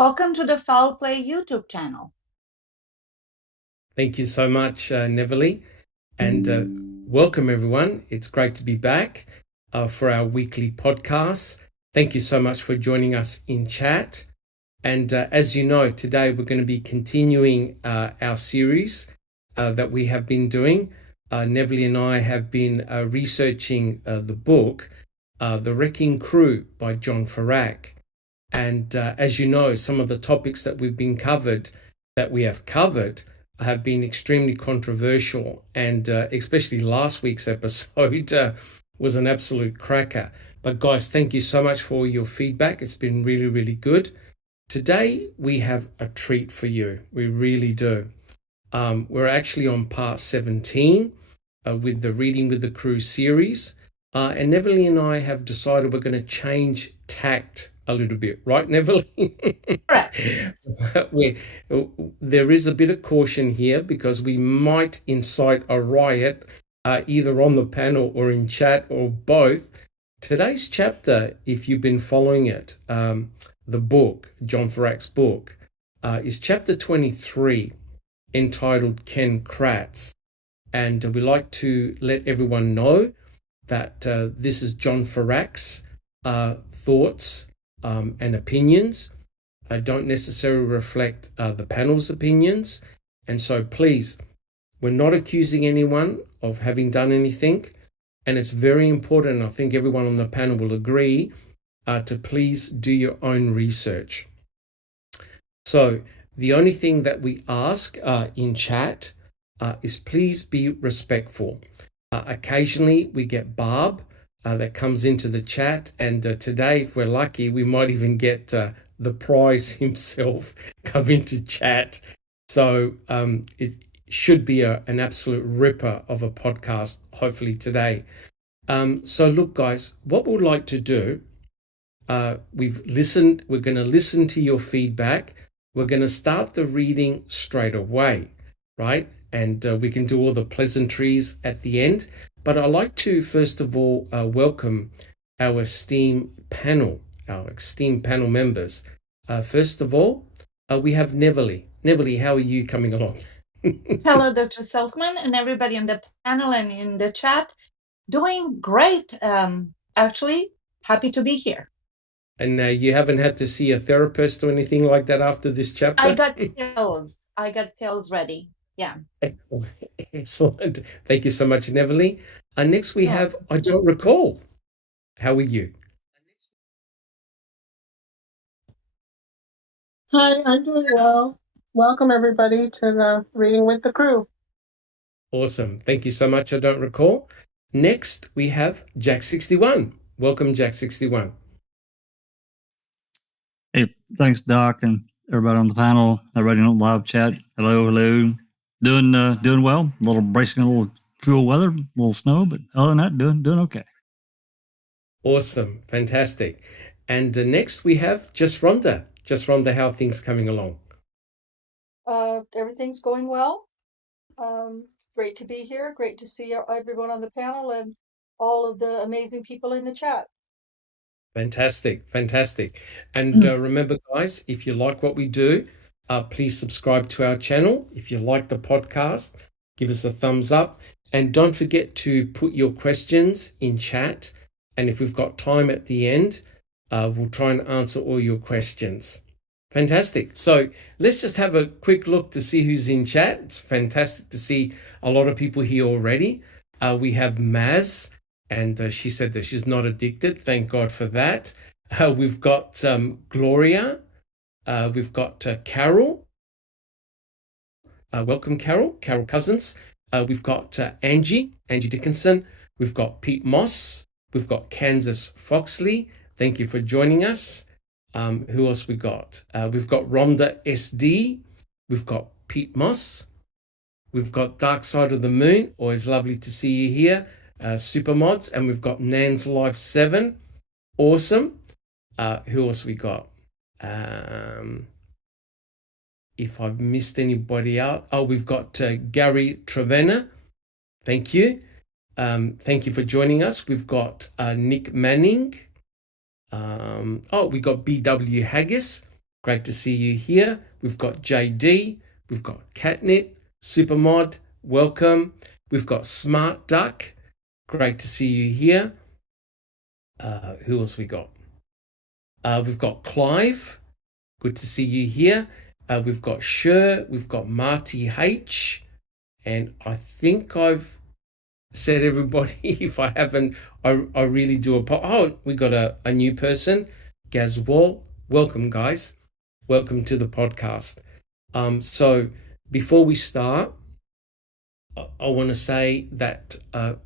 Welcome to the Foul Play YouTube channel. Thank you so much, Neverly, and welcome everyone. It's great to be back for our weekly podcast. Thank you so much for joining us in chat. And as you know, today we're going to be continuing our series that we have been doing. Neverly and I have been researching the book, The Wrecking Crew by John Ferak. And as you know, some of the topics that we have covered have been extremely controversial, and especially last week's episode was an absolute cracker. But guys, thank you so much for your feedback. It's been really, really good. Today we have a treat for you. We really do. We're actually on part 17 with the Reading with the Crew series. And Neverly and I have decided we're going to change tact a little bit, right, Neverly? Correct. There is a bit of caution here because we might incite a riot either on the panel or in chat or both. Today's chapter, if you've been following it, the book, John Ferak's book, is chapter 23, entitled Ken Kratz. And we like to let everyone know that this is John Ferak's thoughts and opinions. Don't necessarily reflect the panel's opinions. And so please, we're not accusing anyone of having done anything. And it's very important, I think everyone on the panel will agree, to please do your own research. So the only thing that we ask in chat is please be respectful. Occasionally we get Barb that comes into the chat, and today, if we're lucky, we might even get the prize himself come into chat. So it should be an absolute ripper of a podcast, hopefully today. So look, guys, what we'd like to do, we're going to listen to your feedback. We're going to start the reading straight away, right? And we can do all the pleasantries at the end. But I'd like to, first of all, welcome our esteemed panel members. First of all, we have Neverly. Neverly, how are you coming along? Hello, Dr. Silkman, and everybody on the panel and in the chat. Doing great. Actually, happy to be here. And you haven't had to see a therapist or anything like that after this chapter? I got pills. Ready. Yeah. Excellent. Thank you so much, Neverly. Next we have, I don't recall. How are you? Hi, I'm doing well. Welcome everybody to the Reading with the Crew. Awesome. Thank you so much, I don't recall. Next we have Jack61. Welcome, Jack61. Hey, thanks, Doc, and everybody on the panel, everybody on the live chat. Hello. Doing well. A little bracing, a little cool weather, a little snow, but other than that, doing okay. Awesome, fantastic. And next we have Just Rhonda. Just Rhonda, how are things coming along? Everything's going well. Great to be here. Great to see everyone on the panel and all of the amazing people in the chat. Fantastic. And remember, guys, if you like what we do, please subscribe to our channel. If you like the podcast, give us a thumbs up. And don't forget to put your questions in chat. And if we've got time at the end, we'll try and answer all your questions. Fantastic. So let's just have a quick look to see who's in chat. It's fantastic to see a lot of people here already. We have Maz. And she said that she's not addicted. Thank God for that. We've got Gloria. We've got Carol. Welcome, Carol. Carol Cousins. We've got Angie Dickinson. We've got Pete Moss. We've got Kansas Foxley. Thank you for joining us. Who else we got? We've got Rhonda SD. We've got Pete Moss. We've got Dark Side of the Moon. Always lovely to see you here. Supermods, and we've got Nan's Life 7. Awesome. Who else we got? If I've missed anybody out, we've got Gary Trevena. Thank you. Thank you for joining us. We've got Nick Manning. We got BW Haggis. Great to see you here. We've got JD, we've got Catnip, Supermod, welcome. We've got Smart Duck. Great to see you here. Who else we got? We've got Clive. Good to see you here. We've got Sher. We've got Marty H. And I think I've said everybody. If I haven't, I really do apologize. Oh, we got a new person, Gazwal. Welcome, guys. Welcome to the podcast. So before we start, I want to say that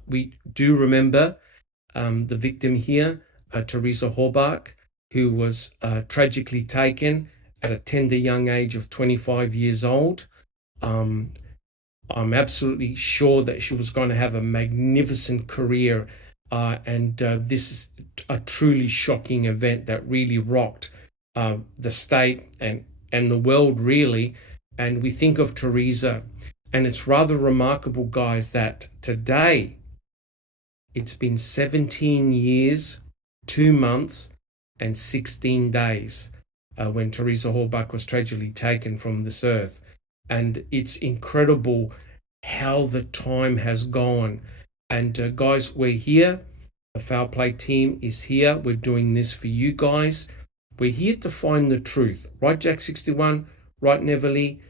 we do remember the victim here, Teresa Horbach, who was tragically taken at a tender young age of 25 years old. I'm absolutely sure that she was going to have a magnificent career, and this is a truly shocking event that really rocked the state and the world, really. And we think of Teresa, and it's rather remarkable, guys, that today it's been 17 years, 2 months, and 16 days when Teresa Horbach was tragically taken from this earth. And it's incredible how the time has gone. And guys, we're here. The Foul Play team is here. We're doing this for you guys. We're here to find the truth. Right, Jack 61? Right, Neverly?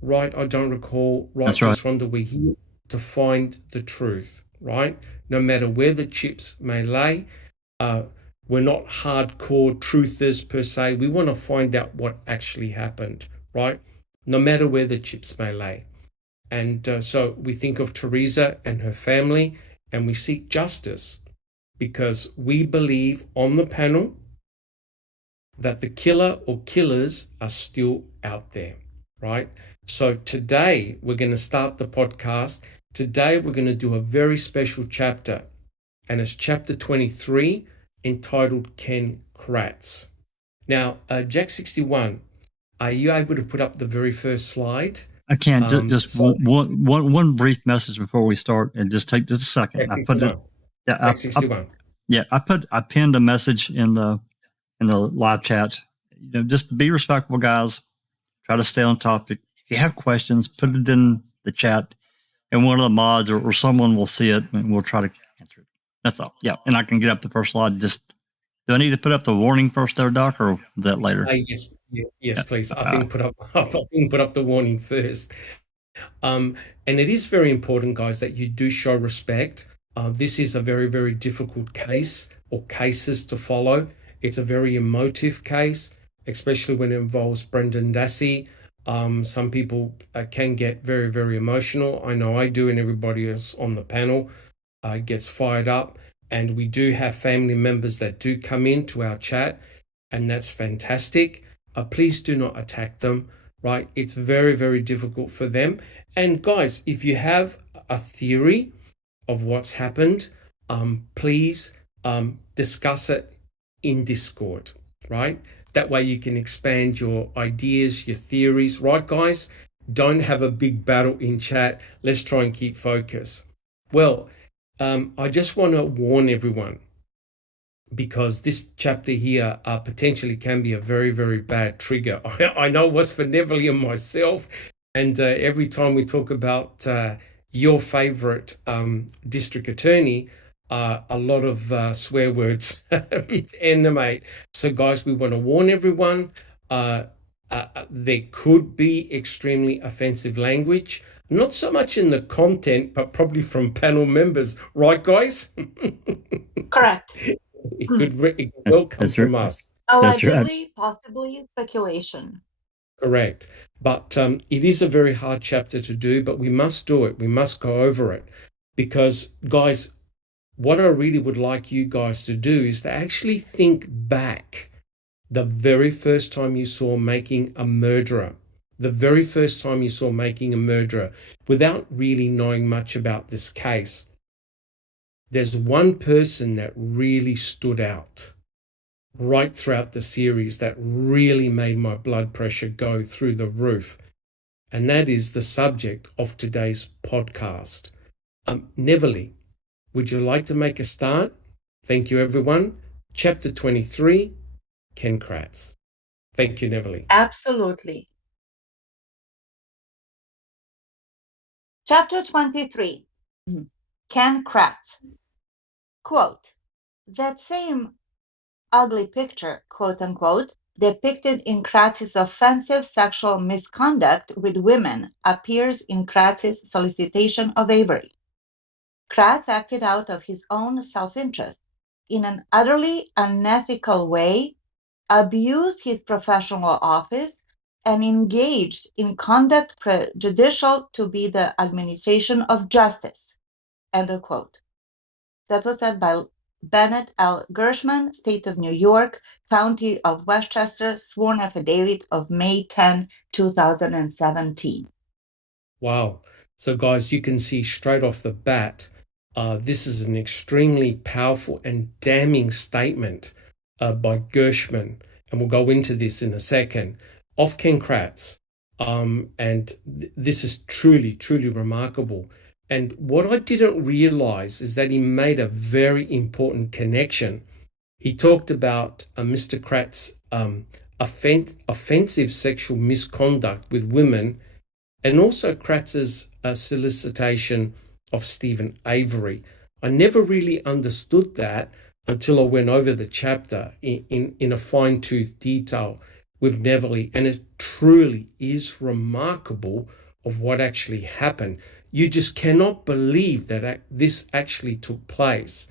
Right, I don't recall. Right, That's right. Miss Rhonda, we're here to find the truth, right? No matter where the chips may lay. We're not hardcore truthers per se. We want to find out what actually happened, right? No matter where the chips may lay. And so we think of Teresa and her family, and we seek justice because we believe on the panel that the killer or killers are still out there, right? So today we're going to start the podcast. Today we're going to do a very special chapter, and it's chapter 23, entitled Ken Kratz. Now, Jack 61, are you able to put up the very first slide? I can. Just one brief message before we start, and just take just a second. Jack 61. Jack 61. I pinned a message in the live chat. Just be respectful, guys. Try to stay on topic. If you have questions, put it in the chat, and one of the mods or someone will see it, and we'll try to answer it. That's all. Yeah, and I can get up the first slide. Just do I need to put up the warning first, there, Doc, or that later? Yes, please. I think put up the warning first. And it is very important, guys, that you do show respect. This is a very, very difficult case or cases to follow. It's a very emotive case, especially when it involves Brendan Dassey. Some people can get very, very emotional. I know I do, and everybody else on the panel gets fired up. And we do have family members that do come into our chat, and that's fantastic. Please do not attack them, right? It's very, very difficult for them. And guys, if you have a theory of what's happened, please discuss it in Discord, right? That way you can expand your ideas, your theories, right, guys? Don't have a big battle in chat. Let's try and keep focus. Well, I just want to warn everyone, because this chapter here potentially can be a very, very bad trigger. I know it was for Neverly and myself, and every time we talk about your favorite district attorney, a lot of swear words animate. So guys, we want to warn everyone, there could be extremely offensive language, not so much in the content, but probably from panel members, right, guys? Correct. It could well come from us. Allegedly, possibly speculation. Correct. But it is a very hard chapter to do, but we must do it. We must go over it. Because, guys, what I really would like you guys to do is to actually think back the very first time you saw Making a Murderer. The very first time you saw Making a Murderer, without really knowing much about this case. There's one person that really stood out right throughout the series that really made my blood pressure go through the roof. And that is the subject of today's podcast. Neverly, would you like to make a start? Thank you, everyone. Chapter 23, Ken Kratz. Thank you, Neverly. Absolutely. Chapter 23. Ken Kratz. Quote, that same ugly picture, quote unquote, depicted in Kratz's offensive sexual misconduct with women appears in Kratz's solicitation of Avery. Kratz acted out of his own self-interest in an utterly unethical way, abused his professional office, and engaged in conduct prejudicial to be the administration of justice. End of quote. That was said by Bennett L. Gershman, State of New York, County of Westchester, sworn affidavit of May 10, 2017. Wow. So, guys, you can see straight off the bat, this is an extremely powerful and damning statement by Gershman, and we'll go into this in a second, of Ken Kratz. This is truly, truly remarkable. And what I didn't realize is that he made a very important connection. He talked about Mr. Kratz's offensive sexual misconduct with women, and also Kratz's solicitation of Stephen Avery. I never really understood that until I went over the chapter in a fine-tooth detail with Neverly, and it truly is remarkable of what actually happened. You just cannot believe that this actually took place.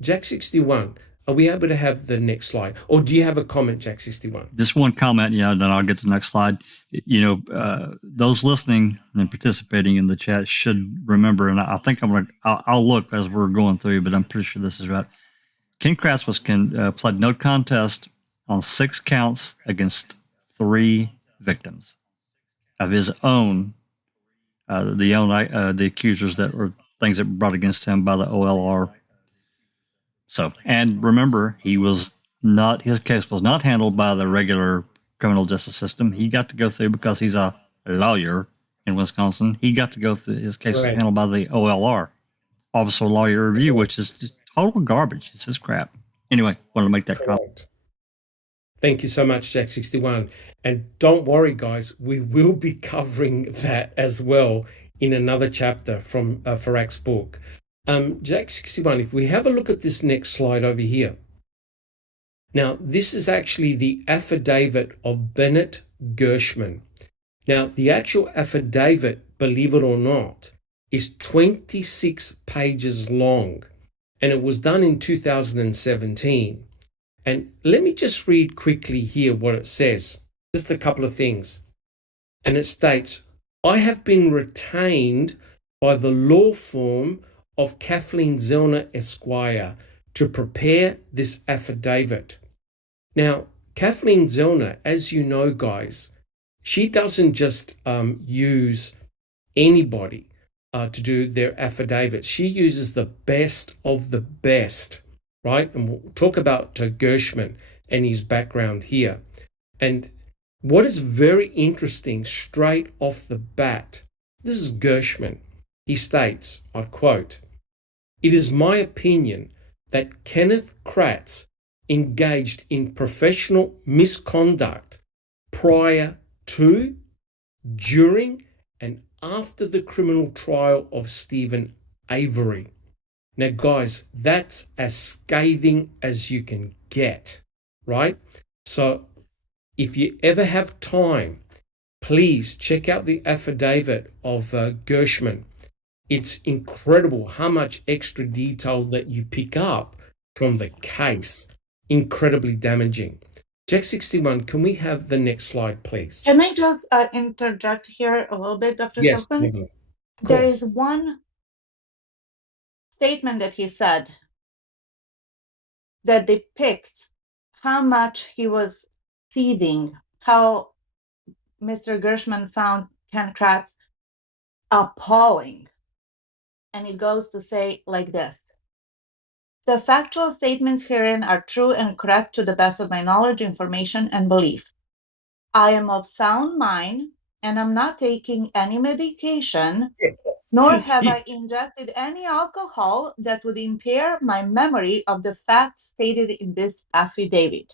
Jack 61, are we able to have the next slide? Or do you have a comment, Jack 61? Just one comment, then I'll get to the next slide. Those listening and participating in the chat should remember, and I think I'll look as we're going through, but I'm pretty sure this is right. Ken Kratz pled no contest on 6 counts against 3 victims of his own, the accusers that were things that were brought against him by the OLR. So, and remember, his case was not handled by the regular criminal justice system. He got to go through, because he's a lawyer in Wisconsin, he got to go through, his case was handled by the OLR, Officer Lawyer Review, which is just total garbage. It's just crap. Anyway, wanted to make that comment. Thank you so much, Jack 61. And don't worry, guys, we will be covering that as well in another chapter from Ferak's book. Jack 61, if we have a look at this next slide over here. Now, this is actually the affidavit of Bennett Gershman. Now, the actual affidavit, believe it or not, is 26 pages long, and it was done in 2017. And let me just read quickly here what it says, just a couple of things. And it states, I have been retained by the law firm of Kathleen Zellner Esquire to prepare this affidavit. Now, Kathleen Zellner, as you know, guys, she doesn't just use anybody to do their affidavit. She uses the best of the best, right? And we'll talk about Gershman and his background here. And what is very interesting straight off the bat, this is Gershman. He states, I quote, it is my opinion that Kenneth Kratz engaged in professional misconduct prior to, during, and after the criminal trial of Stephen Avery. Now, guys, that's as scathing as you can get, right? So if you ever have time, please check out the affidavit of Gershman. It's incredible how much extra detail that you pick up from the case. Incredibly damaging. Jack 61, can we have the next slide, please? Can I just interject here a little bit, Dr. Yes, Silkman? There is one statement that he said that depicts how much he was seething, how Mr. Gershman found Ken Kratz appalling. And it goes to say like this. The factual statements herein are true and correct to the best of my knowledge, information, and belief. I am of sound mind and am not taking any medication, nor have I ingested any alcohol that would impair my memory of the facts stated in this affidavit.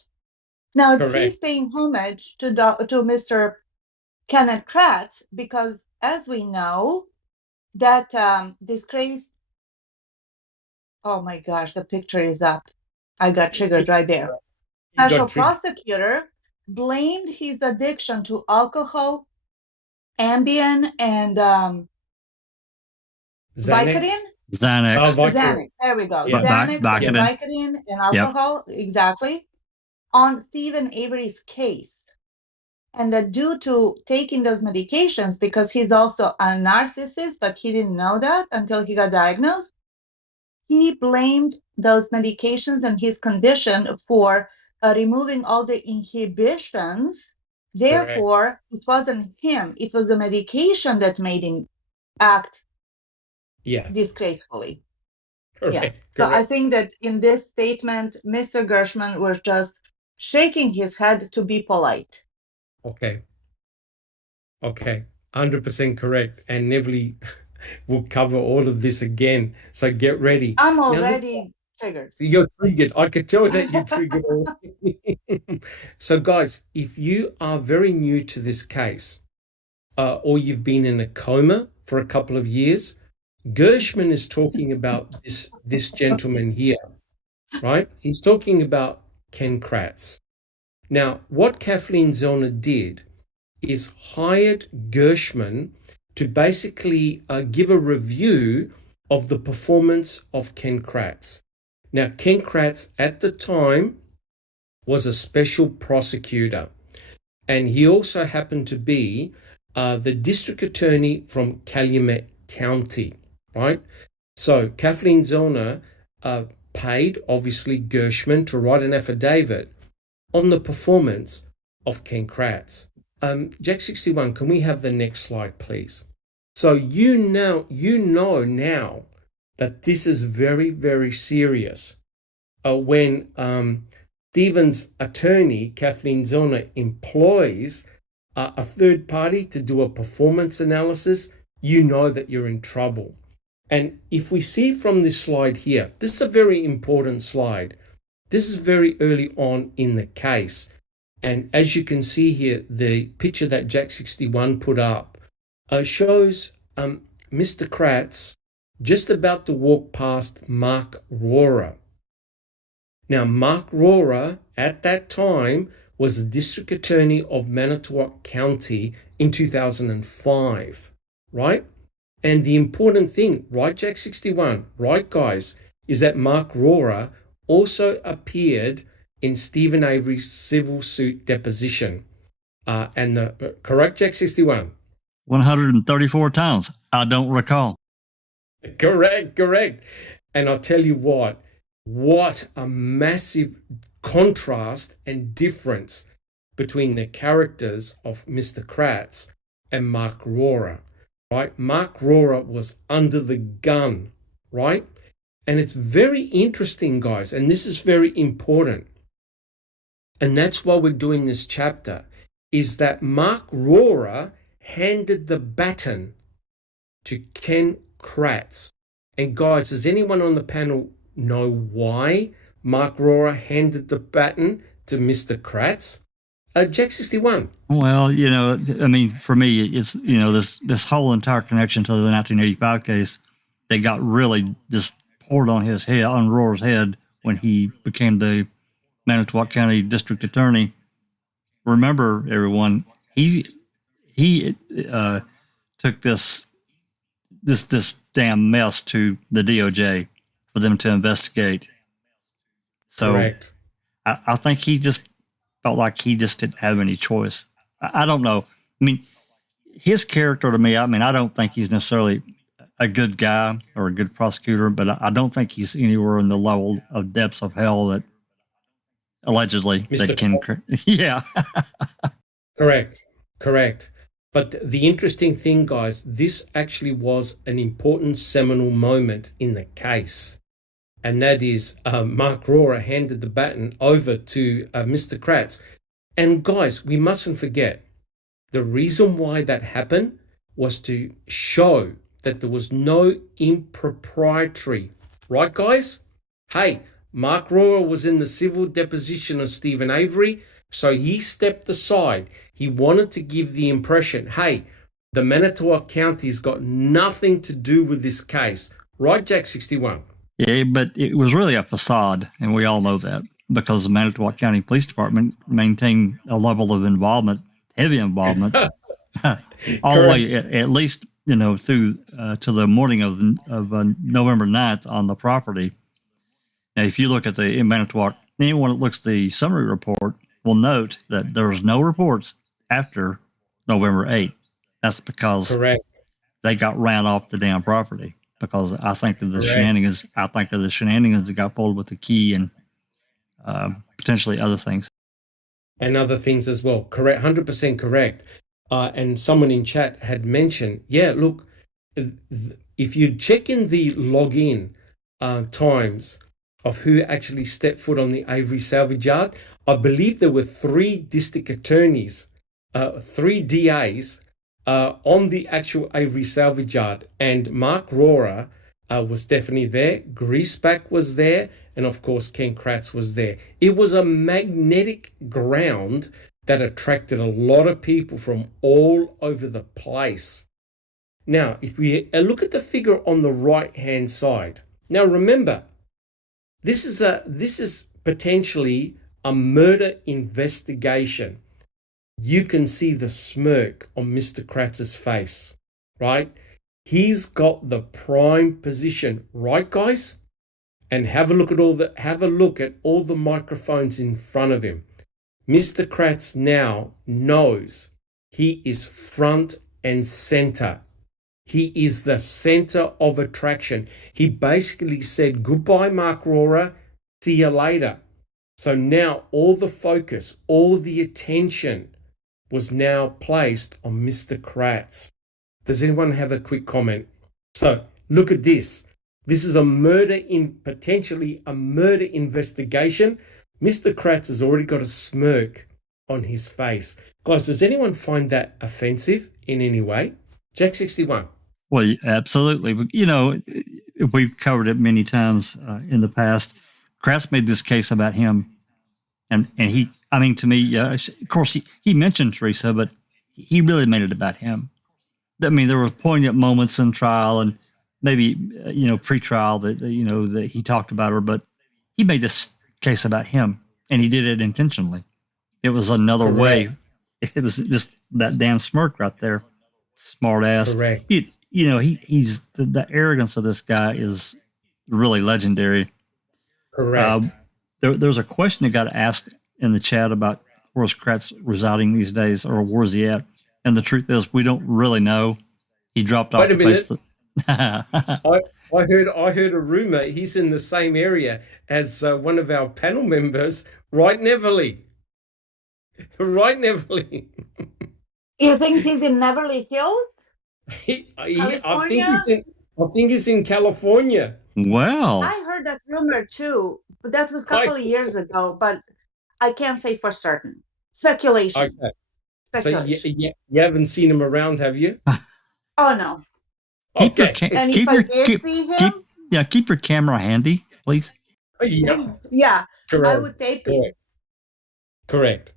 Now, Correct. he's paying homage to Mr. Kenneth Kratz because, as we know, that disgraced. Oh my gosh, the picture is up. I got triggered right there. You Special got triggered. prosecutor blamed his addiction to alcohol, Ambien, and Vicodin. Xanax. Xanax. There we go. Yeah. Xanax and Vicodin. Vicodin and alcohol. Exactly. On Stephen Avery's case. And that due to taking those medications, because he's also a narcissist, but he didn't know that until he got diagnosed, he blamed those medications and his condition for removing all the inhibitions. Therefore, it wasn't him, it was the medication that made him act disgracefully. Correct. So I think that in this statement, Mr. Gershman was just shaking his head to be polite. Okay. 100% correct. And Neville will cover all of this again. So get ready. I'm already triggered. You're triggered. I could tell that you're triggered already. So guys, if you are very new to this case, or you've been in a coma for a couple of years, Gershman is talking about this gentleman here, right? He's talking about Ken Kratz. Now, what Kathleen Zellner did is hired Gershman to basically give a review of the performance of Ken Kratz. Now, Ken Kratz at the time was a special prosecutor, and he also happened to be the district attorney from Calumet County, right? So Kathleen Zellner paid, obviously, Gershman to write an affidavit on the performance of Ken Kratz. Jack 61, can we have the next slide, please? So you know now that this is very, very serious. When Stephen's attorney, Kathleen Zellner, employs a third party to do a performance analysis, you know that you're in trouble. And if we see from this slide here, this is a very important slide. This is very early on in the case. And as you can see here, the picture that Jack 61 put up shows Mr. Kratz just about to walk past Mark Rohrer. Now, Mark Rohrer at that time was the district attorney of Manitowoc County in 2005, right? And the important thing, right, Jack 61, right, guys, is that Mark Rohrer also appeared in Stephen Avery's civil suit deposition. And the correct, Jack 61? 134 times. I don't recall. Correct. And I'll tell you what a massive contrast and difference between the characters of Mr. Kratz and Mark Rohrer, right? Mark Rohrer was under the gun, right? And it's very interesting, guys, and this is very important. And that's why we're doing this chapter, is that Mark Rohrer handed the baton to Ken Kratz. And guys, does anyone on the panel know why Mark Rohrer handed the baton to Mr. Kratz? Jack 61. Well, I mean, for me, it's, this whole entire connection to the 1985 case, they got really just poured on his head, on Rohrer's head, when he became the Manitowoc County District Attorney. Remember, everyone, he took this damn mess to the DOJ for them to investigate. So Correct. I think he just felt like he just didn't have any choice. I don't know. I mean, his character to me, I don't think he's necessarily a good guy or a good prosecutor, but I don't think he's anywhere in the level of depths of hell that allegedly that Ken. Yeah. Correct. But the interesting thing, guys, this actually was an important seminal moment in the case. And that is Mark Rohrer handed the baton over to Mr. Kratz. And guys, we mustn't forget, the reason why that happened was to show that there was no impropriety. Right, guys? Hey, Mark Rohrer was in the civil deposition of Stephen Avery. So he stepped aside. He wanted to give the impression, hey, the Manitowoc County's got nothing to do with this case. Right, Jack 61? Yeah, but it was really a facade, and we all know that because the Manitowoc County Police Department maintained a level of involvement, heavy involvement, all the way at least through to the morning of November 9th on the property. Now, if you look at the Manitowoc, anyone that looks at the summary report will note that there was no reports after November 8th. That's because they got ran off the damn property. Because I think of the shenanigans. I think of the shenanigans that got pulled with the key and potentially other things. And other things as well. Correct, 100% correct. And someone in chat had mentioned, yeah, look, if you check in the login times of who actually stepped foot on the Avery salvage yard, I believe there were 3 district attorneys, 3 DAs on the actual Avery salvage yard, and Mark Rohrer was definitely there. Greaseback was there, and of course Ken Kratz was there. It was a magnetic ground that attracted a lot of people from all over the place. Now, if we look at the figure on the right-hand side, now remember, this is potentially a murder investigation. You can see the smirk on Mr. Kratz's face, right? He's got the prime position, right, guys? And have a look at all the microphones in front of him. Mr. Kratz now knows he is front and center. He is the center of attraction. He basically said, goodbye, Mark Rohrer, see you later. So now all the focus, all the attention was now placed on Mr. Kratz. Does anyone have a quick comment? So look at this. This is potentially a murder investigation. Mr. Kratz has already got a smirk on his face. Guys, does anyone find that offensive in any way? Jack 61. Well, absolutely. We've covered it many times in the past. Kratz made this case about him. And he, to me, of course, he mentioned Teresa, but he really made it about him. There were poignant moments in trial and maybe, pre-trial that he talked about her, but he made this case about him, and he did it intentionally. It was another way. It was just that damn smirk right there. Smart ass. Correct. He's the arrogance of this guy is really legendary. Correct. There's a question that got asked in the chat about where's Kratz residing these days, or where's he at? And the truth is, we don't really know. He dropped off Wait a the place. I heard a rumor he's in the same area as one of our panel members, right, Neverly? Right, Neverly. You think he's in Beverly Hills? I think he's in California. Wow. I heard that rumor too, but that was a couple of years ago, but I can't say for certain. Speculation. Okay. Speculation. So you haven't seen him around, have you? Oh, no. Okay. And if I did see him? Keep your camera handy, please. Yeah, Correct. I would tape it. Correct.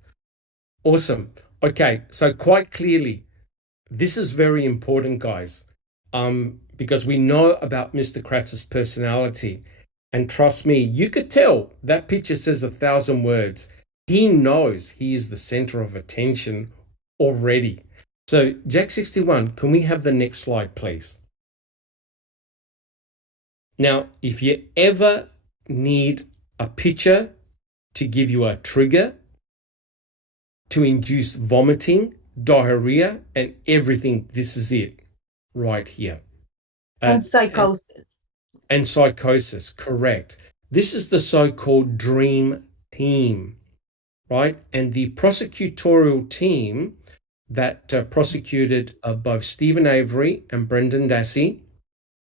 Awesome. Okay, so quite clearly, this is very important, guys, because we know about Mr. Kratz's personality. And trust me, you could tell that picture says 1,000 words. He knows he is the center of attention already. So, Jack 61, can we have the next slide, please? Now, if you ever need a picture to give you a trigger, to induce vomiting, diarrhea, and everything, this is it right here. And psychosis. And psychosis, correct. This is the so-called dream team, right? And the prosecutorial team that prosecuted both Stephen Avery and Brendan Dassey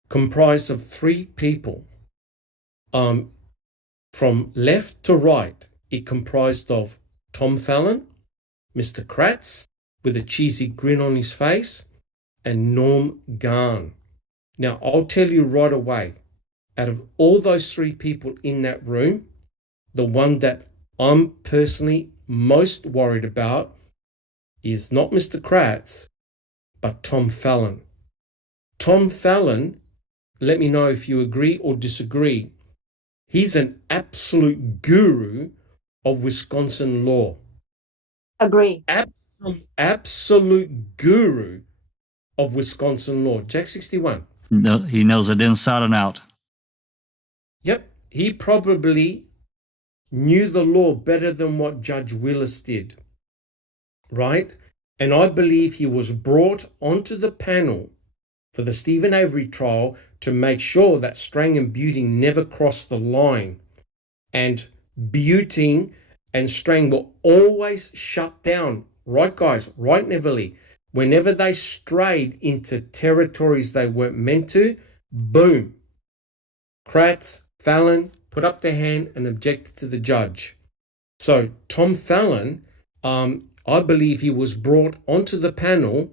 comprised of 3 people. From left to right, it comprised of Tom Fallon, Mr. Kratz, with a cheesy grin on his face, and Norm Garn. Now, I'll tell you right away, out of all those 3 people in that room, the one that I'm personally most worried about is not Mr. Kratz, but Tom Fallon. Tom Fallon, let me know if you agree or disagree. He's an absolute guru of Wisconsin law. Agree. Absolute guru of Wisconsin law. Jack 61. No, he knows it inside and out. Yep. He probably knew the law better than what Judge Willis did. Right? And I believe he was brought onto the panel for the Stephen Avery trial to make sure that Strang and Buting never crossed the line. And Buting and Strang were always shut down. Right, guys? Right, Neverly? Whenever they strayed into territories they weren't meant to, boom. Kratz, Fallon put up their hand and objected to the judge. So Tom Fallon, I believe he was brought onto the panel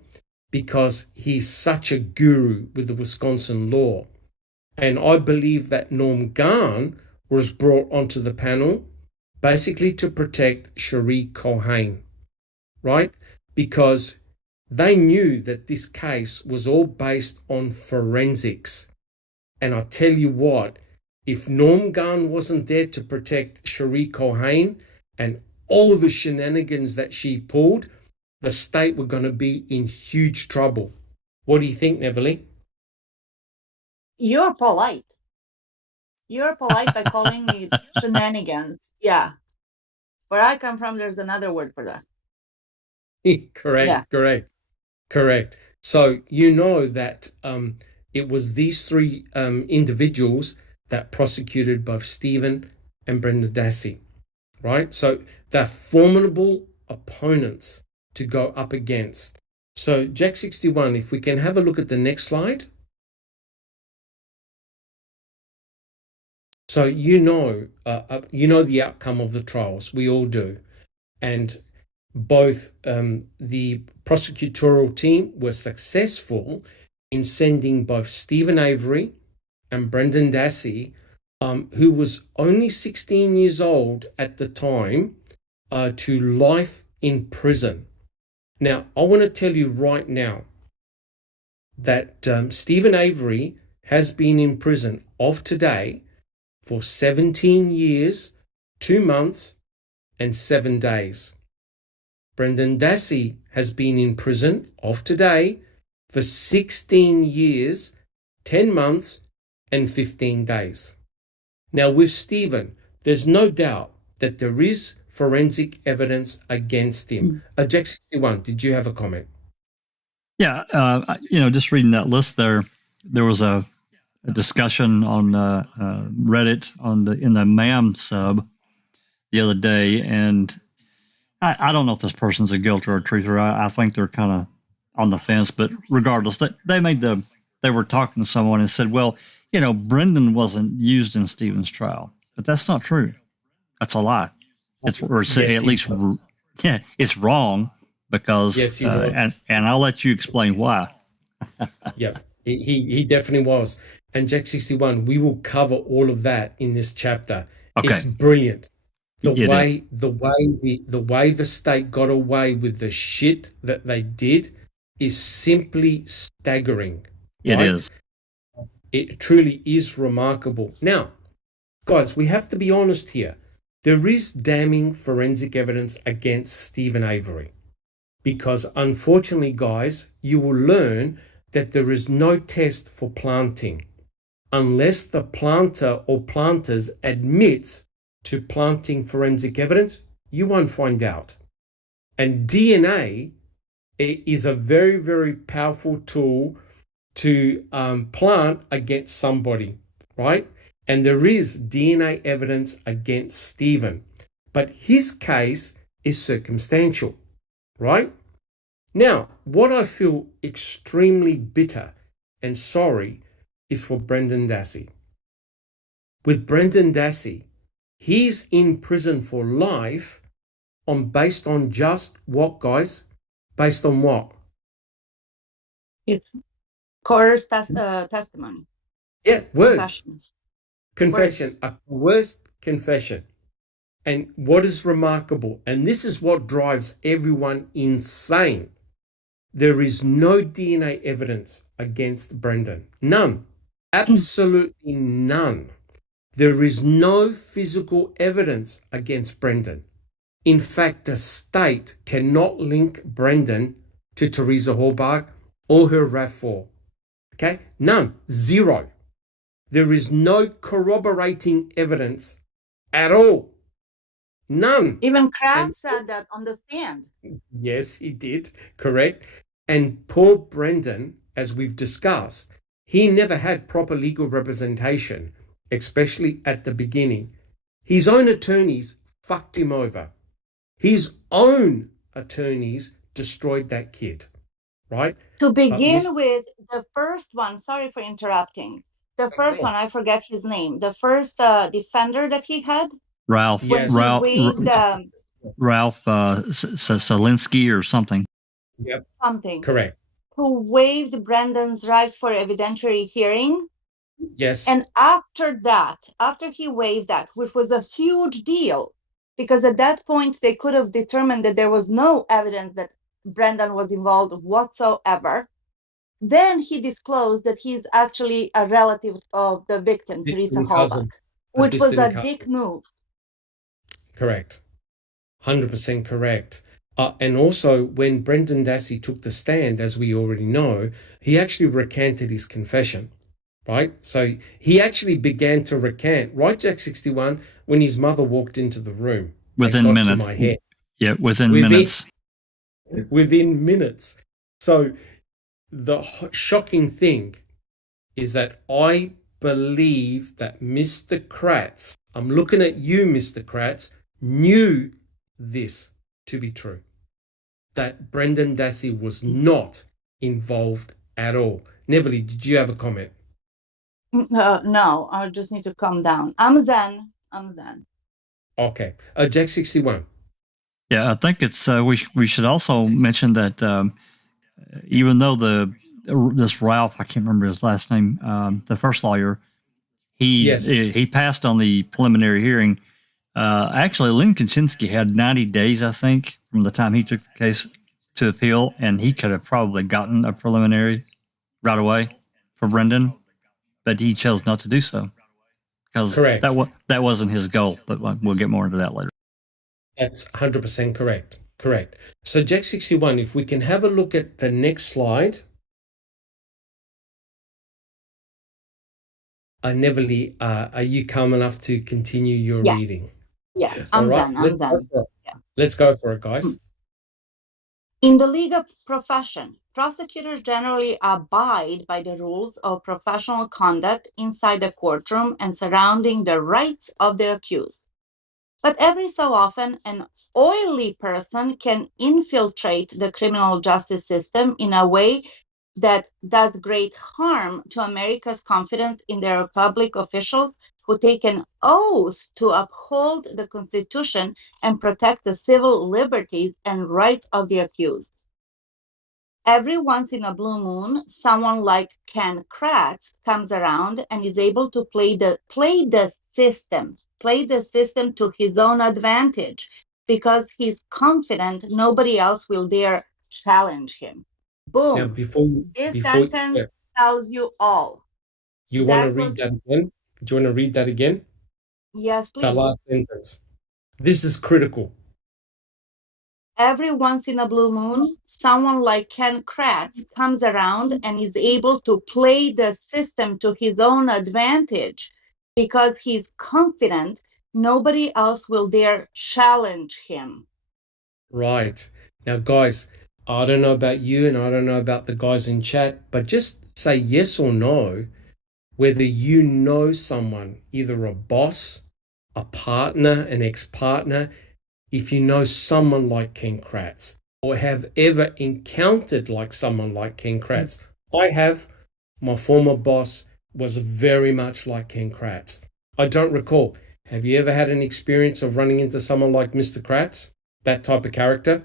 because he's such a guru with the Wisconsin law. And I believe that Norm Gahn was brought onto the panel basically to protect Cherie Culhane, right? Because they knew that this case was all based on forensics. And I tell you what, if Norm Gahn wasn't there to protect Cherie Culhane and all the shenanigans that she pulled, the state were going to be in huge trouble. What do you think, Neverly? You're polite. You're polite by calling me shenanigans. Yeah. Where I come from, there's another word for that. Correct. So you know that it was these three individuals that prosecuted both Stephen and Brendan Dassey, right? So they're formidable opponents to go up against. So Jack 61, if we can have a look at the next slide. So you know the outcome of the trials. We all do. And both the prosecutorial team were successful in sending both Stephen Avery and Brendan Dassey, who was only 16 years old at the time, to life in prison. Now, I want to tell you right now that Stephen Avery has been in prison of today for 17 years, 2 months, and 7 days. Brendan Dassey has been in prison of today for 16 years, 10 months, and 15 days. Now, with Stephen, there's no doubt that there is forensic evidence against him. Jack 61, did you have a comment? Yeah, just reading that list there was a discussion on Reddit in the MAM sub the other day, and I don't know if this person's a guilty or a truther. I think they're kind of on the fence, but regardless, they were talking to someone and said, well, Brendan wasn't used in Stephen's trial, but that's not true. That's a lie. It's wrong because, yes, he was. and I'll let you explain why. Yeah, he definitely was. And Jack 61, we will cover all of that in this chapter. Okay. It's brilliant. The way the state got away with the shit that they did is simply staggering. Right? It is. It truly is remarkable. Now, guys, we have to be honest here. There is damning forensic evidence against Stephen Avery because, unfortunately, guys, you will learn that there is no test for planting unless the planter or planters admits to planting forensic evidence. You won't find out. And DNA is a very, very powerful tool to plant against somebody, right? And there is DNA evidence against Stephen, but his case is circumstantial, right? Now, what I feel extremely bitter and sorry is for Brendan Dassey. With Brendan Dassey, he's in prison for life based on just what, guys? Based on what? It's coerced testimony. Yeah, words. Confession. A coerced confession. And what is remarkable, and this is what drives everyone insane, there is no DNA evidence against Brendan. None. Absolutely none. There is no physical evidence against Brendan. In fact, the state cannot link Brendan to Teresa Hallberg or her RAV4. Okay? None. Zero. There is no corroborating evidence at all. None. Even Kratz said that on the stand. Yes, he did. Correct. And poor Brendan, as we've discussed, he never had proper legal representation, especially at the beginning. His own attorneys fucked him over. His own attorneys destroyed that kid, right? To begin with, the first one, sorry for interrupting. The first one, I forget his name. The first defender that he had. Ralph. Yes. Ralph Selinsky or something. Yep. Something. Correct. Who waived Brendan's rights for evidentiary hearing. Yes. And after that, after he waived that, which was a huge deal, because at that point they could have determined that there was no evidence that Brendan was involved whatsoever. Then he disclosed that he's actually a relative of the victim, Teresa Hallberg, which was a dick move. Correct. 100% correct. And also, when Brendan Dassey took the stand, as we already know, he actually recanted his confession, right? So he actually began to recant, right, Jack 61, when his mother walked into the room. Within minutes. Yeah, within minutes. Within minutes. So the shocking thing is that I believe that Mr. Kratz, I'm looking at you, Mr. Kratz, knew this to be true, that Brendan Dassey was not involved at all. Neverly, did you have a comment? No, I just need to calm down. I'm zen. Okay. Jack 61. Yeah, I think it's we should also mention that even though this Ralph, I can't remember his last name, the first lawyer, he passed on the preliminary hearing. Actually, Lynn Kaczynski had 90 days, I think, from the time he took the case to appeal, and he could have probably gotten a preliminary right away for Brendan, but he chose not to do so because that wasn't his goal. But we'll get more into that later. That's 100% correct. Correct. So, Jack 61, if we can have a look at the next slide. Neverly, are you calm enough to continue your reading? Yeah, I'm done. Let's go for it, guys. In the legal profession, prosecutors generally abide by the rules of professional conduct inside the courtroom and surrounding the rights of the accused. But every so often, an oily person can infiltrate the criminal justice system in a way that does great harm to America's confidence in their public officials who take an oath to uphold the Constitution and protect the civil liberties and rights of the accused. Every once in a blue moon, someone like Ken Kratz comes around and is able to play the system to his own advantage because he's confident nobody else will dare challenge him. Boom. Now, this sentence tells you all. You want to read that again? Do you want to read that again? Yes, please. The last sentence. This is critical. Every once in a blue moon, someone like Ken Kratz comes around and is able to play the system to his own advantage because he's confident nobody else will dare challenge him. Right. Now, guys, I don't know about you and I don't know about the guys in chat, but just say yes or no whether you know someone, either a boss, a partner, an ex-partner, if you know someone like Ken Kratz or have ever encountered like someone like Ken Kratz. I have. My former boss was very much like Ken Kratz. I don't recall. Have you ever had an experience of running into someone like Mr. Kratz, that type of character?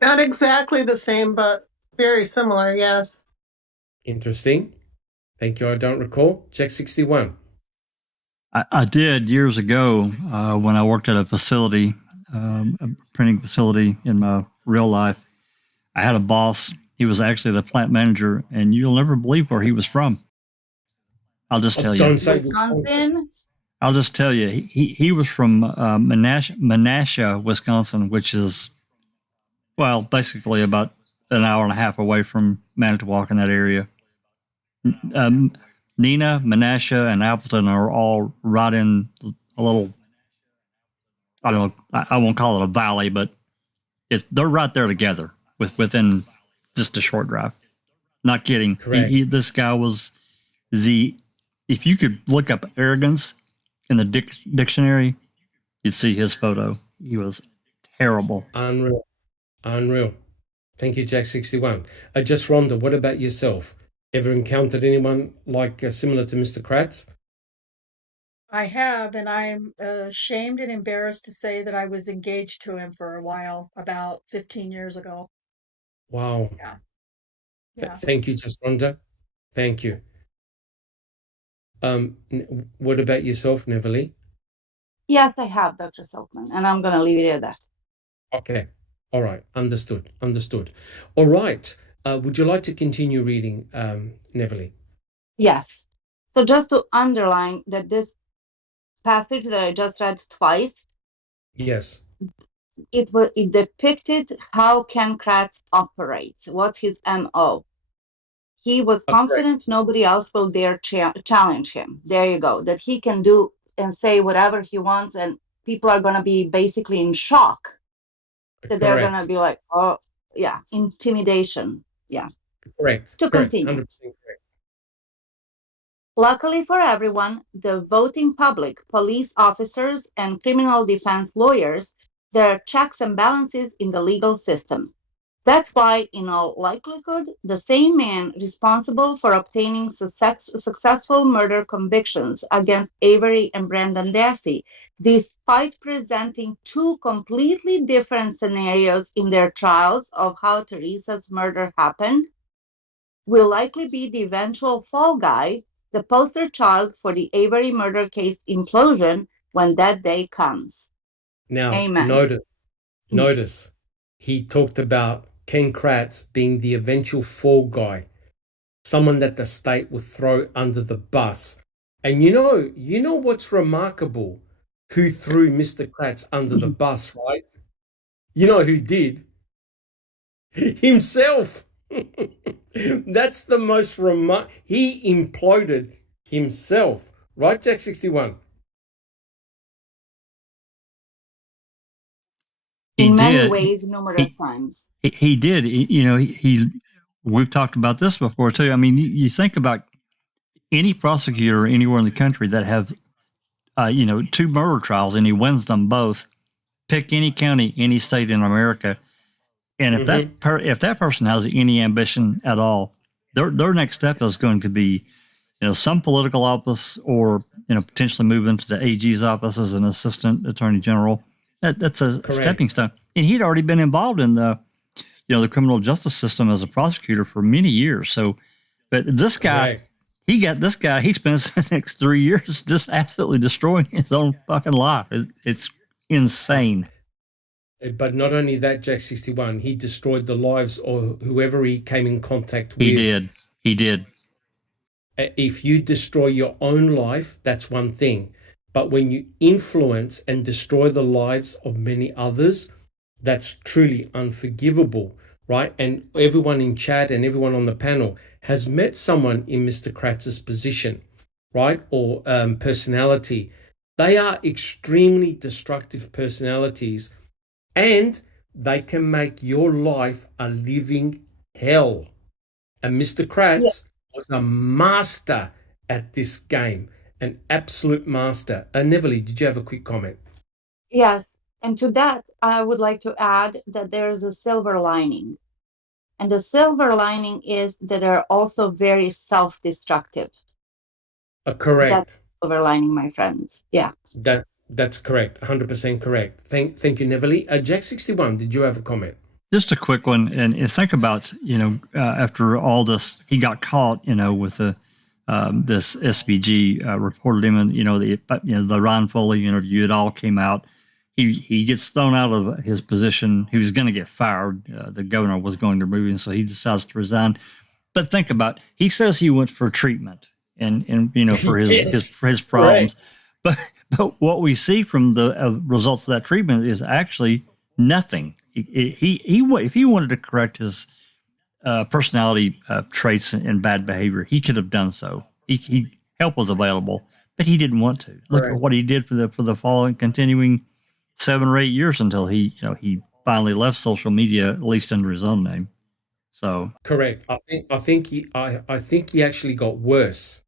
Not exactly the same, but very similar, yes. Interesting. Thank you. I don't recall. Jack 61. I did years ago when I worked at a facility, a printing facility in my real life. I had a boss. He was actually the plant manager, and you'll never believe where he was from. I'll just tell you. Don't say Wisconsin. I'll just tell you. He was from Menasha, Wisconsin, which is, well, basically about an hour and a half away from Manitowoc in that area. Neenah, Menasha, and Appleton are all right in a little, I don't know, I won't call it a valley, but they're right there together within just a short drive. Not kidding. Correct. This guy was if you could look up arrogance in the dictionary, you'd see his photo. He was terrible. Unreal. Thank you, Jack61. Just Rhonda, what about yourself? Ever encountered anyone like similar to Mr. Kratz? I have, and I'm ashamed and embarrassed to say that I was engaged to him for a while, about 15 years ago. Wow. Yeah. Thank you, just Rhonda. Thank you. What about yourself, Neverly? Yes, I have, Dr. Silkman, and I'm going to leave it at that. Okay. All right. Understood. All right. Would you like to continue reading, Neverly? Yes. So just to underline that this passage that I just read twice, Yes. it depicted how Ken Kratz operates. What's his MO? He was confident nobody else will dare challenge him. There you go. That he can do and say whatever he wants, and people are going to be basically in shock. That they're going to be like, oh, yeah, intimidation. Yeah. Correct. To continue. 100% correct. Luckily for everyone, the voting public, police officers, and criminal defense lawyers, there are checks and balances in the legal system. That's why, in all likelihood, the same man responsible for obtaining successful murder convictions against Avery and Brendan Dassey, despite presenting two completely different scenarios in their trials of how Teresa's murder happened, will likely be the eventual fall guy, the poster child for the Avery murder case implosion when that day comes. Now, Amen. notice, he talked about Ken Kratz being the eventual fall guy, someone that the state would throw under the bus. And you know what's remarkable? Who threw Mr. Kratz under the bus, right? You know who did? Himself. That's the most he imploded himself, right, Jack61? In many ways, numerous times. He did. We've talked about this before too. I mean, you think about any prosecutor anywhere in the country that have, two murder trials and he wins them both. Pick any county, any state in America, and if that person has any ambition at all, their next step is going to be, some political office or potentially move into the AG's office as an assistant attorney general. That's a stepping stone. And he'd already been involved in the criminal justice system as a prosecutor for many years. So, but this guy, he spends the next 3 years just absolutely destroying his own fucking life. It's insane. But not only that, Jack61, he destroyed the lives of whoever he came in contact with. He did. If you destroy your own life, that's one thing. But when you influence and destroy the lives of many others, that's truly unforgivable, right? And everyone in chat and everyone on the panel has met someone in Mr. Kratz's position, right? Or personality. They are extremely destructive personalities, and they can make your life a living hell. And Mr. Kratz was a master at this game. An absolute master. Neverly, did you have a quick comment? Yes. And to that, I would like to add that there is a silver lining. And the silver lining is that they're also very self-destructive. Correct. That's silver lining, my friends. Yeah. That's correct. 100% correct. Thank you, Neverly. Jack61, did you have a comment? Just a quick one. And think about, after all this, he got caught, with a this SVG reported him, and the Ron Foley interview. It all came out. He gets thrown out of his position. He was going to get fired. The governor was going to remove him, so he decides to resign. But think about it. He says he went for treatment and for his problems. But what we see from the results of that treatment is actually nothing. If he wanted to correct his personality traits and bad behavior, he could have done so. Help was available, but he didn't want to. Look at what he did for the following continuing 7 or 8 years until he finally left social media, at least under his own name. So correct. I think he actually got worse.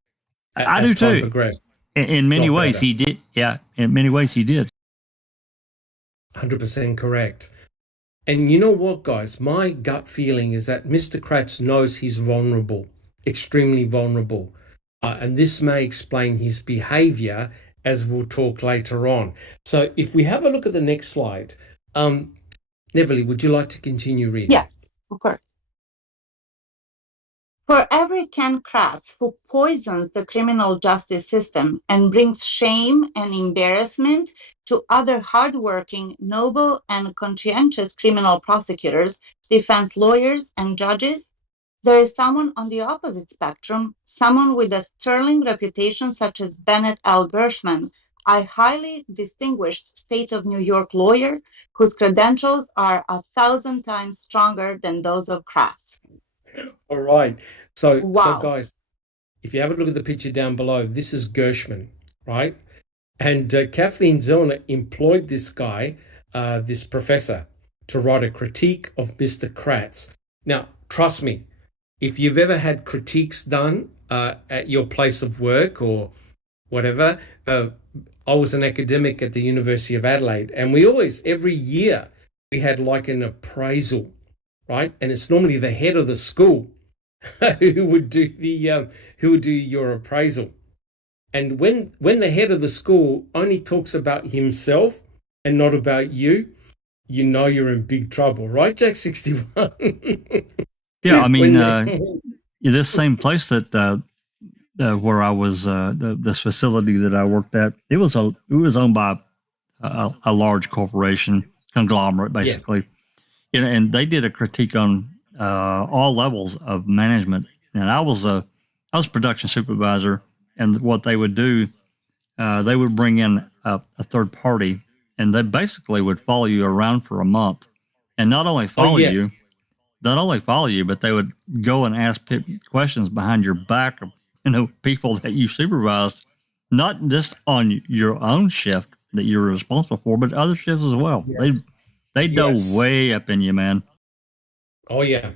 I do too. In many ways, he did. Yeah, in many ways, he did. 100% correct. And you know what, guys? My gut feeling is that Mr. Kratz knows he's vulnerable, extremely vulnerable. And this may explain his behavior, as we'll talk later on. So if we have a look at the next slide, Neverly, would you like to continue reading? Yes, of course. For every Ken Kratz who poisons the criminal justice system and brings shame and embarrassment to other hardworking, noble, and conscientious criminal prosecutors, defense lawyers, and judges, there is someone on the opposite spectrum, someone with a sterling reputation such as Bennett L. Gershman, a highly distinguished state of New York lawyer whose credentials are 1,000 times stronger than those of Kratz. All right. So guys, if you have a look at the picture down below, this is Gershman, right? And Kathleen Zellner employed this guy, this professor, to write a critique of Mr. Kratz. Now, trust me, if you've ever had critiques done at your place of work or whatever, I was an academic at the University of Adelaide, and we always, every year, we had like an appraisal, right? And it's normally the head of the school who would do your appraisal. And when the head of the school only talks about himself and not about you, you know you're in big trouble, right, Jack 61? Yeah, I mean, this same place that where I was, this facility that I worked at, it was owned by a large corporation conglomerate, basically. Yes. And they did a critique on all levels of management. And I was production supervisor, and what they would do, they would bring in a third party, and they basically would follow you around for a month, and not only follow you, but they would go and ask questions behind your back of people that you supervised, not just on your own shift that you were responsible for, but other shifts as well. Yes. They dove way up in you, man. Oh, yeah.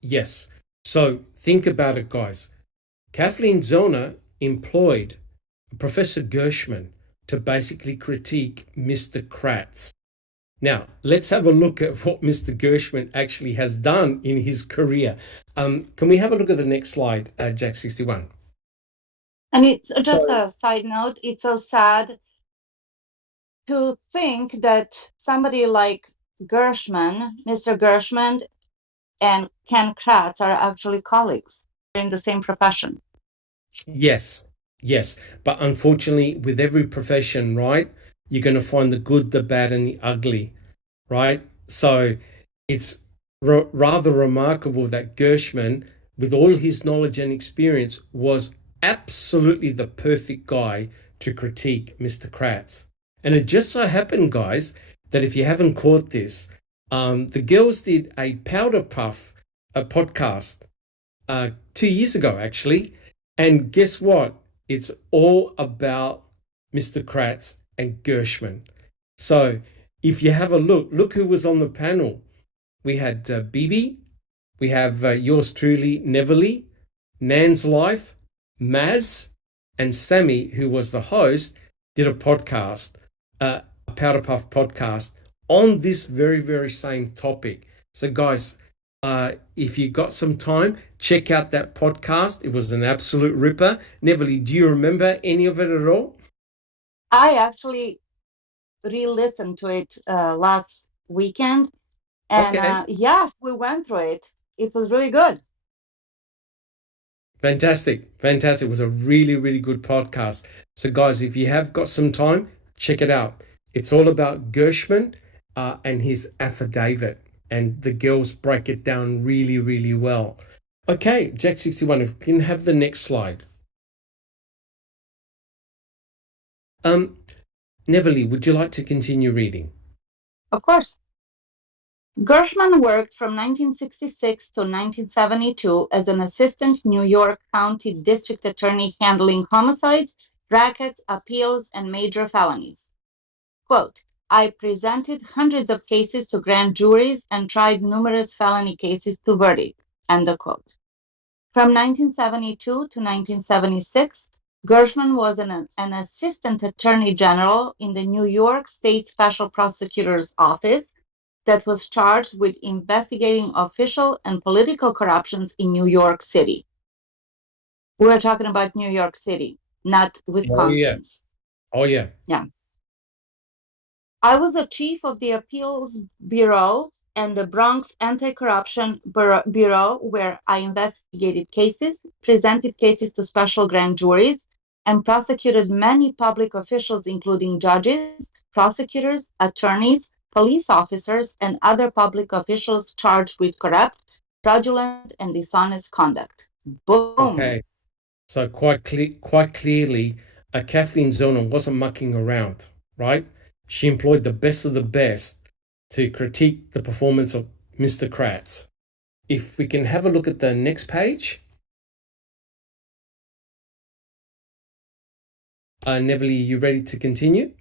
Yes. So think about it, guys. Kathleen Zellner employed Professor Gershman to basically critique Mr. Kratz. Now, let's have a look at what Mr. Gershman actually has done in his career. Can we have a look at the next slide, Jack 61? And it's just a side note, it's so sad to think that somebody like Gershman, Mr. Gershman, and Ken Kratz are actually colleagues in the same profession. Yes. But unfortunately, with every profession, right, you're going to find the good, the bad, and the ugly, right? So it's rather remarkable that Gershman, with all his knowledge and experience, was absolutely the perfect guy to critique Mr. Kratz. And it just so happened, guys, that if you haven't caught this, the girls did a Powder Puff podcast 2 years ago, actually. And guess what? It's all about Mr. Kratz and Gershman. So if you have a look who was on the panel. We had Bibi, we have yours truly, Neverly, Nan's Life, Maz, and Sammy, who was the host, did a podcast, a Powder Puff podcast on this very, very same topic. So guys, if you got some time, check out that podcast. It was an absolute ripper. Neverly, do you remember any of it at all? I actually re-listened to it last weekend. And yes, we went through it. It was really good. Fantastic. Fantastic. It was a really, really good podcast. So, guys, if you have got some time, check it out. It's all about Gershman and his affidavit, and the girls break it down really, really well. Okay, Jack 61, if we can have the next slide. Neverly, would you like to continue reading? Of course. Gershman worked from 1966 to 1972 as an assistant New York County District Attorney handling homicides, rackets, appeals, and major felonies. Quote, I presented hundreds of cases to grand juries and tried numerous felony cases to verdict, end of quote. From 1972 to 1976, Gershman was an assistant attorney general in the New York State Special Prosecutor's Office that was charged with investigating official and political corruptions in New York City. We're talking about New York City, not Wisconsin. Oh, yeah. Yeah. I was the chief of the Appeals Bureau and the Bronx Anti-Corruption Bureau, where I investigated cases, presented cases to special grand juries, and prosecuted many public officials, including judges, prosecutors, attorneys, police officers, and other public officials charged with corrupt, fraudulent, and dishonest conduct. Boom. Okay. So quite clearly, Kathleen Zellner wasn't mucking around, right? She employed the best of the best to critique the performance of Mr. Kratz. If we can have a look at the next page. Neverly, you ready to continue?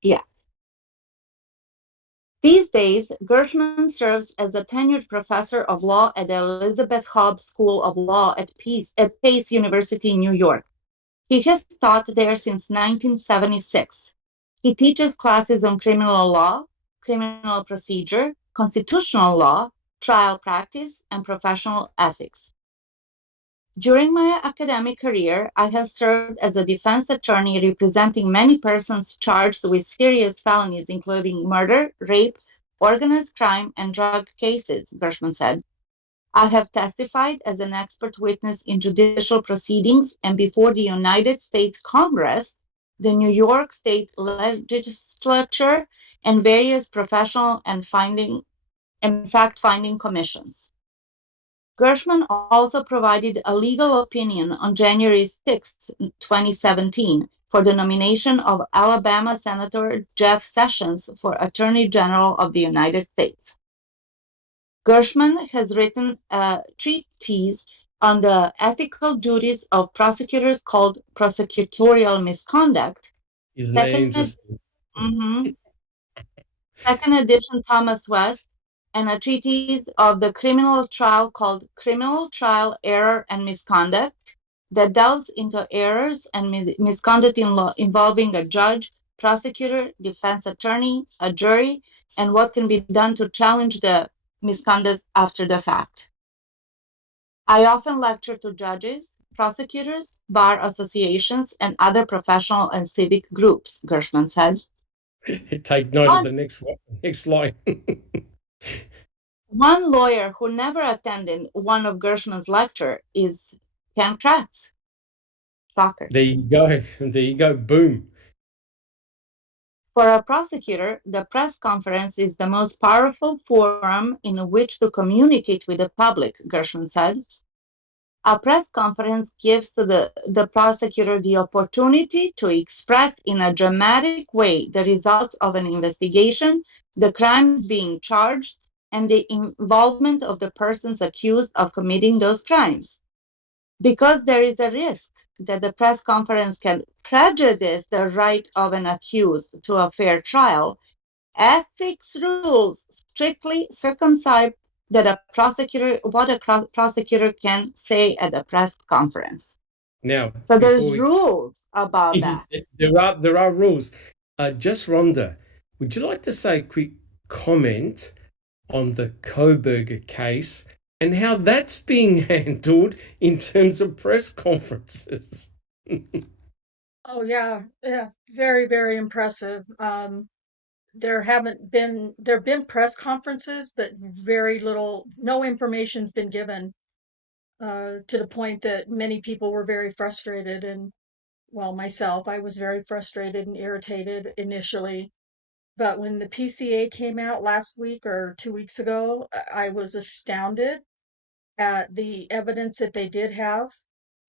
Yes. These days, Gershman serves as a tenured professor of law at the Elizabeth Hobbs School of Law at Pace University in New York. He has taught there since 1976. He teaches classes on criminal law, criminal procedure, constitutional law, trial practice, and professional ethics. During my academic career, I have served as a defense attorney representing many persons charged with serious felonies, including murder, rape, organized crime, and drug cases, Gershman said. I have testified as an expert witness in judicial proceedings and before the United States Congress, the New York State Legislature, and various professional and fact-finding commissions. Gershman also provided a legal opinion on January 6, 2017, for the nomination of Alabama Senator Jeff Sessions for Attorney General of the United States. Gershman has written a treatise on the ethical duties of prosecutors called Prosecutorial Misconduct. Isn't that interesting? Second edition, Thomas West, and a treatise of the criminal trial called Criminal Trial Error and Misconduct that delves into errors and misconduct in law involving a judge, prosecutor, defense attorney, a jury, and what can be done to challenge the misconduct after the fact. I often lecture to judges, prosecutors, bar associations, and other professional and civic groups, Gershman said. Take note of the next slide. One lawyer who never attended one of Gershman's lectures is Ken Kratz. Shocker. There you go. There you go. Boom. For a prosecutor, the press conference is the most powerful forum in which to communicate with the public, Gershman said. A press conference gives to the prosecutor the opportunity to express in a dramatic way the results of an investigation, the crimes being charged, and the involvement of the persons accused of committing those crimes. Because there is a risk that the press conference can prejudice the right of an accused to a fair trial, ethics rules strictly circumscribe that a prosecutor can say at a press conference. Now, so there's rules about that. There are rules. Just Rhonda, would you like to say a quick comment on the Koberger case and how that's being handled in terms of press conferences? Oh yeah, very, very impressive. There have been press conferences, but very little, no information's been given. to the point that many people were very frustrated. And, well, myself, I was very frustrated and irritated initially. But when the PCA came out last week or 2 weeks ago, I was astounded at the evidence that they did have,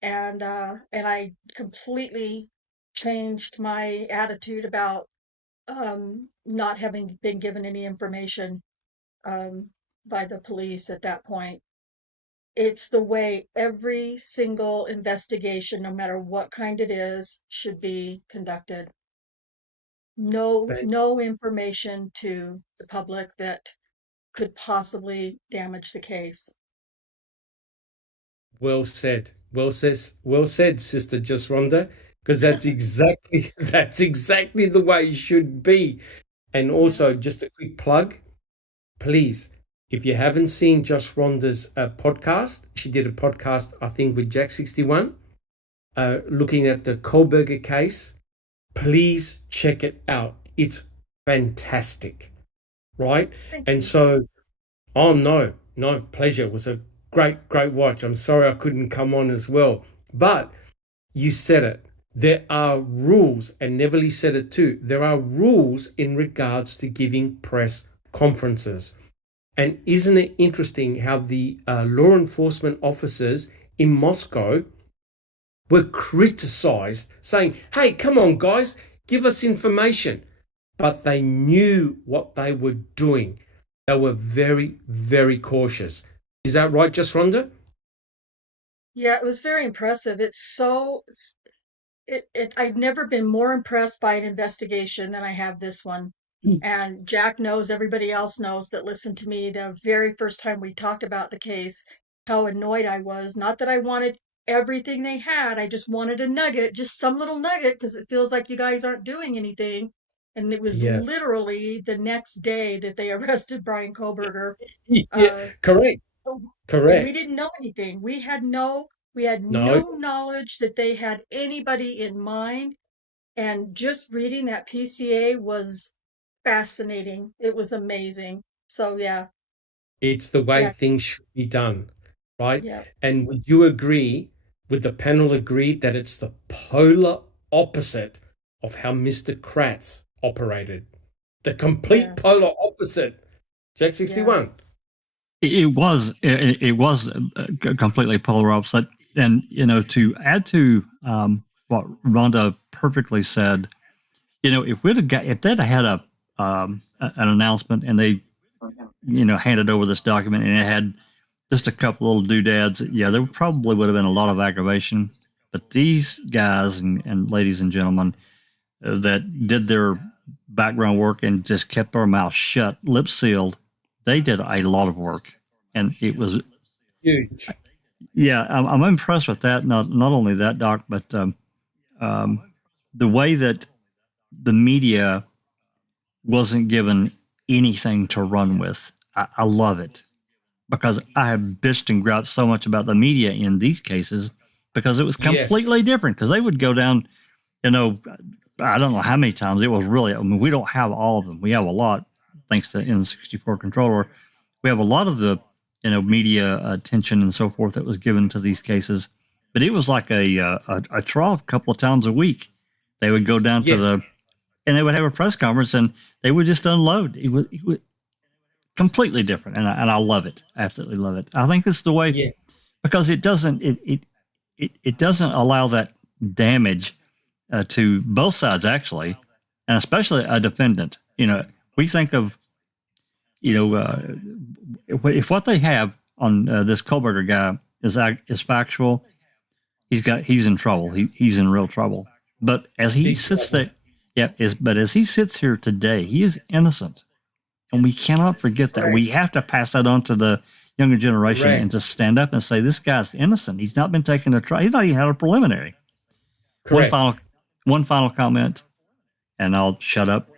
and I completely changed my attitude about not having been given any information um, by the police at that point. It's the way every single investigation, no matter what kind it is, should be conducted. No information to the public that could possibly damage the case. Well said. Well said, Sister Just Rhonda, because that's exactly the way it should be. And also, just a quick plug, please, if you haven't seen Just Rhonda's podcast, she did a podcast, I think, with Jack 61, looking at the Kohlberger case. Please check it out. It's fantastic, right? Thank And you. so, oh no, pleasure. It was a great watch. I'm sorry I couldn't come on as well, but you said it. There are rules, and Neverly said it too. There are rules in regards to giving press conferences. And isn't it interesting how the law enforcement officers in Moscow were criticized, saying, hey, come on, guys, give us information. But they knew what they were doing. They were very cautious. Is that right, Just Rhonda? Yeah, it was very impressive. I've never been more impressed by an investigation than I have this one. And Jack knows, everybody else knows that listened to me the very first time we talked about the case, how annoyed I was. Not that I wanted everything they had, I just wanted a nugget, just some little nugget, because it feels like you guys aren't doing anything. And it was Yes. literally the next day that they arrested Brian Kohlberger. Yeah, Uh, correct. and we Correct. didn't know anything. We had no No, knowledge that they had anybody in mind. And just reading that PCA was fascinating. It was amazing. So yeah, it's the way Jack, things should be done, right? yeah, And would you agree, would the panel agree that it's the polar opposite of how Mr. Kratz operated? The complete yes, polar opposite. Jack yeah, 61. It was completely polar opposite. And to add to what Rhonda perfectly said, if they'd had an announcement and they handed over this document and it had just a couple little doodads, yeah, there probably would have been a lot of aggravation. But these guys and ladies and gentlemen that did their background work and just kept their mouth shut, lips sealed, they did a lot of work, and it was Huge. yeah. I'm impressed with that. Not only that, Doc, but the way that the media wasn't given anything to run with. I love it because I have bitched and griped so much about the media in these cases because it was Yes. completely different. Because they would go down, I don't know how many times it was really. I mean, we don't have all of them. We have a lot thanks to N64 controller. We have a lot of the media attention and so forth that was given to these cases, but it was like a trial a couple of times a week. They would go down Yes. and they would have a press conference and they would just unload. It was completely different, and I love it. I absolutely love it. I think it's the way Yeah. because it doesn't allow that damage to both sides actually, and especially a defendant. We think of if what they have on this Kohlberger guy is factual, he's in trouble. He's in real trouble. But as he sits there, but as he sits here today, he is innocent, and we cannot forget that. We have to pass that on to the younger generation Correct. and just stand up and say this guy's innocent. He's not been taken to trial. He's not even had a preliminary. Correct. One final comment, and I'll shut up.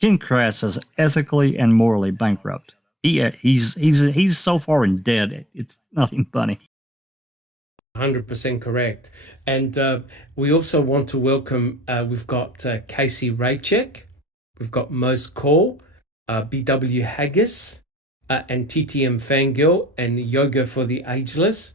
Ken Kratz is ethically and morally bankrupt. He's so far in debt. It's not even funny. 100% correct. And we also want to welcome, we've got Casey Raycheck, we've got Mose Call, BW Haggis, and TTM Fangirl, and Yoga for the Ageless.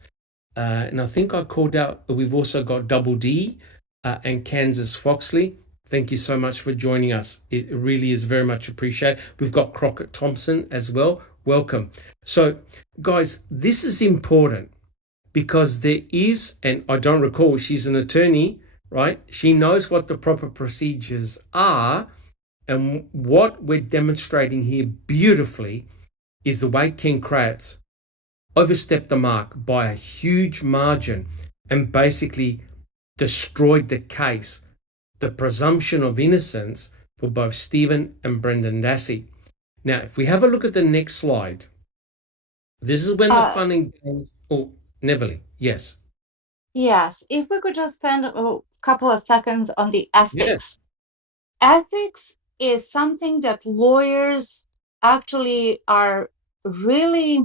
And I think I called out, we've also got Double D and Kansas Foxley. Thank you so much for joining us. It really is very much appreciated. We've got Crockett Thompson as well. Welcome. So, guys, this is important because there is, and I don't recall, she's an attorney, right? She knows what the proper procedures are. And what we're demonstrating here beautifully is the way Ken Kratz overstepped the mark by a huge margin and basically destroyed the case, the presumption of innocence for both Stephen and Brendan Dassey. Now, if we have a look at the next slide, this is when the fun and games. Oh, Neverly, yes. Yes, if we could just spend a couple of seconds on the ethics. Yes. Ethics is something that lawyers actually are really,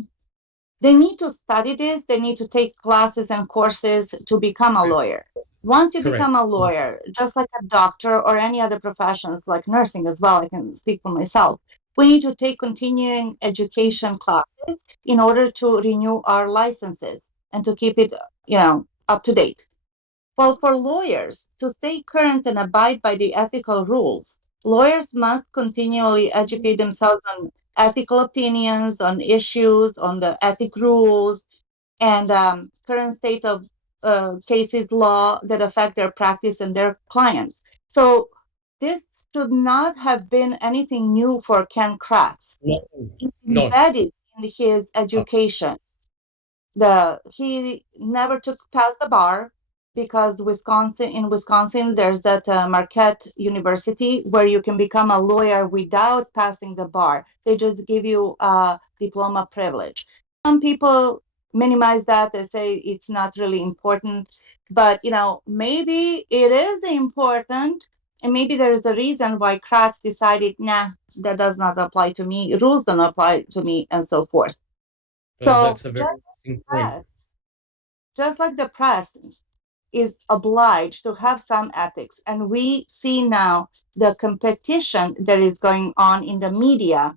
they need to study this, they need to take classes and courses to become a lawyer. Once you become a lawyer, just like a doctor or any other professions like nursing as well, I can speak for myself, we need to take continuing education classes in order to renew our licenses and to keep it, up to date. Well, for lawyers to stay current and abide by the ethical rules, lawyers must continually educate themselves on ethical opinions, on issues, on the ethic rules, and current state of cases law that affect their practice and their clients. So this should not have been anything new for Ken Kratz. It's embedded in his education. He never took past the bar because in Wisconsin there's that Marquette University where you can become a lawyer without passing the bar. They just give you a diploma privilege. Some people minimize that. They say it's not really important, but maybe it is important, and maybe there is a reason why Kratz decided, nah, that does not apply to me. Rules don't apply to me, and so forth. So that's a very interesting point. Just like the press is obliged to have some ethics, and we see now the competition that is going on in the media,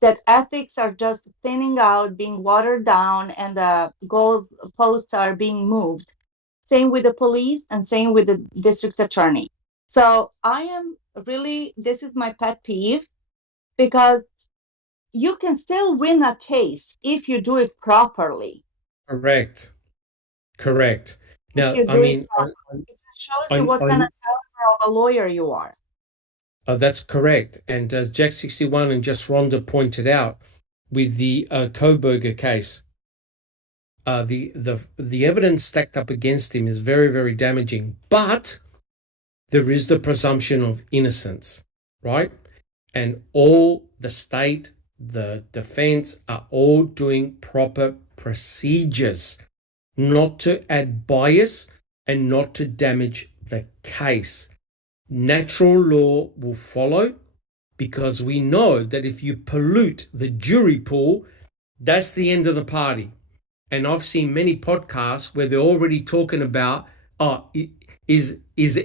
that ethics are just thinning out, being watered down, and the goalposts are being moved. Same with the police and same with the district attorney. So this is my pet peeve, because you can still win a case if you do it properly. Correct. Now, it shows you what kind of caliber of a lawyer you are. That's correct. And as Jack 61 and just Rhonda pointed out, with the Koberger case, the evidence stacked up against him is very, very damaging. But there is the presumption of innocence, right? And all the state, the defense are all doing proper procedures, not to add bias and not to damage the case. Natural law will follow, because we know that if you pollute the jury pool, that's the end of the party. And I've seen many podcasts where they're already talking about, is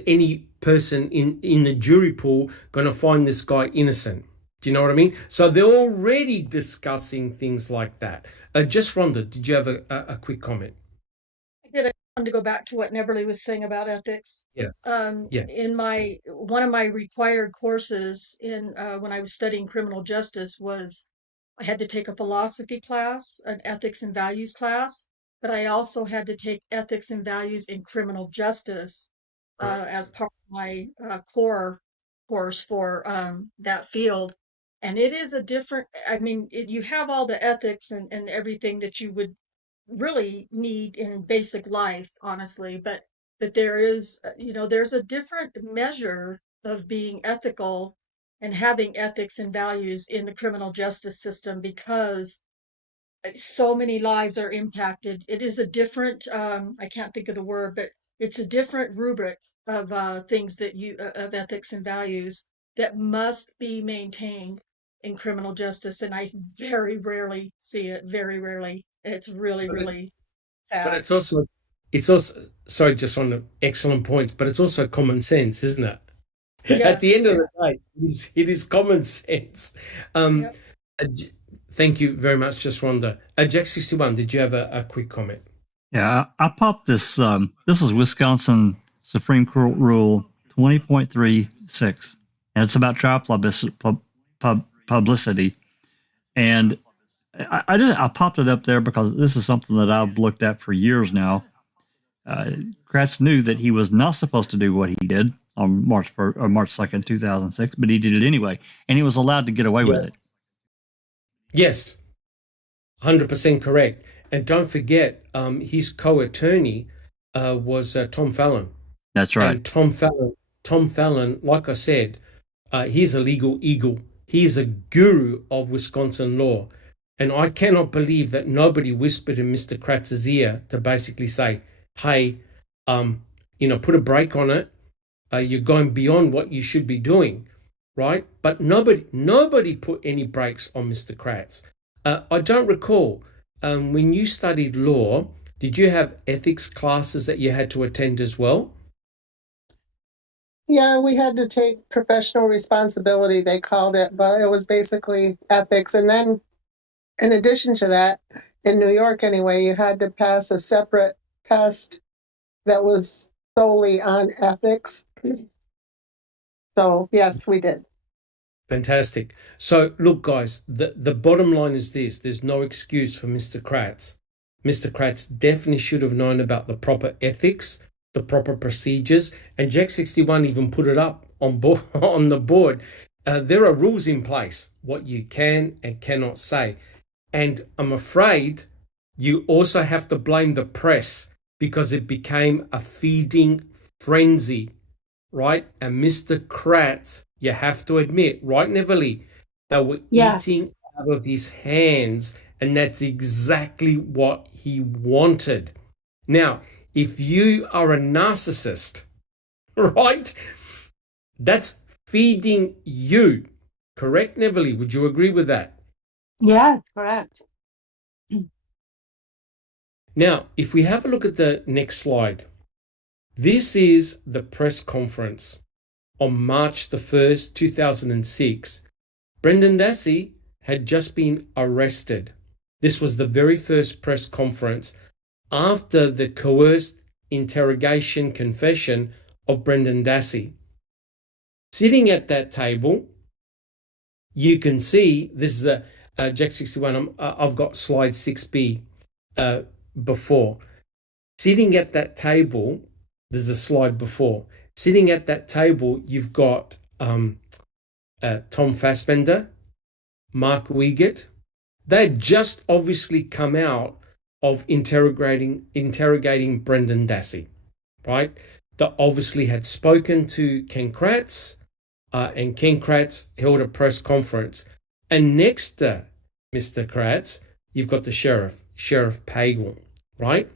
any person in the jury pool going to find this guy innocent? Do you know what I mean? So they're already discussing things like that. Just Rhonda, did you have a quick comment? I did. I wanted to go back to what Neverly was saying about ethics. Yeah. In one of my required courses when I was studying criminal justice was I had to take a philosophy class, an ethics and values class, but I also had to take ethics and values in criminal justice as part of my core course for that field. And it is a different, you have all the ethics and everything that you would really need in basic life, honestly, but there is, there's a different measure of being ethical and having ethics and values in the criminal justice system, because so many lives are impacted. It is a different, I can't think of the word, but it's a different rubric of things of ethics and values that must be maintained in criminal justice. And I very rarely see it, very rarely. It's really, really sad. But it's also, sorry, just on the excellent points, but it's also common sense, isn't it? Yes, at the end of the day, it is common sense. Yep. Thank you very much, just Rhonda. Jack 61, did you have a quick comment? Yeah, I popped this. This is Wisconsin Supreme Court Rule 20.36, and it's about trial publicity. And I popped it up there because this is something that I've looked at for years now. Kratz knew that he was not supposed to do what he did on March 2nd, 2006, but he did it anyway, and he was allowed to get away with it. Yes, 100% correct. And don't forget, his co-attorney was Tom Fallon. That's right. And Tom Fallon, like I said, he's a legal eagle. He's a guru of Wisconsin law. And I cannot believe that nobody whispered in Mr. Kratz's ear to basically say, hey, put a brake on it. You're going beyond what you should be doing, right? But nobody put any brakes on Mr. Kratz. I don't recall, when you studied law, did you have ethics classes that you had to attend as well? Yeah, we had to take professional responsibility, they called it, but it was basically ethics. And then in addition to that, in New York anyway, you had to pass a separate test that was solely on ethics. So yes, we did. Fantastic. So look, guys, the bottom line is this. There's no excuse for Mr. Kratz. Mr. Kratz definitely should have known about the proper ethics, the proper procedures, and Jack 61 even put it up on the board. There are rules in place, what you can and cannot say. And I'm afraid you also have to blame the press because it became a feeding frenzy, right? And Mr. Kratz, you have to admit, right, Neverly, they were eating out of his hands, and that's exactly what he wanted. Now, if you are a narcissist, right, that's feeding you. Correct, Neverly? Would you agree with that? Yes, correct. Now, if we have a look at the next slide, this is the press conference on March the 1st, 2006. Brendan Dassey had just been arrested. This was the very first press conference after the coerced interrogation confession of Brendan Dassey. Sitting at that table, you can see, this is the Jack 61, I've got slide 6B before. Sitting at that table, there's a slide before. Sitting at that table, you've got Tom Fassbender, Mark Wiegert. They'd just obviously come out of interrogating Brendan Dassey, right? They obviously had spoken to Ken Kratz, and Ken Kratz held a press conference. And next to Mr. Kratz, you've got the Sheriff Pagel, right?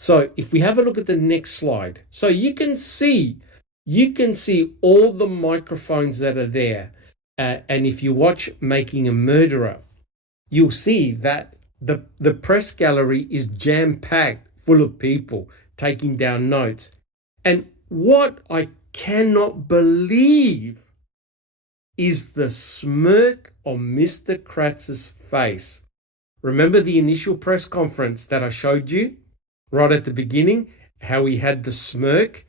So if we have a look at the next slide, so you can see all the microphones that are there. And if you watch Making a Murderer, you'll see that the press gallery is jam-packed full of people taking down notes. And what I cannot believe is the smirk on Mr. Kratz's face. Remember the initial press conference that I showed you right at the beginning, how he had the smirk?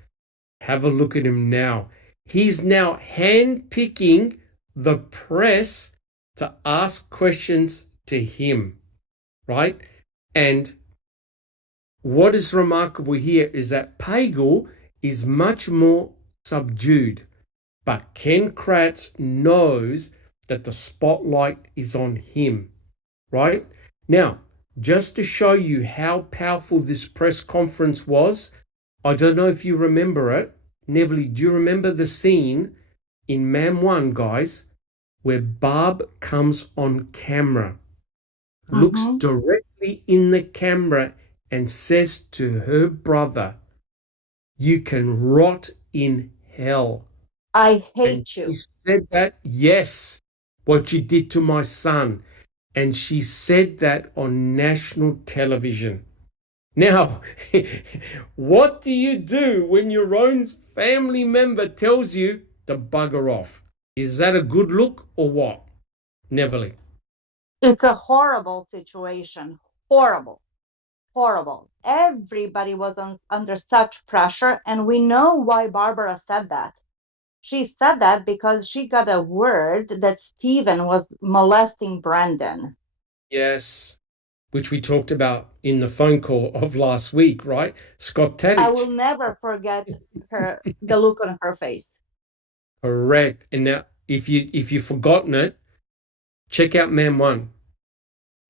Have a look at him now. He's now handpicking the press to ask questions to him, right? And what is remarkable here is that Pagel is much more subdued, but Ken Kratz knows that the spotlight is on him, right? Now, just to show you how powerful this press conference was, I don't know if you remember it. Neverly, do you remember the scene in Mam 1, guys, where Barb comes on camera, looks directly in the camera and says to her brother, "You can rot in hell. I hate you." She said that, yes, what you did to my son. And she said that on national television. Now, what do you do when your own family member tells you to bugger off? Is that a good look or what? Neverly. It's a horrible situation. Horrible. horrible. Everybody was under such pressure, and we know why Barbara said that. She said that because she got a word that Stephen was molesting Brendan. Yes, which we talked about in the phone call of last week, right? Scott I will Tadich. never forget the look on her face. Correct. And now, if you've forgotten it, check out Man One.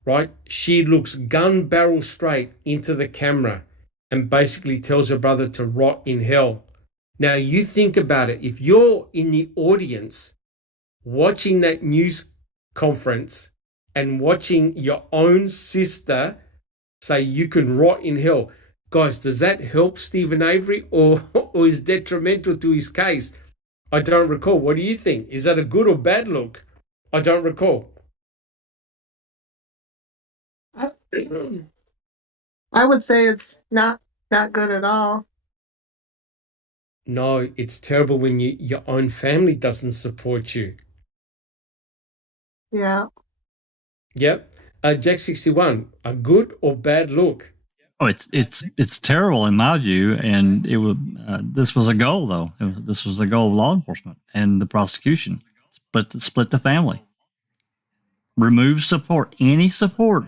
Right? She looks gun barrel straight into the camera and basically tells her brother to rot in hell. Now you think about it. If you're in the audience watching that news conference and watching your own sister say you can rot in hell, guys, does that help Stephen Avery or is detrimental to his case? I don't recall. What do you think? Is that a good or bad look? I don't recall. I would say it's not good at all. No, it's terrible when your own family doesn't support you. Yeah. Yep. Jack 61, a good or bad look? Oh, it's terrible in my view, and it was this was a goal though. This was the goal of law enforcement and the prosecution. Split the family, remove support, any support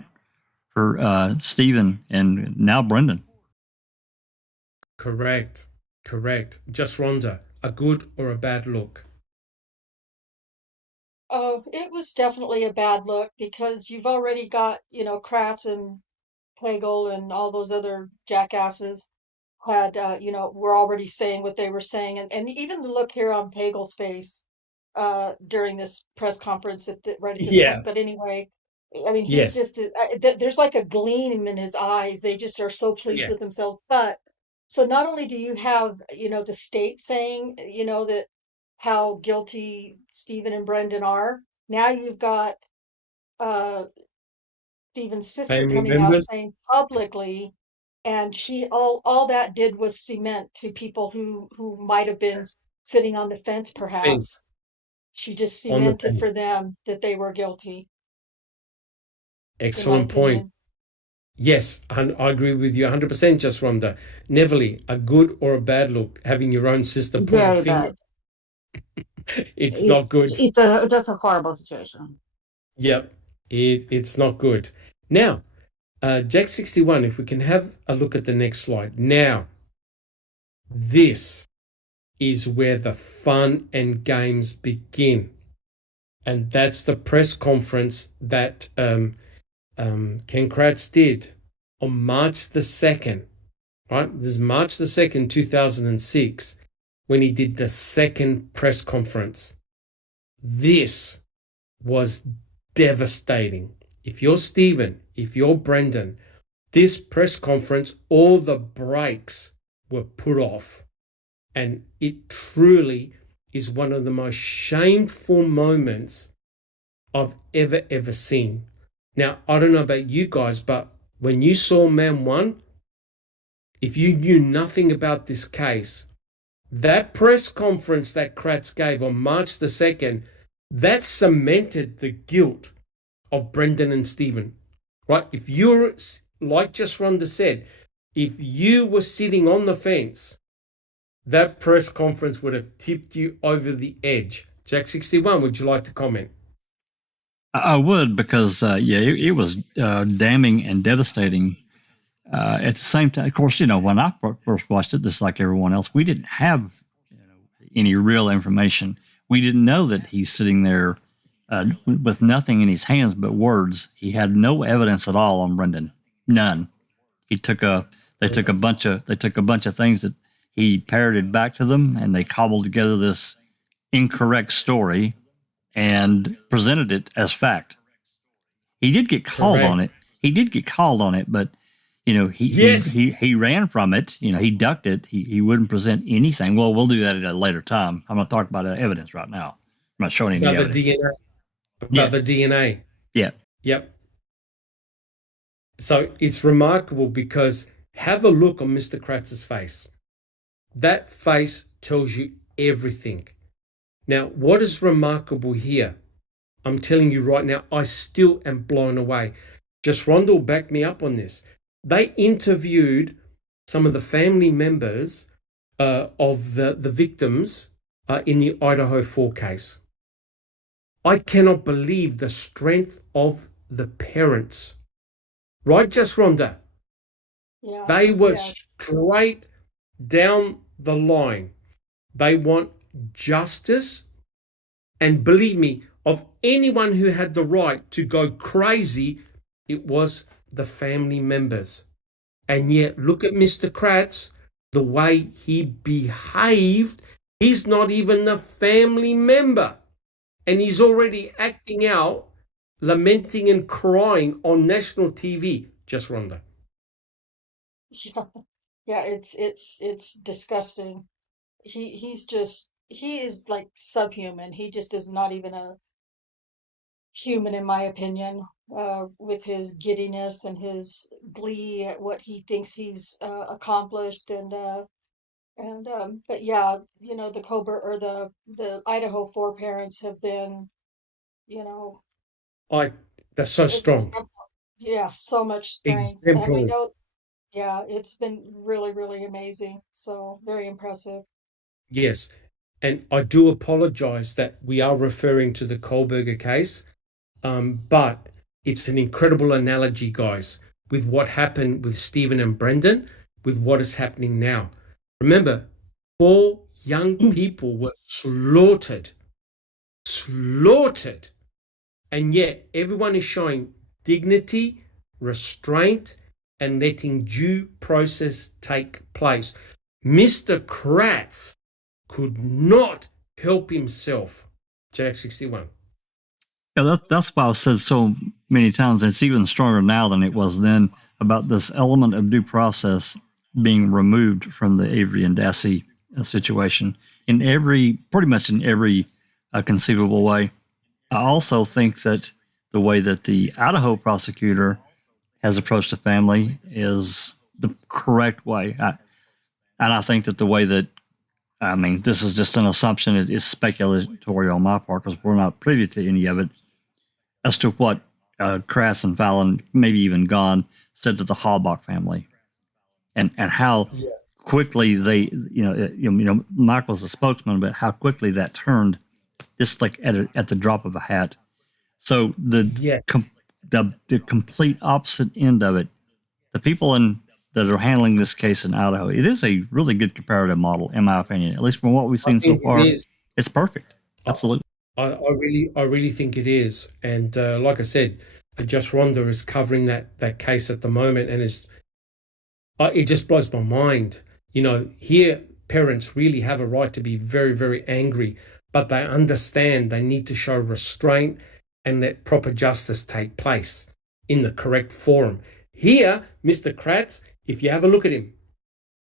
for Stephen and now Brendan. Correct. Just Rhonda, a good or a bad look? Oh, it was definitely a bad look because you've already got, Kratz and Pagel and all those other jackasses had, were already saying what they were saying. And even the look here on Pagel's face during this press conference right at this Yeah. point. But anyway, I mean, he's Yes. just, there's like a gleam in his eyes. They just are so pleased Yeah. with themselves. But so not only do you have, the state saying, that how guilty Stephen and Brendan are, now you've got uh Stephen's sister Family coming out members? saying publicly, and she all that did was cement to people who might have been Yes. sitting on the fence, Fence. perhaps. She just On the cemented for fence. them that they were guilty, in my Excellent point. opinion. Yes, I agree with you 100%, just Rhonda. Neverly, a good or a bad look, having your own sister point a Very finger. bad. It's not good. It's just a horrible situation. Yep, it's not good. Now, Jack 61, if we can have a look at the next slide. Now, this is where the fun and games begin. And that's the press conference that Ken Kratz did on March the 2nd, right? This is March the 2nd, 2006, when he did the second press conference. This was devastating. If you're Stephen, if you're Brendan, this press conference, all the brakes were put off. And it truly is one of the most shameful moments I've ever seen. Now, I don't know about you guys, but when you saw Man One, if you knew nothing about this case, that press conference that Kratz gave on March the 2nd, that cemented the guilt of Brendan and Stephen, right? If you're, like just Rhonda said, if you were sitting on the fence, that press conference would have tipped you over the edge. Jack 61, would you like to comment? I would because it was damning and devastating. At the same time, of course, when I first watched it, just like everyone else, we didn't have any real information. We didn't know that he's sitting there with nothing in his hands but words. He had no evidence at all on Brendan, none. They took a bunch of things that he parroted back to them, and they cobbled together this incorrect story and presented it as fact. He did get called on it. But he ran from it. He ducked it. He wouldn't present anything. Well, we'll do that at a later time. I'm not talking about evidence right now. I'm not showing any evidence. The DNA. Yeah. Yep. So it's remarkable because have a look on Mr. Kratz's face. That face tells you everything. Now, what is remarkable here? I'm telling you right now, I still am blown away. Just Rhonda will back me up on this. They interviewed some of the family members of the victims in the Idaho 4 case. I cannot believe the strength of the parents. Right, Just Rhonda? Yeah. They were Yeah. straight down the line. They want justice. And believe me, of anyone who had the right to go crazy, it was the family members. And yet, look at Mr. Kratz, the way he behaved. He's not even a family member. And he's already acting out, lamenting and crying on national TV. Just Rhonda. Yeah. Yeah, it's disgusting. He is like subhuman. He just is not even a human, in my opinion, with his giddiness and his glee at what he thinks he's accomplished. But yeah, the Cobra or the Idaho 4 parents have been, you know, That's so strong. example. Yeah, so much strength. And I Exemplary. know, yeah, it's been really, really amazing. So very impressive. Yes. And I do apologize that we are referring to the Kohlberger case, but it's an incredible analogy, guys, with what happened with Stephen and Brendan, with what is happening now. Remember, 4 young people were slaughtered, and yet everyone is showing dignity, restraint, and letting due process take place. Mr. Kratz could not help himself. Jack 61. Yeah, that's why I've said so many times. It's even stronger now than it was then about this element of due process being removed from the Avery and Dassey situation pretty much in every conceivable way. I also think that the way that the Idaho prosecutor has approached the family is the correct way. And I think that the way that, this is just an assumption, it's speculatory on my part because we're not privy to any of it, as to what Kratz and Fallon, maybe even Gone, said to the Halbach family, and how quickly they, Mike was a spokesman, but how quickly that turned, just like at the drop of a hat. So the complete opposite end of it, the people that are handling this case in Idaho, it is a really good comparative model, in my opinion. At least from what we've seen so far, it's perfect. Absolutely. I really think it is. And like I said, Just Rhonda is covering that case at the moment, and it just blows my mind. Here parents really have a right to be very, very angry, but they understand they need to show restraint and let proper justice take place in the correct forum. Here, Mr. Kratz, if you have a look at him,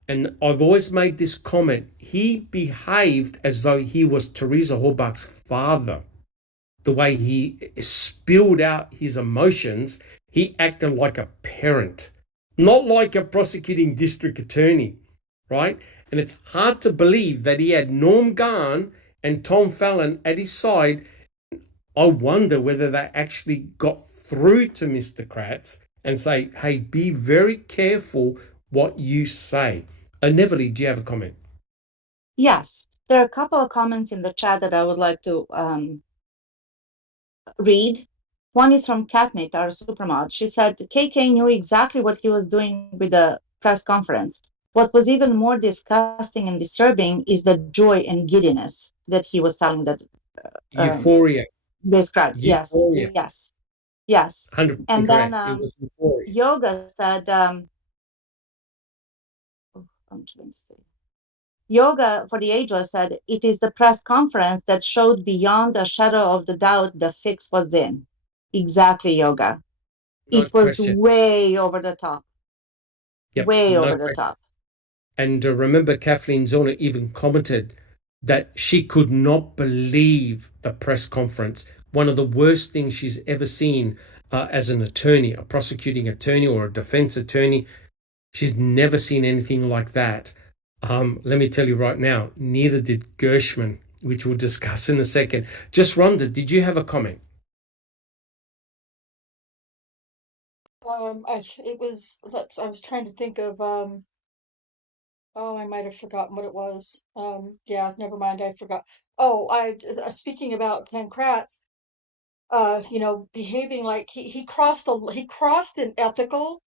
and I've always made this comment, he behaved as though he was Teresa Halbach's father. The way he spilled out his emotions, he acted like a parent, not like a prosecuting district attorney, right? And it's hard to believe that he had Norm Gahn and Tom Fallon at his side. I wonder whether they actually got through to Mr. Kratz and say, hey, be very careful what you say. Neverly, do you have a comment? Yes, there are a couple of comments in the chat that I would like to read. One is from Catnit, our supermod. She said, KK knew exactly what he was doing with the press conference. What was even more disgusting and disturbing is the joy and giddiness that he was telling that Euphoria. Described. Euphoria. Yes. 100% And then it was euphoria. Yoga said, I'm trying to say. Yoga for the Ageless said, it is the press conference that showed beyond a shadow of the doubt the fix was in. Exactly, Yoga. It was way over the top. Yep, way over the top. And remember, Kathleen Zorner even commented that she could not believe the press conference. One of the worst things she's ever seen as an attorney, a prosecuting attorney or a defense attorney. She's never seen anything like that. Let me tell you right now, neither did Gershman, which we'll discuss in a second. Just Rhonda, did you have a comment? I was trying to think of, oh, I might have forgotten what it was. Yeah, never mind, I forgot. Oh, speaking about Ken Kratz, behaving like he crossed an ethical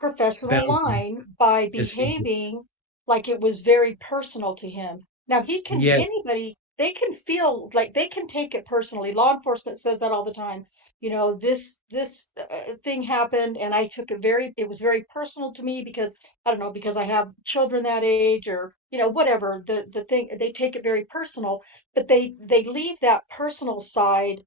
professional Boundary. line by Yes, he did. behaving like it was very personal to him. Now, Yes, they can feel like they can take it personally. Law enforcement says that all the time. This thing happened and it was very personal to me because I don't know, because I have children that age or, whatever the thing, they take it very personal, but they leave that personal side.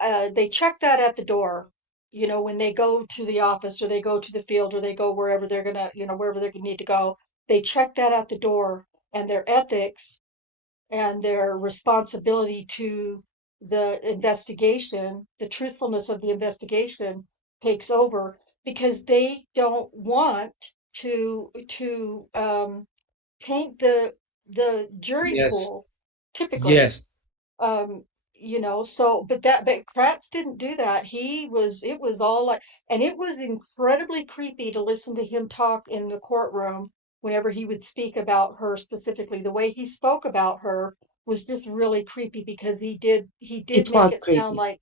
They check that at the door, when they go to the office or they go to the field or they go wherever wherever they're gonna need to go. They check that at the door, and their ethics and their responsibility to the investigation, the truthfulness of the investigation takes over because they don't want to taint the jury yes, pool, typically. yes. um but Kratz didn't do that. It was all like, and it was incredibly creepy to listen to him talk in the courtroom whenever he would speak about her specifically. The way he spoke about her was just really creepy because he did It make was it sound creepy. like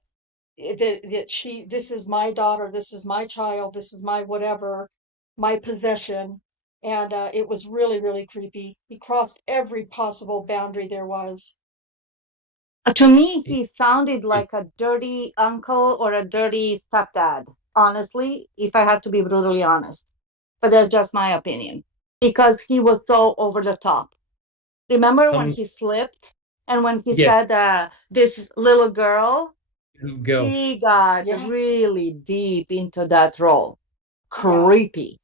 this is my daughter, this is my child, this is my whatever, my possession. And it was really, really creepy. He crossed every possible boundary there was. To me, He he sounded did. like a dirty uncle or a dirty stepdad, honestly, if I have to be brutally honest. But that's just my opinion. Because he was so over the top. Remember when Come, he slipped and when he yes, said, this little girl? little girl. He got Yeah, really deep into that role. yeah. Creepy.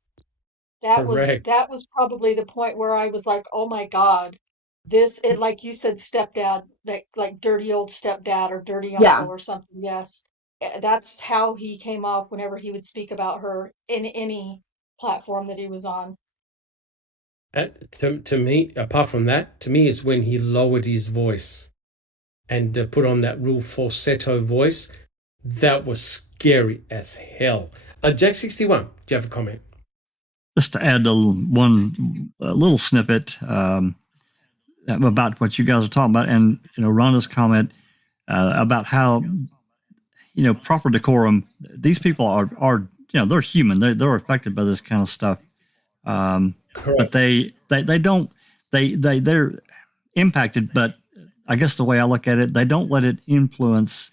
Correct. That was probably the point where I was like, "Oh my God, this," it like you said, stepdad, like dirty old stepdad or dirty uncle Yeah. or something. Yes. That's how he came off whenever he would speak about her in any platform that he was on. To me, apart from that, to me, is when he lowered his voice and put on that real falsetto voice. That was scary as hell. Jack 61, do you have a comment? Just to add a little snippet about what you guys are talking about, and Rhonda's comment about how proper decorum. These people are they're human. They're affected by this kind of stuff. But Correct. they don't they're impacted. But I guess the way I look at it, they don't let it influence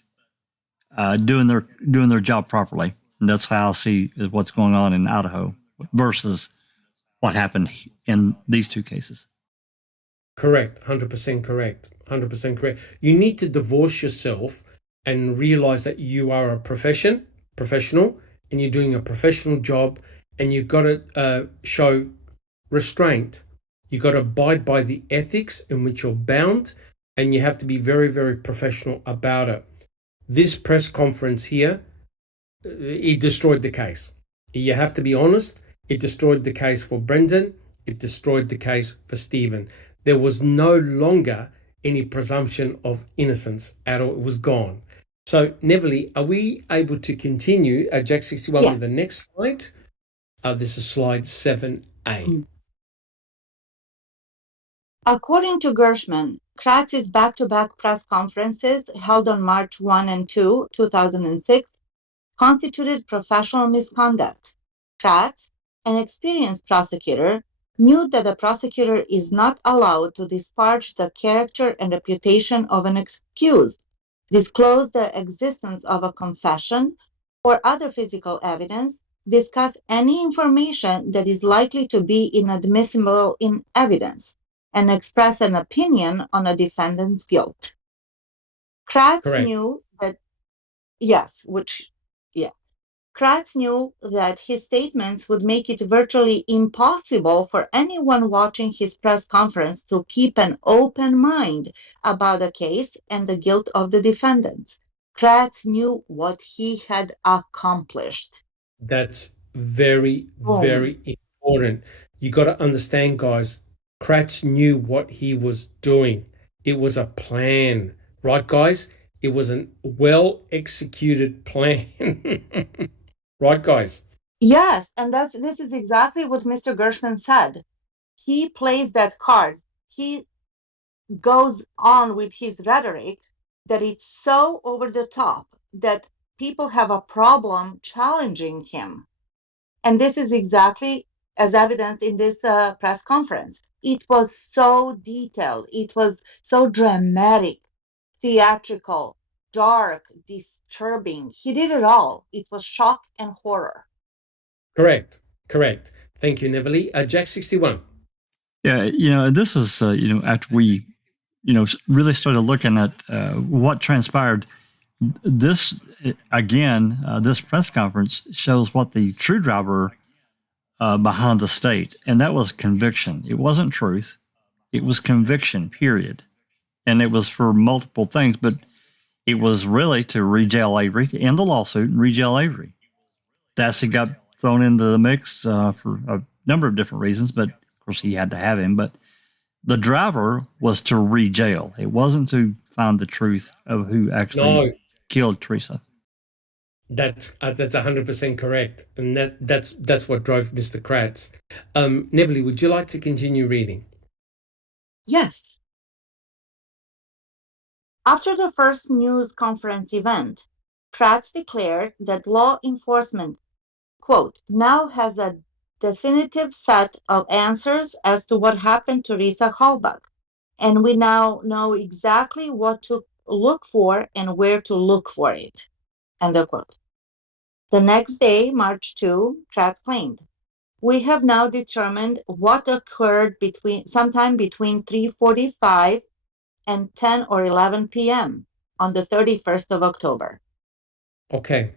doing their job properly. And that's how I see what's going on in Idaho versus what happened in these two cases. Correct. 100% correct. 100% correct. You need to divorce yourself and realize that you are a professional, and you're doing a professional job, and you've got to show restraint. You've got to abide by the ethics in which you're bound, and you have to be very, very professional about it. This press conference here, it destroyed the case. You have to be honest. It destroyed the case for Brendan. It destroyed the case for Stephen. There was no longer any presumption of innocence at all. It was gone. So, Neverly, are we able to continue Jack 61 Yeah. with the next slide? This is slide 7A. According to Gershman, Kratz's back-to-back press conferences held on March 1 and 2, 2006, constituted professional misconduct. Kratz, an experienced prosecutor, knew that a prosecutor is not allowed to disparage the character and reputation of an accused, disclose the existence of a confession or other physical evidence, discuss any information that is likely to be inadmissible in evidence, and express an opinion on a defendant's guilt. Kratz Correct. knew that, yes, yeah. Kratz knew that his statements would make it virtually impossible for anyone watching his press conference to keep an open mind about the case and the guilt of the defendants. Kratz knew what he had accomplished. That's very, Boom. very important. You got to understand, guys, Kratz knew what he was doing. It was a plan, right, guys? It was a well executed plan. Right, guys? Yes, and this is exactly what Mr. Gershman said. He plays that card. He goes on with his rhetoric that it's so over the top that people have a problem challenging him. And this is exactly as evidenced in this press conference. It was so detailed, it was so dramatic, theatrical, dark, disturbing. He did it all. It was shock and horror. Correct. Thank you, Neville. Jack 61. Yeah, this is, after we, really started looking at what transpired. This, again, this press conference shows what the true driver behind the state, and that was conviction. It wasn't truth. It was conviction, period. And it was for multiple things, but it was really to re-jail Avery, to end the lawsuit and re-jail Avery. Dassey got thrown into the mix for a number of different reasons, but of course he had to have him. But the driver was to re-jail. It wasn't to find the truth of who actually killed Teresa. That's 100% correct, and that's what drove Mr. Kratz. Neville, would you like to continue reading? Yes. After the first news conference event, Kratz declared that law enforcement, quote, now has a definitive set of answers as to what happened to Teresa Halbach, and we now know exactly what to look for and where to look for it, end of quote. The next day, March 2, Kratz claimed, we have now determined what occurred sometime between 3:45 and 10 or 11 p.m. on the 31st of October. Okay.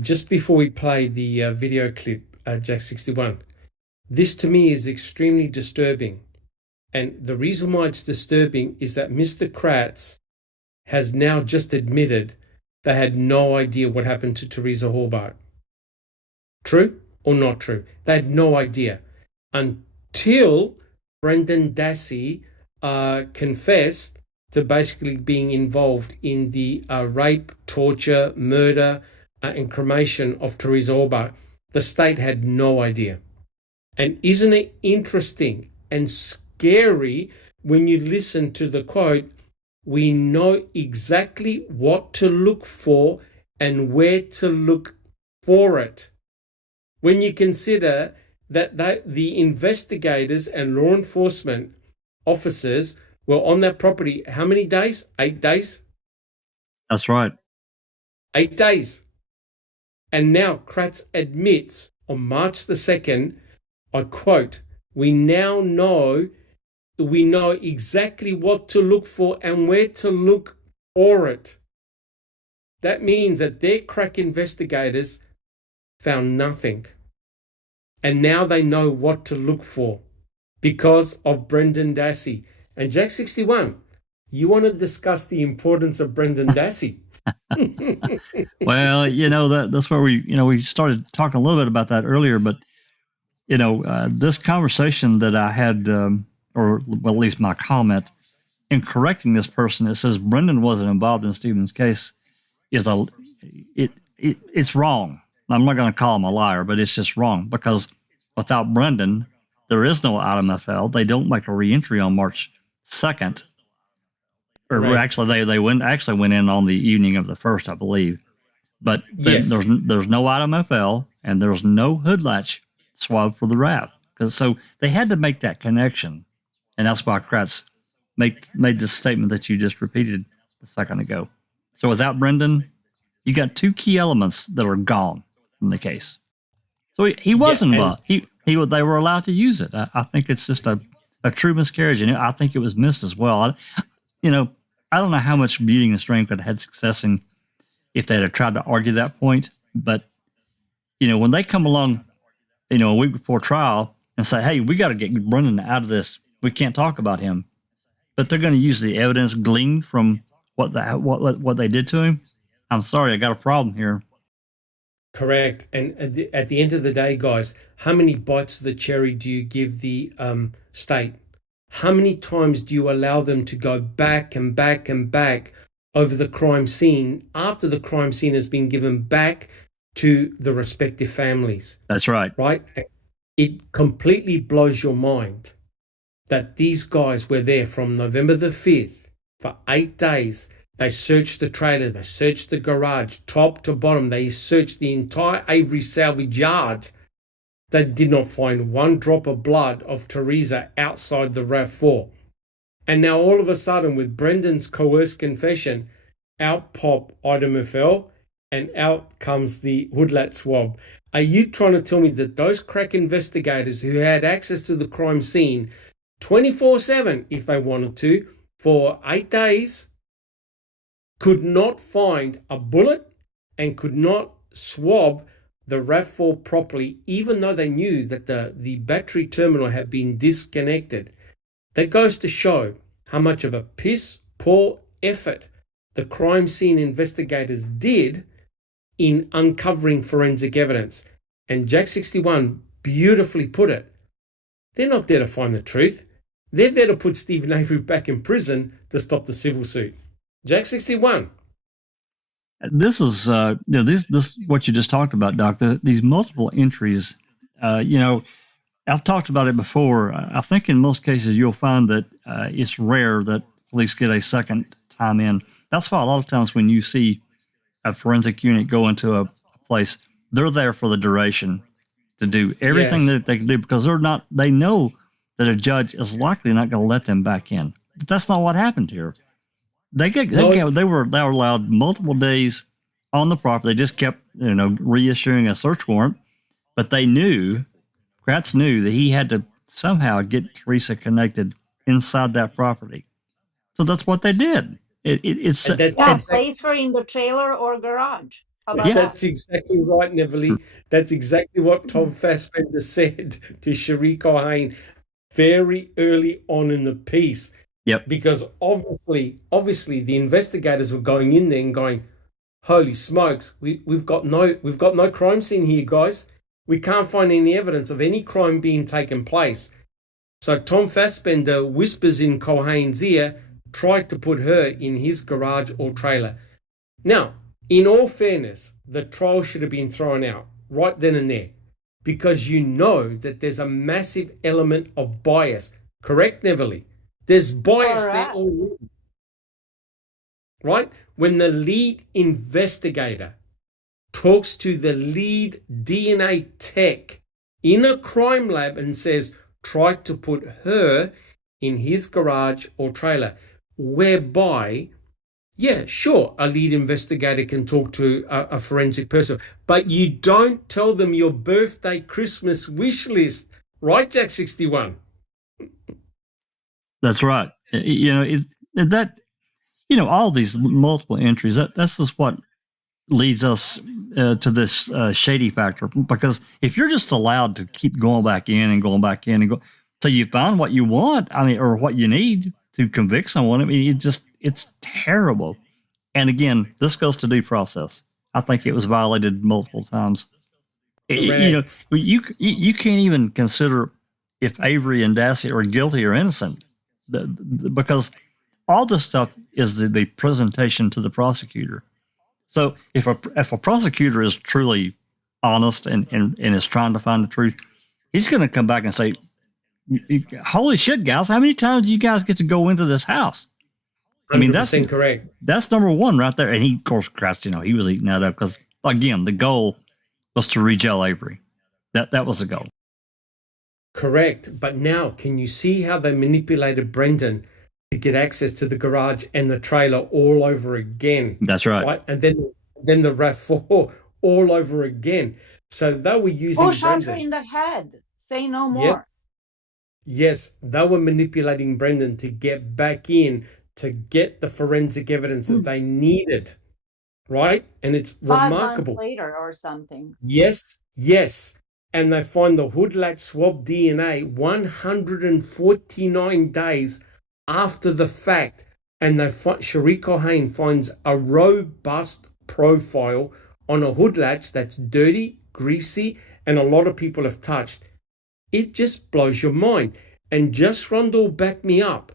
Just before we play the video clip, Jack 61, this to me is extremely disturbing. And the reason why it's disturbing is that Mr. Kratz has now just admitted they had no idea what happened to Teresa Halbach. True or not true? They had no idea until Brendan Dassey confessed to basically being involved in the rape, torture, murder, and cremation of Teresa Halbach. The state had no idea. And isn't it interesting and scary when you listen to the quote, we know exactly what to look for and where to look for it. When you consider that the investigators and law enforcement officers were on that property, how many days? 8 days? That's right. 8 days. And now Kratz admits on March the 2nd, I quote, we know exactly what to look for and where to look for it. That means that their crack investigators found nothing. And now they know what to look for because of Brendan Dassey. And Jack 61, you want to discuss the importance of Brendan Dassey? Well, that's where we started talking a little bit about that earlier, but this conversation that I had, or well, at least my comment in correcting this person that says Brendan wasn't involved in Stephen's case is it's wrong. I'm not going to call him a liar, but it's just wrong because without Brendan, there is no IMFL. They don't make a reentry on March 2nd. Or right. Actually, they went in on the evening of the 1st, I believe. But yes. There's no IMFL and there's no hood latch swab for the RAF. So they had to make that connection. And that's why Kratz made this statement that you just repeated a second ago. So without Brendan, you got two key elements that are gone from the case. So he wasn't involved. They were allowed to use it. I think it's just a true miscarriage, and I think it was missed as well. I don't know how much Beauty and Strength could have had success in if they had tried to argue that point. But when they come along, a week before trial and say, "Hey, we got to get Brendan out of this. We can't talk about him," but they're going to use the evidence gleaned from what they did to him. I'm sorry, I got a problem here. Correct. And at the end of the day, guys, how many bites of the cherry do you give the state? How many times do you allow them to go back and back and back over the crime scene after the crime scene has been given back to the respective families. That's right. Right? It completely blows your mind that these guys were there from November the 5th for 8 days. They searched the trailer, they searched the garage, top to bottom. They searched the entire Avery salvage yard. They did not find one drop of blood of Teresa outside the RAV4. And now all of a sudden, with Brendan's coerced confession, out pop item FL, and out comes the hoodlat swab. Are you trying to tell me that those crack investigators who had access to the crime scene 24/7, if they wanted to, for 8 days, could not find a bullet and could not swab the RAV4 properly, even though they knew that the battery terminal had been disconnected? That goes to show how much of a piss poor effort the crime scene investigators did in uncovering forensic evidence. And Jack 61 beautifully put it. They're not there to find the truth. They're there to put Stephen Avery back in prison to stop the civil suit. Jack 61. This is this what you just talked about, Doc. These multiple entries. I've talked about it before. I think in most cases you'll find that it's rare that police get a second time in. That's why a lot of times when you see a forensic unit go into a place, they're there for the duration to do everything that they can do, because they know that a judge is likely not going to let them back in. But that's not what happened here. They were allowed multiple days on the property. They just kept reissuing a search warrant, but Kratz knew that he had to somehow get Teresa connected inside that property. So that's what they did. Place her in the trailer or garage. That's exactly right, Neverly. That's exactly what Tom Fassbender said to Cherie Cohen very early on in the piece. Yep. Because obviously the investigators were going in there and going, holy smokes, we've got no crime scene here, guys. We can't find any evidence of any crime being taken place. So Tom Fassbender whispers in Cohen's ear, tried to put her in his garage or trailer. Now, in all fairness, the trial should have been thrown out right then and there, because you know that there's a massive element of bias. Correct, Neverly? There's bias there already. Right? When the lead investigator talks to the lead DNA tech in a crime lab and says, try to put her in his garage or trailer, whereby, yeah, sure, a lead investigator can talk to a forensic person, but you don't tell them your birthday Christmas wish list, right, Jack 61? That's right. All these multiple entries, that's just what leads us to this shady factor. Because if you're just allowed to keep going back in and going back in and go till you find what you want, or what you need to convict someone, it's terrible. And again, this goes to due process. I think it was violated multiple times. You can't even consider if Avery and Dassey are guilty or innocent, because all this stuff is the presentation to the prosecutor. So if a prosecutor is truly honest and is trying to find the truth, he's going to come back and say, holy shit, guys, how many times do you guys get to go into this house? That's correct. That's number one right there. And he, of course, Kratz, he was eating that up because, again, the goal was to re-jail Avery. That was the goal. Correct. But now, can you see how they manipulated Brendan to get access to the garage and the trailer all over again? That's right. And then the RAV4 all over again. So they were using shot her in the head. Say no more. Yes, they were manipulating Brendan to get back in, to get the forensic evidence that they needed, right? And it's 5 remarkable. months later or something. Yes. And they find the hood latch swab DNA 149 days after the fact. And Cherie Cohen finds a robust profile on a hood latch that's dirty, greasy, and a lot of people have touched. It just blows your mind. And just Rundle backed me up.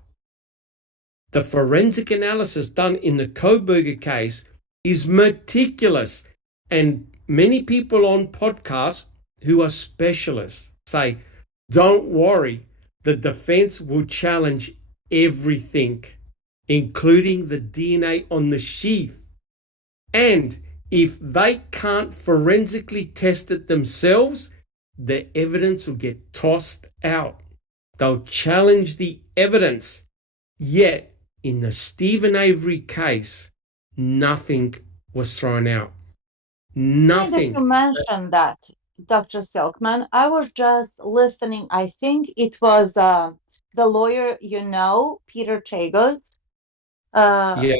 The forensic analysis done in the Koberger case is meticulous. And many people on podcasts who are specialists say, don't worry, the defense will challenge everything, including the DNA on the sheath. And if they can't forensically test it themselves, the evidence will get tossed out. They'll challenge the evidence. Yet, in the Stephen Avery case, nothing was thrown out. Nothing. You mentioned that, Dr. Silkman. I was just listening. I think it was the lawyer, Peter Chagos. Yeah.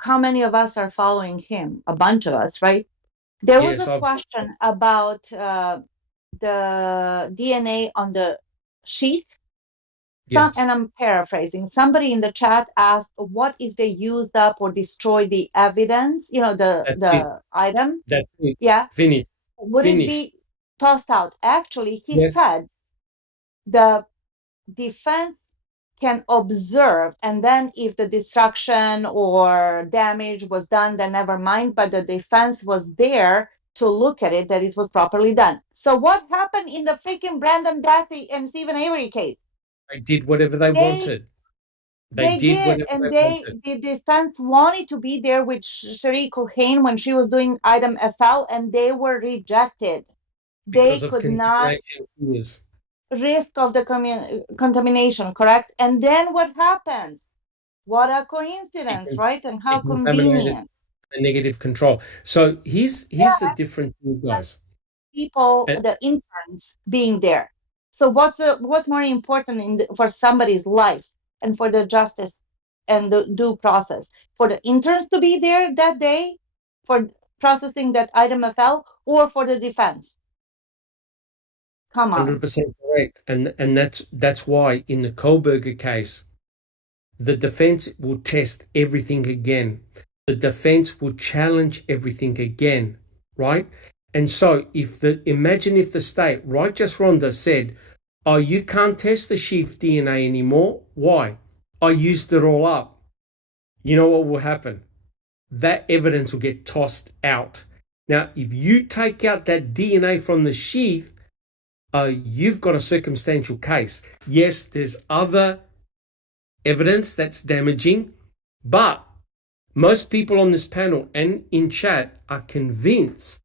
How many of us are following him? A bunch of us, right? There was Yes, a question about the DNA on the sheath. yes. And I'm paraphrasing. Somebody in the chat asked, what if they used up or destroyed the evidence, the item? That's it. Yeah. Finished. Would it be tossed out? Actually, he said the defense can observe, and then if the destruction or damage was done, then never mind, but the defense was there to look at it, that it was properly done. So what happened in the freaking Brendan Dassey and Stephen Avery case? They did whatever they wanted. They did, and the defense wanted to be there with Cherie Culhane when she was doing item FL, and they were rejected. They could not risk of the contamination, correct? And then what happens? What a coincidence, right? And how convenient. A negative control. So here's the difference, you guys. People, the interns being there. So what's more important for somebody's life and for the justice and the due process? For the interns to be there that day for processing that item FL, or for the defense? Come on. 100% correct. And that's why in the Kohlberger case, the defense will test everything again. The defense will challenge everything again, right? And so imagine if the state, right, just Rhonda said, oh, you can't test the sheath DNA anymore. Why? I used it all up. You know what will happen? That evidence will get tossed out. Now, if you take out that DNA from the sheath, you've got a circumstantial case. Yes, there's other evidence that's damaging, but most people on this panel and in chat are convinced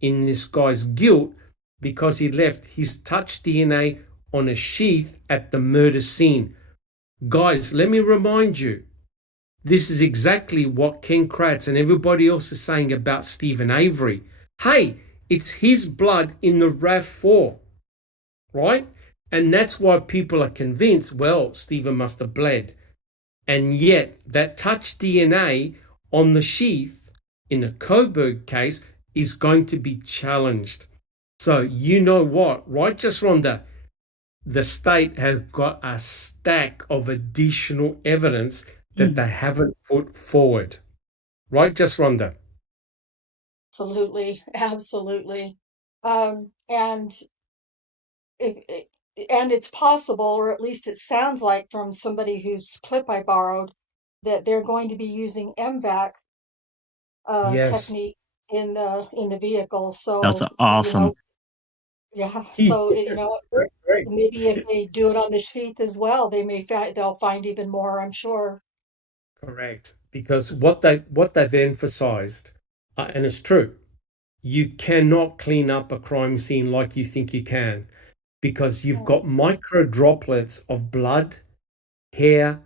in this guy's guilt because he left his touch DNA on a sheath at the murder scene. Guys, let me remind you, this is exactly what Ken Kratz and everybody else is saying about Stephen Avery. Hey, it's his blood in the RAV4, right? And that's why people are convinced, well, Stephen must have bled. And yet that touch DNA on the sheath in the Kohlberg case is going to be challenged. So you know what, right, just Rhonda? The state has got a stack of additional evidence that they haven't put forward. Right, just Rhonda? Absolutely. And it's possible, or at least it sounds like from somebody whose clip I borrowed, that they're going to be using MVAC techniques in the vehicle. So that's awesome. So maybe if they do it on the sheath as well, they'll find even more, I'm sure. Correct, because what they've emphasized, and it's true, you cannot clean up a crime scene like you think you can, because you've got micro droplets of blood, hair,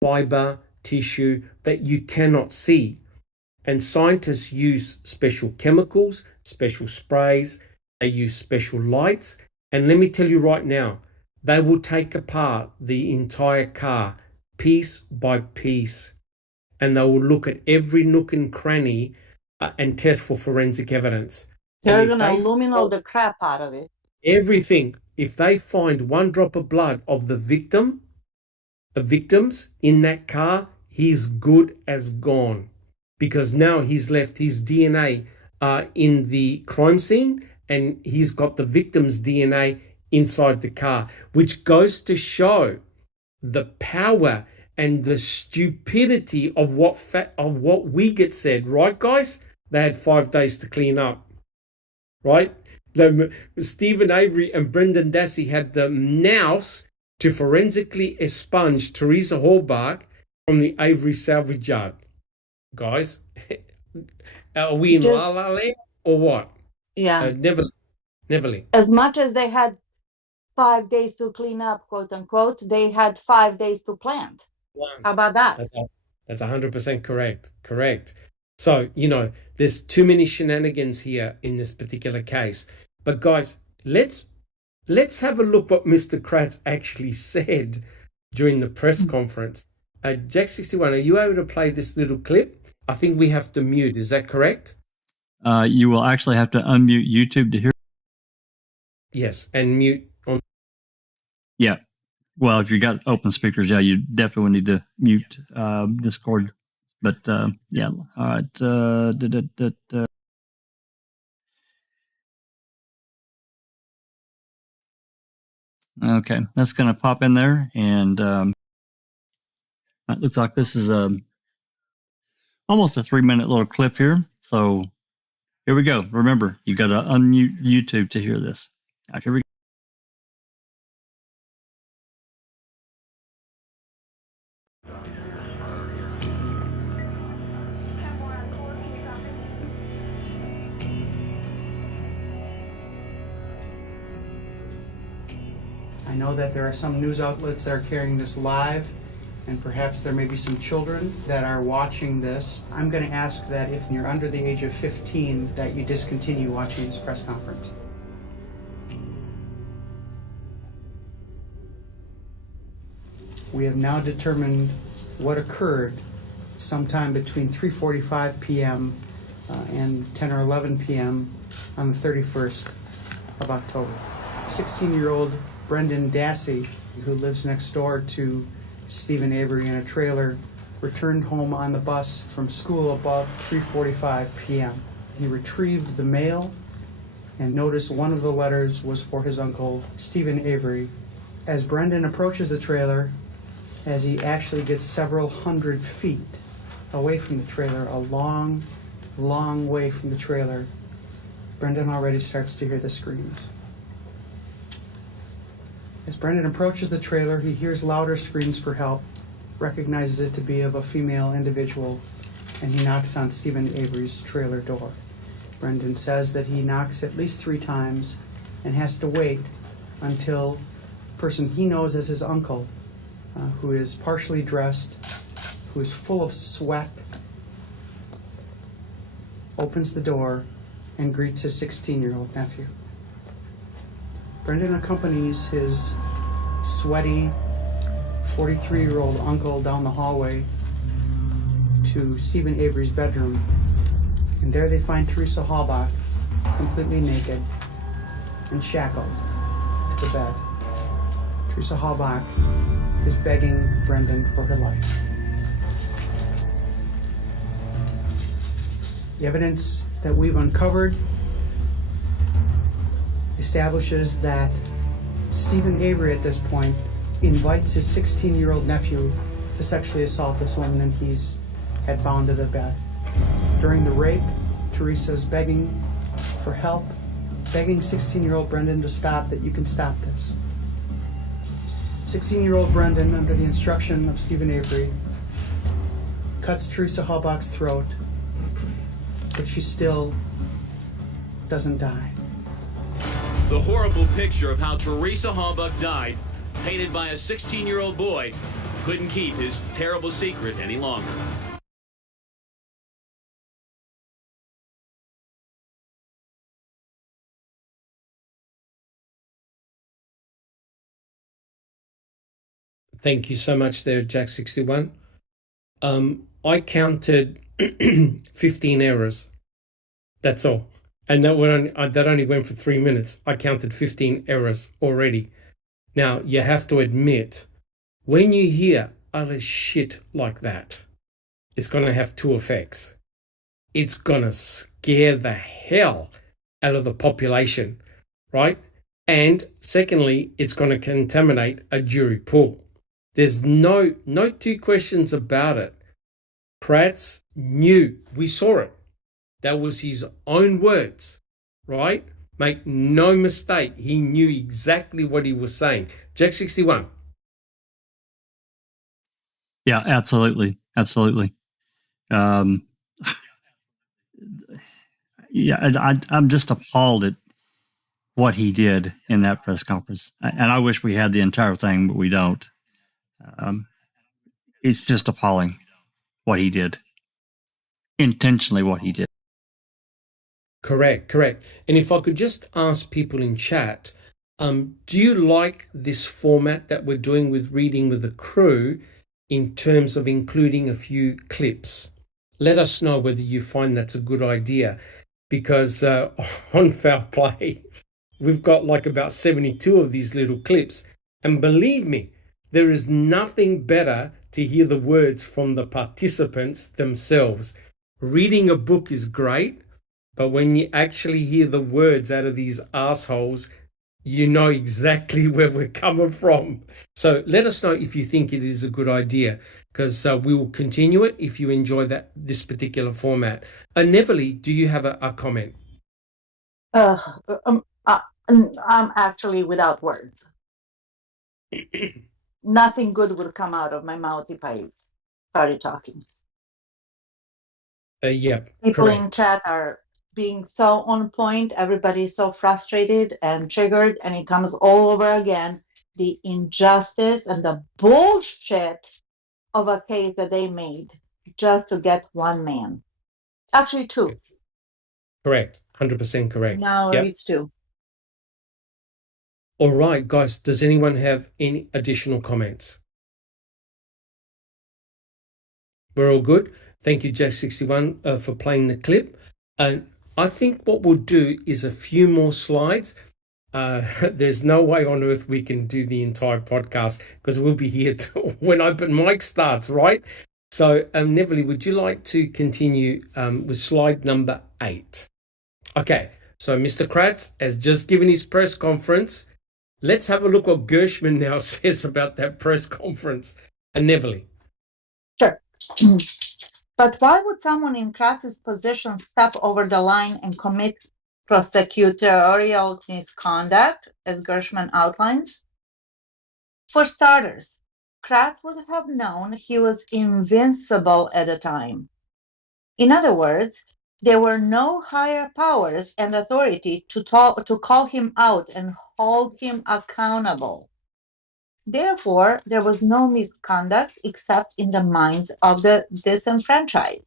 fiber, tissue that you cannot see. And scientists use special chemicals, special sprays, they use special lights. And let me tell you right now, they will take apart the entire car piece by piece. And they will look at every nook and cranny and test for forensic evidence. They're going to illumine the crap out of it. Everything. If they find one drop of blood of the victims in that car, he's good as gone. Because now he's left his DNA in the crime scene and he's got the victim's DNA inside the car, which goes to show the power and the stupidity of what we get said, right, guys? They had 5 days to clean up. right? Stephen Avery and Brendan Dassey had the nous to forensically expunge Teresa Halbach from the Avery salvage yard. Guys, are we in La La Land or what? Yeah. Neverly. As much as they had 5 days to clean up, quote unquote, they had 5 days to plant. How about that? That's 100% correct. Correct. So, there's too many shenanigans here in this particular case. But guys, let's have a look what Mr. Kratz actually said during the press conference. Jack 61, are you able to play this little clip? I think we have to mute. Is that correct? You will actually have to unmute YouTube to hear. Yes, and mute on. Yeah. Well, if you got open speakers, yeah, you definitely need to mute Discord. But yeah, all right. Okay, that's going to pop in there, and it looks like this is almost a 3-minute little clip here. So here we go. Remember, you got to unmute YouTube to hear this. All right, here we go. I know that there are some news outlets that are carrying this live, and perhaps there may be some children that are watching this. I'm going to ask that if you're under the age of 15, that you discontinue watching this press conference. We have now determined what occurred sometime between 3:45 p.m. And 10 or 11 p.m. on the 31st of October. 16-year-old Brendan Dassey, who lives next door to Stephen Avery in a trailer, returned home on the bus from school about 3:45 p.m. He retrieved the mail and noticed one of the letters was for his uncle, Stephen Avery. As Brendan approaches the trailer, as he actually gets several hundred feet away from the trailer, a long, long way from the trailer, Brendan already starts to hear the screams. As Brendan approaches the trailer, he hears louder screams for help, recognizes it to be of a female individual, and he knocks on Stephen Avery's trailer door. Brendan says that he knocks at least 3 times and has to wait until the person he knows as his uncle, who is partially dressed, who is full of sweat, opens the door and greets his 16-year-old nephew. Brendan accompanies his sweaty 43-year-old uncle down the hallway to Stephen Avery's bedroom, and there they find Teresa Halbach completely naked and shackled to the bed. Teresa Halbach is begging Brendan for her life. The evidence that we've uncovered establishes that Stephen Avery at this point invites his 16-year-old nephew to sexually assault this woman, and he's had bound to the bed. During the rape, Teresa is begging for help, begging 16-year-old Brendan to stop, that you can stop this. 16-year-old Brendan, under the instruction of Stephen Avery, cuts Teresa Halbach's throat, but she still doesn't die. The horrible picture of how Teresa Halbach died, painted by a 16-year-old boy, couldn't keep his terrible secret any longer. Thank you so much there, Jack 61. I counted 15 errors. That's all. And that only went for 3 minutes. I counted 15 errors already. Now, you have to admit, when you hear utter shit like that, it's going to have 2 effects. It's going to scare the hell out of the population, right? And secondly, it's going to contaminate a jury pool. There's no 2 questions about it. Kratz knew. We saw it. That was his own words, right? Make no mistake, he knew exactly what he was saying. Jack 61. Yeah, absolutely. Absolutely. I'm just appalled at what he did in that press conference. And I wish we had the entire thing, but we don't. It's just appalling what he did. Intentionally what he did. Correct. And if I could just ask people in chat, do you like this format that we're doing with Reading with the Crew in terms of including a few clips? Let us know whether you find that's a good idea, because on Foul Play, we've got like about 72 of these little clips. And believe me, there is nothing better to hear the words from the participants themselves. Reading a book is great, but when you actually hear the words out of these assholes, you know exactly where we're coming from. So let us know if you think it is a good idea, because we will continue it if you enjoy this particular format. Neverly, do you have a comment? I'm actually without words. Nothing good would come out of my mouth if I started talking. Yeah, People correct. in chat are being so on point. Everybody's so frustrated and triggered, and it comes all over again. The injustice and the bullshit of a case that they made just to get one man. Actually, two. Correct. 100% correct. Now it's two. All right, guys, does anyone have any additional comments? We're all good. Thank you, Jack61, for playing the clip. And I think what we'll do is a few more slides. There's no way on earth we can do the entire podcast because we'll be here till when open mic starts, right? So, Neverly, would you like to continue with slide number 8? Okay, so Mr. Kratz has just given his press conference. Let's have a look what Gershman now says about that press conference. Neverly. Sure. But why would someone in Kratz's position step over the line and commit prosecutorial misconduct, as Gershman outlines? For starters, Kratz would have known he was invincible at the time. In other words, there were no higher powers and authority to call him out and hold him accountable. Therefore, there was no misconduct except in the minds of the disenfranchised.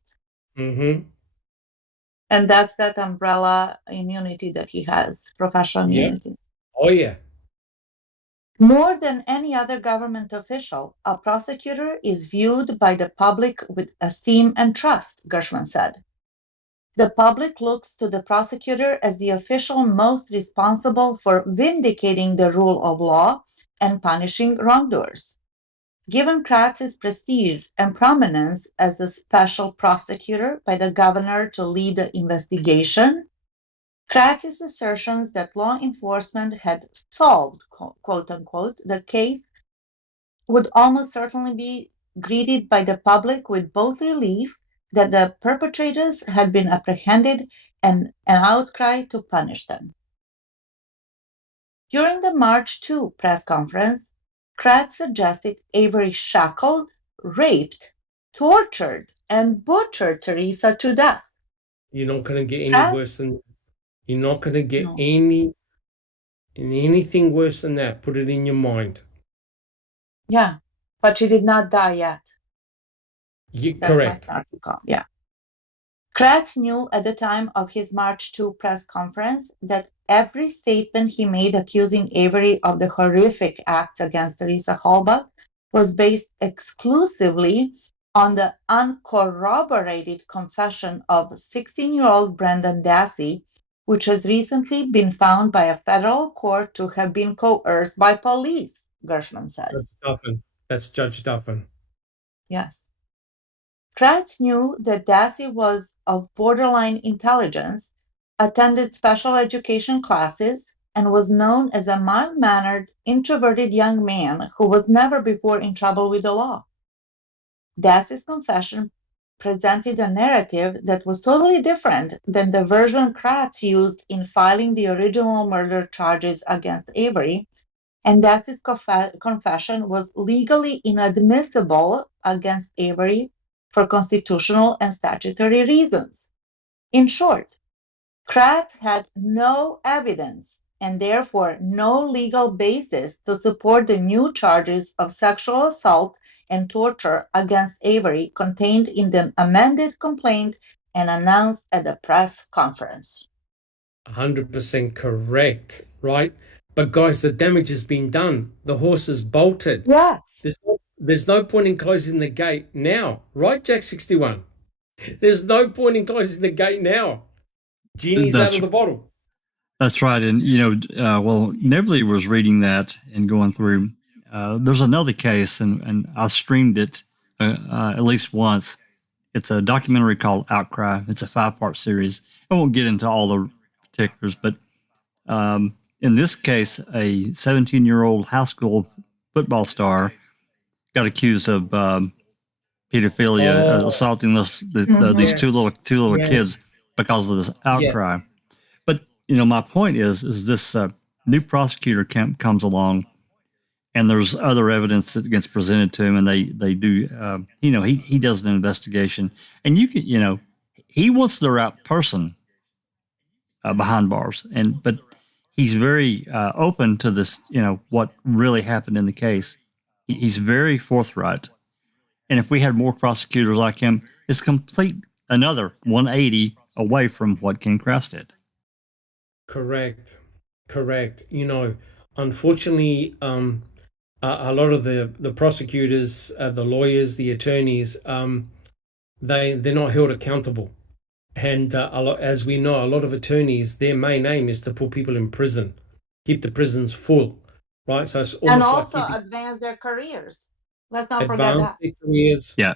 Mm-hmm. And that's that umbrella immunity that he has, professional immunity. Oh, yeah. More than any other government official, a prosecutor is viewed by the public with esteem and trust, Gershman said. The public looks to the prosecutor as the official most responsible for vindicating the rule of law and punishing wrongdoers. Given Kratz's prestige and prominence as the special prosecutor by the governor to lead the investigation, Kratz's assertions that law enforcement had solved, quote unquote, the case would almost certainly be greeted by the public with both relief that the perpetrators had been apprehended and an outcry to punish them. During the March 2 press conference, Kratz suggested Avery shackled, raped, tortured, and butchered Teresa to death. You're not going to get any worse than. You're not going to get anything worse than that. Put it in your mind. Yeah, but she did not die yet. That's correct. my article. Yeah. Kratz knew at the time of his March 2 press conference that every statement he made accusing Avery of the horrific acts against Teresa Halbach was based exclusively on the uncorroborated confession of 16-year-old Brendan Dassey, which has recently been found by a federal court to have been coerced by police, Gershman said. That's Judge Duffin. Yes. Kratz knew that Dassey was of borderline intelligence, attended special education classes, and was known as a mild-mannered, introverted young man who was never before in trouble with the law. Dassey's confession presented a narrative that was totally different than the version Kratz used in filing the original murder charges against Avery, and Dassey's confession was legally inadmissible against Avery for constitutional and statutory reasons. In short, Kratz had no evidence and therefore no legal basis to support the new charges of sexual assault and torture against Avery contained in the amended complaint and announced at the press conference. 100% correct, right? But guys, the damage has been done. The horse is bolted. Yes. There's no point in closing the gate now, right, Jack 61? There's no point in closing the gate now. Genie's out of the bottle. That's right. And, well, Nebly was reading that and going through. There's another case, and I streamed it at least once. It's a documentary called Outcry. It's a 5-part series. I won't get into all the particulars, but in this case, a 17-year-old high school football star got accused of pedophilia, assaulting these two little kids because of this outcry. Yeah. But my point is this new prosecutor comes along, and there's other evidence that gets presented to him, and they do he does an investigation, and he wants the right person behind bars, but he's very open to this, what really happened in the case. He's very forthright. And if we had more prosecutors like him, it's another 180 away from what Ken Kratz did. Correct. Unfortunately, a lot of the prosecutors, the lawyers, the attorneys, they're not held accountable. And as we know, a lot of attorneys, their main aim is to put people in prison, keep the prisons full, right? So it's and also advance their careers. Let's not forget that. Their careers. Yeah.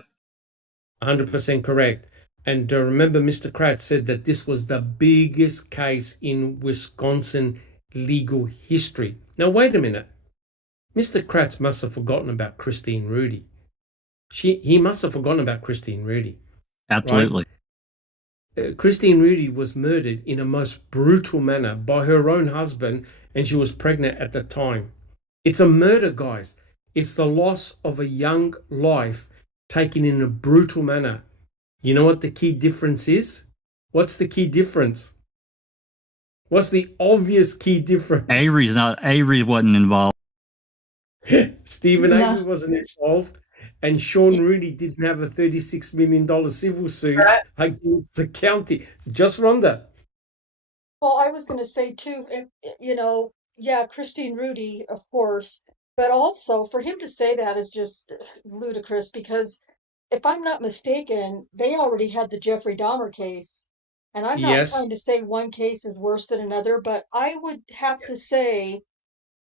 100% correct. And remember, Mr. Kratz said that this was the biggest case in Wisconsin legal history. Now, wait a minute. Mr. Kratz must have forgotten about Christine Rudy. He must have forgotten about Christine Rudy. Absolutely. Right? Christine Rudy was murdered in a most brutal manner by her own husband, and she was pregnant at the time. It's a murder, guys. It's the loss of a young life taken in a brutal manner. You know what the key difference is? What's the key difference? What's the obvious key difference? Avery wasn't involved. Stephen Avery wasn't involved, and Sean Rudy didn't have a $36 million civil suit against the county. Just Rhonda. Well, I was going to say too, Christine Rudy, of course, but also for him to say that is just ludicrous because if I'm not mistaken, they already had the Jeffrey Dahmer case. And I'm not trying to say one case is worse than another, but I would have to say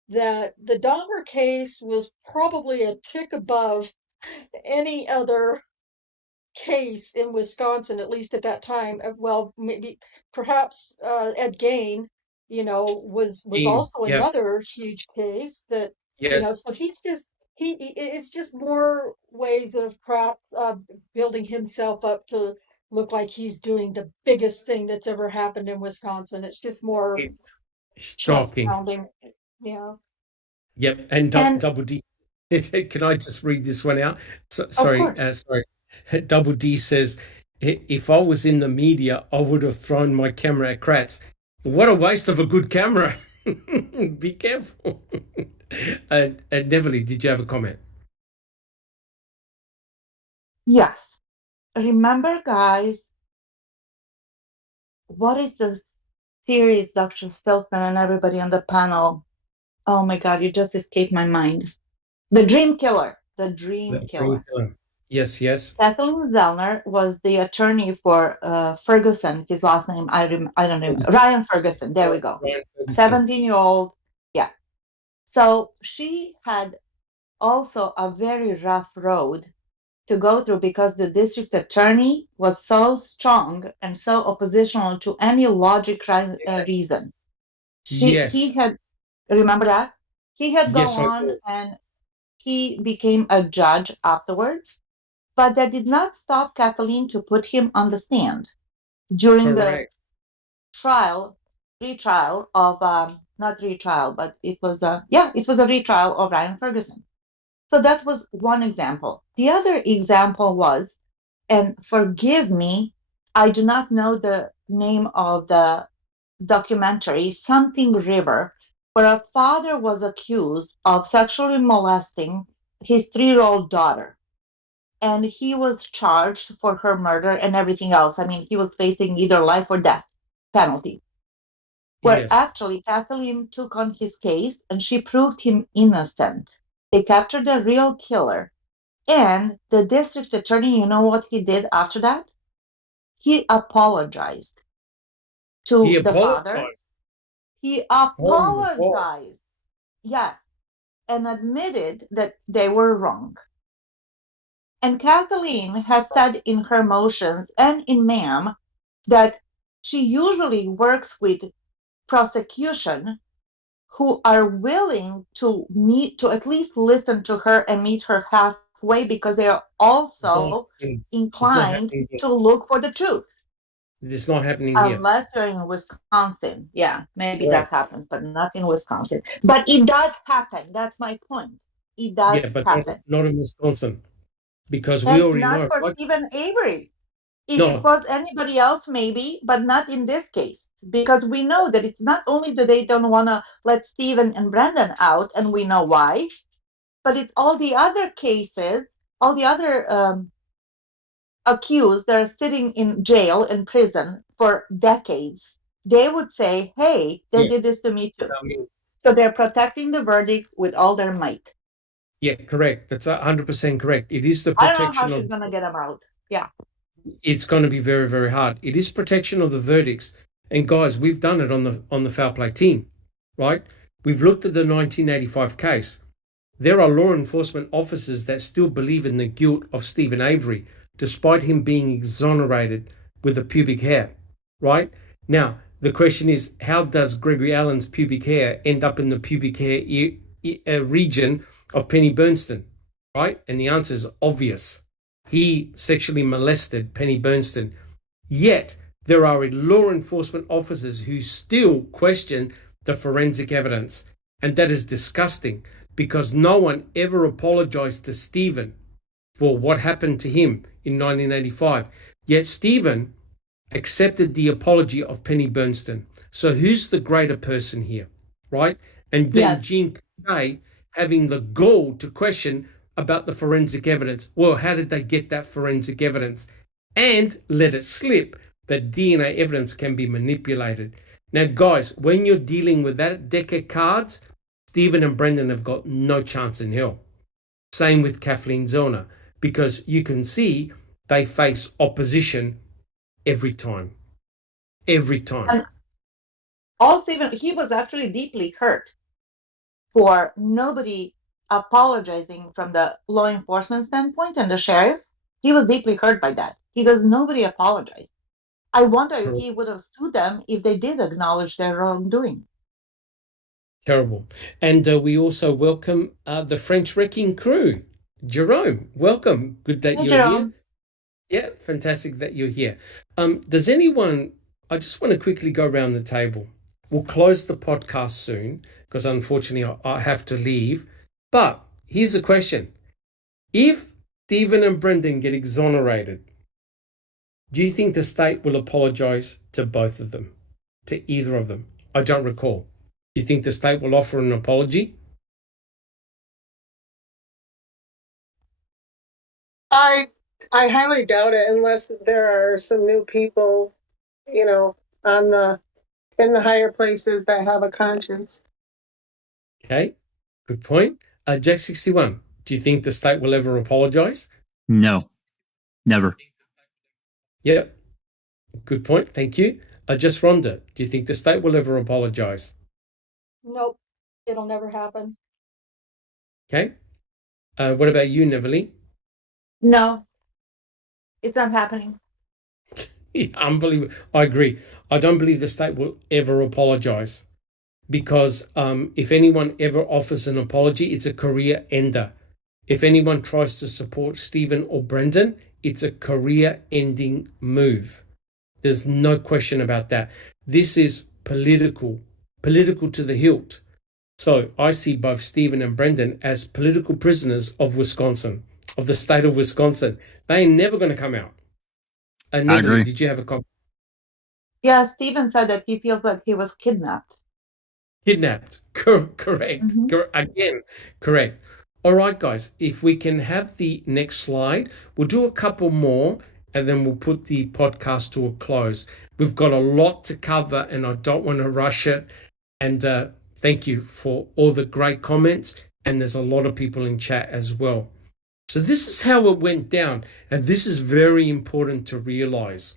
that the Dahmer case was probably a tick above any other case in Wisconsin, at least at that time. Well, maybe perhaps Ed Gain, was also another huge case that, so it's just more ways of building himself up to look like he's doing the biggest thing that's ever happened in Wisconsin. It's just more shocking. Yeah. Yep. And Double D. Can I just read this one out? Sorry. Double D says, if I was in the media, I would have thrown my camera at Kratz. What a waste of a good camera. Be careful. And Neverly, did you have a comment? Yes. Remember, guys, what is the series, Dr. Silkman and everybody on the panel? Oh my God, you just escaped my mind. The Dream Killer. The Dream Killer. Yes. Kathleen Zellner was the attorney for Ferguson. His last name, I don't remember. Ryan Ferguson. There we go. 17-year-old. Yeah. So she had also a very rough road to go through because the district attorney was so strong and so oppositional to any reason. He had, remember that? He had gone on and he became a judge afterwards. But that did not stop Kathleen to put him on the stand during Correct. the retrial of, not retrial, but it was a retrial of Ryan Ferguson. So that was one example. The other example was, and forgive me, I do not know the name of the documentary, Something River, where a father was accused of sexually molesting his 3-year-old daughter. And he was charged for her murder and everything else. I mean, he was facing either life or death penalty. Where Yes. actually Kathleen took on his case and she proved him innocent. They captured the real killer. And the district attorney, you know what he did after that? He apologized He to the father. apologized. He Oh my God. apologized. Yes. And admitted that they were wrong. And Kathleen has said in her motions and in MAM that she usually works with prosecution who are willing to at least listen to her and meet her halfway because they are also inclined to look for the truth. It's not happening here. Unless you're in Wisconsin. Yeah, maybe that Correct. happens, but not in Wisconsin. But it does happen. That's my point. It does Yeah, but happen. not in Wisconsin, because we And already not know, for right? Stephen Avery. If No. it was anybody else, maybe, but not in this case. Because we know that it's not only that they don't want to let Stephen and Brendan out, and we know why, but it's all the other cases, all the other accused that are sitting in jail and prison for decades. They would say, hey, they did this to me too. So they're protecting the verdict with all their might. Yeah, correct. That's 100% correct. It is the I don't know how protection she's of. going to get them out. Yeah. It's going to be very, very hard. It is protection of the verdicts. And guys, we've done it on the foul play team, right? We've looked at the 1985 case. There are law enforcement officers that still believe in the guilt of Stephen Avery, despite him being exonerated with the pubic hair, right? Now, the question is, how does Gregory Allen's pubic hair end up in the pubic hair region of Penny Bernstein, right? And the answer is obvious. He sexually molested Penny Bernstein. Yet, there are law enforcement officers who still question the forensic evidence. And that is disgusting, because no one ever apologized to Stephen for what happened to him in 1985. Yet Stephen accepted the apology of Penny Bernstein. So who's the greater person here, right? And then Yes. Jean Kay having the gall to question about the forensic evidence. Well, how did they get that forensic evidence? And let it slip that DNA evidence can be manipulated. Now, guys, when you're dealing with that deck of cards, Stephen and Brendan have got no chance in hell. Same with Kathleen Zellner, because you can see they face opposition every time. Every time. And all Stephen, he was actually deeply hurt for nobody apologizing from the law enforcement standpoint and the sheriff. He was deeply hurt by that. He goes, nobody apologized. I wonder if he would have sued them if they did acknowledge their wrongdoing. Terrible. And we also welcome the French Wrecking Crew. Jerome, welcome. Good that Hey, you're Jerome. here. Yeah, fantastic that you're here. Does anyone, I just want to quickly go around the table. We'll close the podcast soon because unfortunately I have to leave. But here's a question. If Stephen and Brendan get exonerated, do you think the state will apologize to both of them, to either of them? I don't recall. Do you think the state will offer an apology? I highly doubt it unless there are some new people, you know, in the higher places that have a conscience. Okay, good point. Jack 61, do you think the state will ever apologize? No, never. Yep, good point. Thank you. Just Rhonda, do you think the state will ever apologize? Nope, it'll never happen. Okay. What about you, Neverly? No, it's not happening. Yeah, unbelievable. I agree. I don't believe the state will ever apologize, because if anyone ever offers an apology, it's a career ender. If anyone tries to support Stephen or Brendan, it's a career-ending move. There's no question about that. This is political to the hilt. So I see both Stephen and Brendan as political prisoners of Wisconsin, of the state of Wisconsin. They ain't never going to come out. I agree. Did you have a comment? Yeah, Stephen said that he feels like he was kidnapped. Kidnapped. Correct. Mhm. Again, correct. All right, guys, if we can have the next slide, we'll do a couple more and then we'll put the podcast to a close. We've got a lot to cover and I don't want to rush it. And thank you for all the great comments. And there's a lot of people in chat as well. So this is how it went down. And this is very important to realize.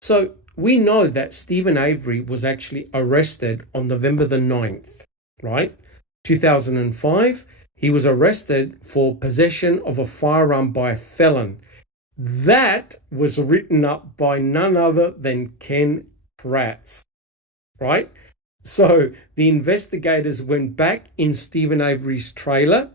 So we know that Stephen Avery was actually arrested on November the 9th, right? 2005. He was arrested for possession of a firearm by a felon. That was written up by none other than Ken Kratz, right? So the investigators went back in Stephen Avery's trailer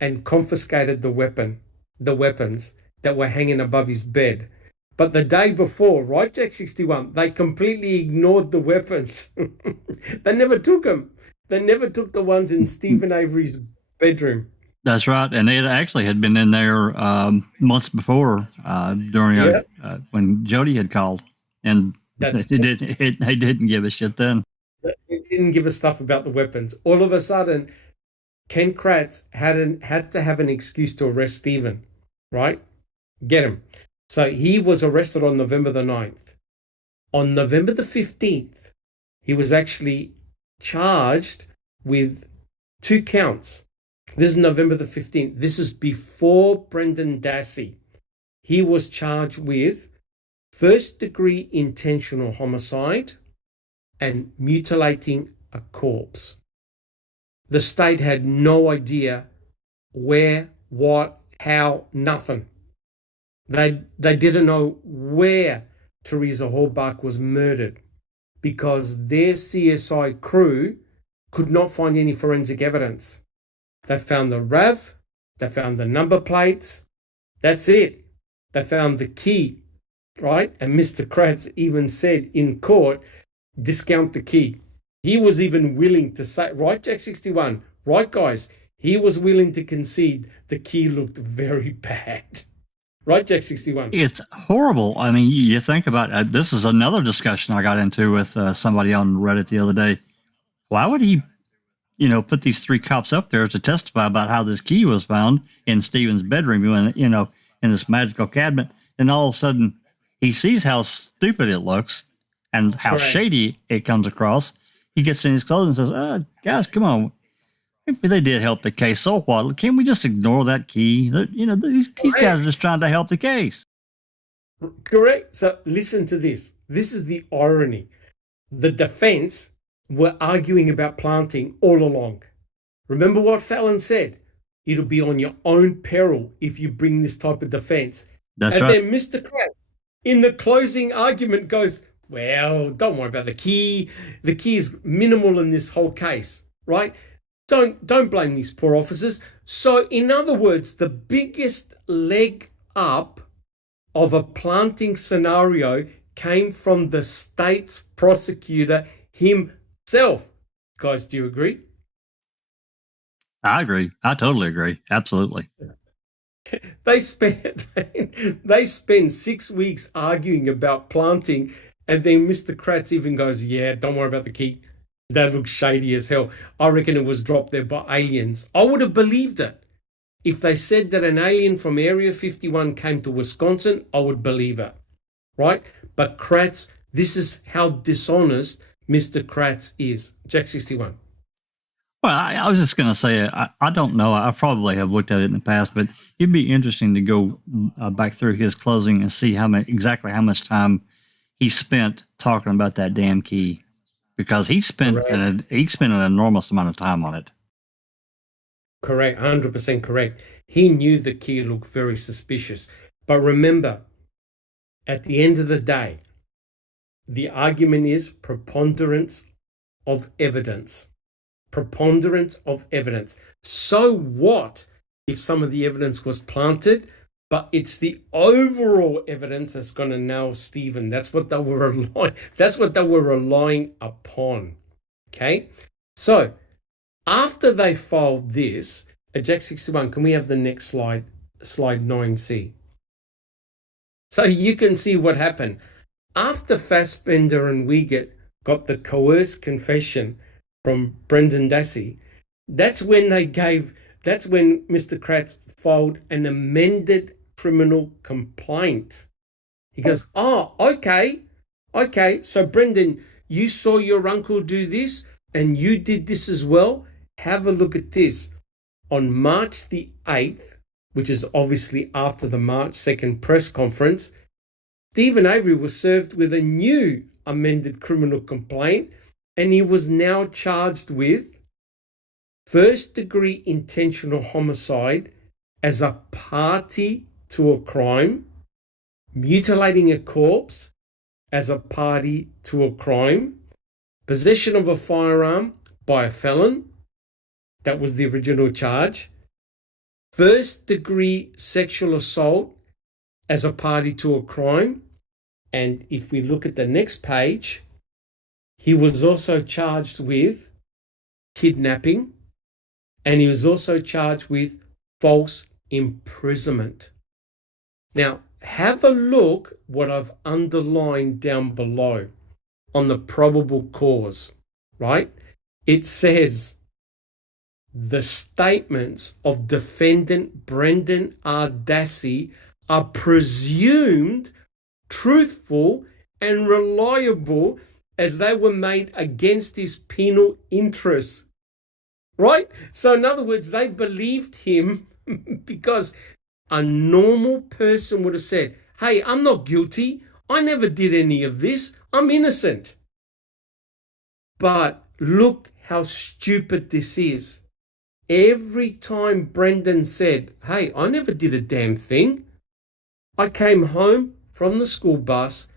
and confiscated the weapons that were hanging above his bed. But the day before, right, Jack 61, they completely ignored the weapons. They never took them. They never took the ones in Stephen Avery's bedroom. That's right, and they had been in there months before during when Jody had called, and they didn't give a shit then. It didn't give a stuff about the weapons. All of a sudden, Ken Kratz had to have an excuse to arrest Stephen, right? Get him. So he was arrested on November the 9th. On November the 15th, he was actually charged with 2 counts. This is November the 15th. This is before Brendan Dassey. He was charged with first-degree intentional homicide and mutilating a corpse. The state had no idea where, what, how, nothing. They didn't know where Teresa Halbach was murdered because their CSI crew could not find any forensic evidence. They found the RAV, they found the number plates, that's it. They found the key, right? And Mr. Kratz even said in court, discount the key. He was even willing to say, right, Jack 61, right, guys, he was willing to concede the key looked very bad. Right, Jack 61? It's horrible. I mean, you think about it. This is another discussion I got into with somebody on Reddit the other day. Why would he, put these 3 cops up there to testify about how this key was found in Stephen's bedroom, in this magical cabinet, and all of a sudden he sees how stupid it looks and how shady it comes across. He gets in his clothes and says, guys, come on. Maybe they did help the case. So what? Can't we just ignore that key? These guys are just trying to help the case. Correct. So listen to this. This is the irony. The defense were arguing about planting all along. Remember what Fallon said? It'll be on your own peril if you bring this type of defense. That's right. And then Mr. Kratz, in the closing argument, goes, well, don't worry about the key. The key is minimal in this whole case, right? Don't blame these poor officers. So, in other words, the biggest leg up of a planting scenario came from the state's prosecutor himself. Guys, do you agree? I agree. I totally agree. Absolutely. They spend 6 weeks arguing about planting, and then Mr. Kratz even goes, yeah, don't worry about the key. That looks shady as hell. I reckon it was dropped there by aliens. I would have believed it. If they said that an alien from Area 51 came to Wisconsin, I would believe it. Right? But Kratz, this is how dishonest Mr. Kratz is. Jack 61. Well, I was just going to say, I don't know. I probably have looked at it in the past, but it'd be interesting to go back through his closing and see exactly how much time he spent talking about that damn key. Because he spent an enormous amount of time on it. Correct, 100% correct. He knew the key looked very suspicious. But remember, at the end of the day, the argument is preponderance of evidence. Preponderance of evidence. So what if some of the evidence was planted, but it's the overall evidence that's going to nail Stephen. That's what they were relying upon. Okay, so after they filed this, Jack 61, can we have the next slide, slide 9C? So you can see what happened. After Fassbender and Wiegert got the coerced confession from Brendan Dassey, that's when Mr. Kratz filed an amended criminal complaint. He goes, oh, okay. So Brendan, you saw your uncle do this and you did this as well. Have a look at this. On March the 8th, which is obviously after the March 2nd press conference, Stephen Avery was served with a new amended criminal complaint, and he was now charged with first-degree intentional homicide as a party to a crime, mutilating a corpse as a party to a crime, possession of a firearm by a felon, that was the original charge, first-degree sexual assault as a party to a crime, and if we look at the next page, he was also charged with kidnapping, and he was also charged with false imprisonment. Now, have a look what I've underlined down below on the probable cause, right? It says the statements of defendant Brendan R. Dassey are presumed truthful and reliable as they were made against his penal interests, right? So in other words, they believed him because a normal person would have said, hey, I'm not guilty. I never did any of this. I'm innocent. But look how stupid this is. Every time Brendan said, hey, I never did a damn thing. I came home from the school bus.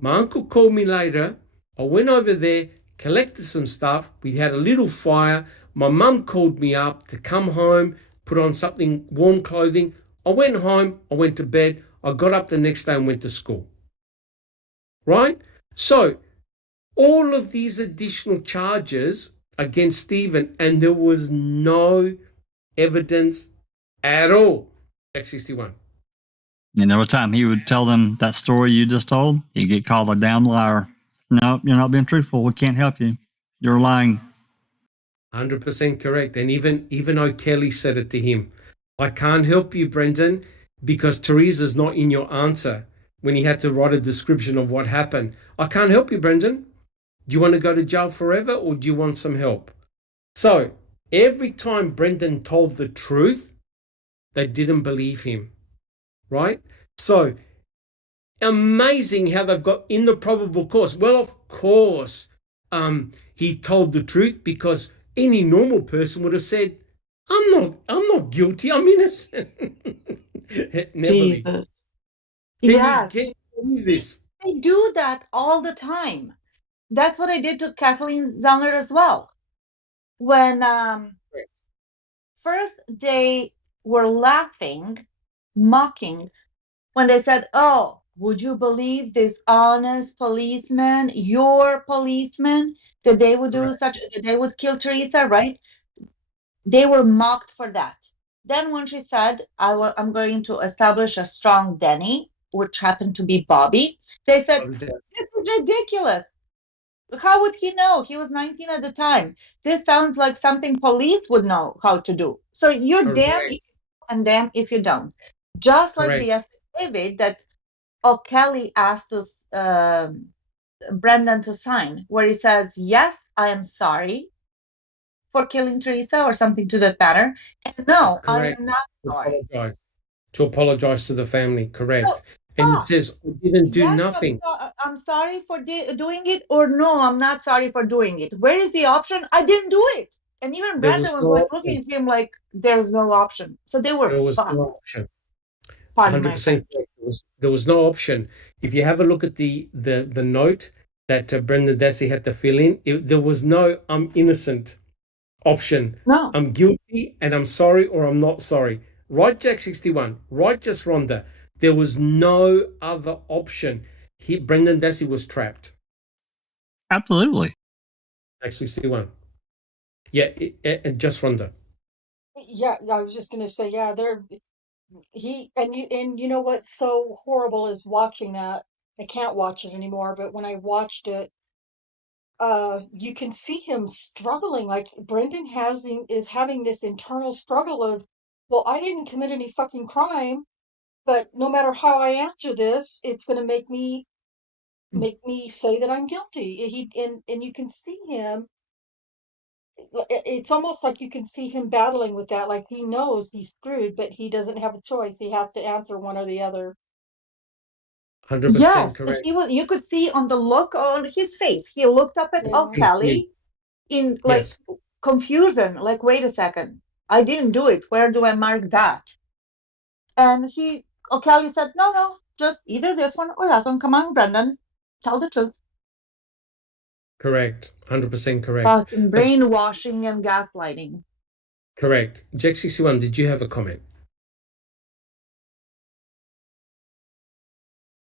My uncle called me later. I went over there, collected some stuff. We had a little fire. My mum called me up to come home, put on something, warm clothing. I went home. I went to bed. I got up the next day and went to school. Right? So all of these additional charges against Stephen, and there was no evidence at all. X61. And every time he would tell them that story you just told, he'd get called a damn liar. No, you're not being truthful. We can't help you. You're lying. 100% correct. And even O'Kelly said it to him. I can't help you, Brendan, because Teresa's not in your answer when he had to write a description of what happened. I can't help you, Brendan. Do you want to go to jail forever or do you want some help? So every time Brendan told the truth, they didn't believe him, right? So amazing how they've got in the probable cause. Well, of course, he told the truth because any normal person would have said, I'm not guilty, I'm innocent. Jesus. Can you believe this? They do that all the time. That's what I did to Kathleen Zellner as well. When first they were laughing, mocking, when they said, oh, would you believe this honest policeman, your policeman, that they would do that they would kill Teresa, right? They were mocked for that. Then when she said, I'm going to establish a strong Denny, which happened to be Bobby, they said, this is ridiculous. How would he know? He was 19 at the time. This sounds like something police would know how to do. So you're damn if you and damn if you don't. Just like the affidavit that O'Kelly asked us, Brendan to sign, where he says, yes, I am sorry for killing Teresa or something to that matter. And no, I am not sorry. To apologize to the family, correct. So, and he says, I didn't do nothing. I'm sorry for doing it, or no, I'm not sorry for doing it. Where is the option? I didn't do it. And even Brendan was like looking at him like there's no option. So they were fucked. No option. 100% there was no option. If you have a look at the note that Brendan Dassey had to fill in, there was no I'm innocent option. No. I'm guilty and I'm sorry or I'm not sorry. Right, Jack 61. Right, just Rhonda. There was no other option. Brendan Dassey was trapped. Absolutely. Jack 61. Yeah, just Rhonda. Yeah, I was just gonna say, yeah, you know what's so horrible is watching that. I can't watch it anymore, but when I watched it, you can see him struggling. Like Brendan is having this internal struggle of, well, I didn't commit any fucking crime, but no matter how I answer this, it's gonna make me say that I'm guilty. And you can see him. It's almost like you can see him battling with that. Like he knows he's screwed, but he doesn't have a choice. He has to answer one or the other. 100% Yes, correct. you could see on the look on his face. He looked up at Yeah. O'Kelly in like Yes. confusion, like, wait a second, I didn't do it. Where do I mark that? And O'Kelly said, no, just either this one or that one. Come on, Brendan, tell the truth. Correct. 100% correct. Fucking brainwashing and gaslighting. Correct. Jack 61, did you have a comment?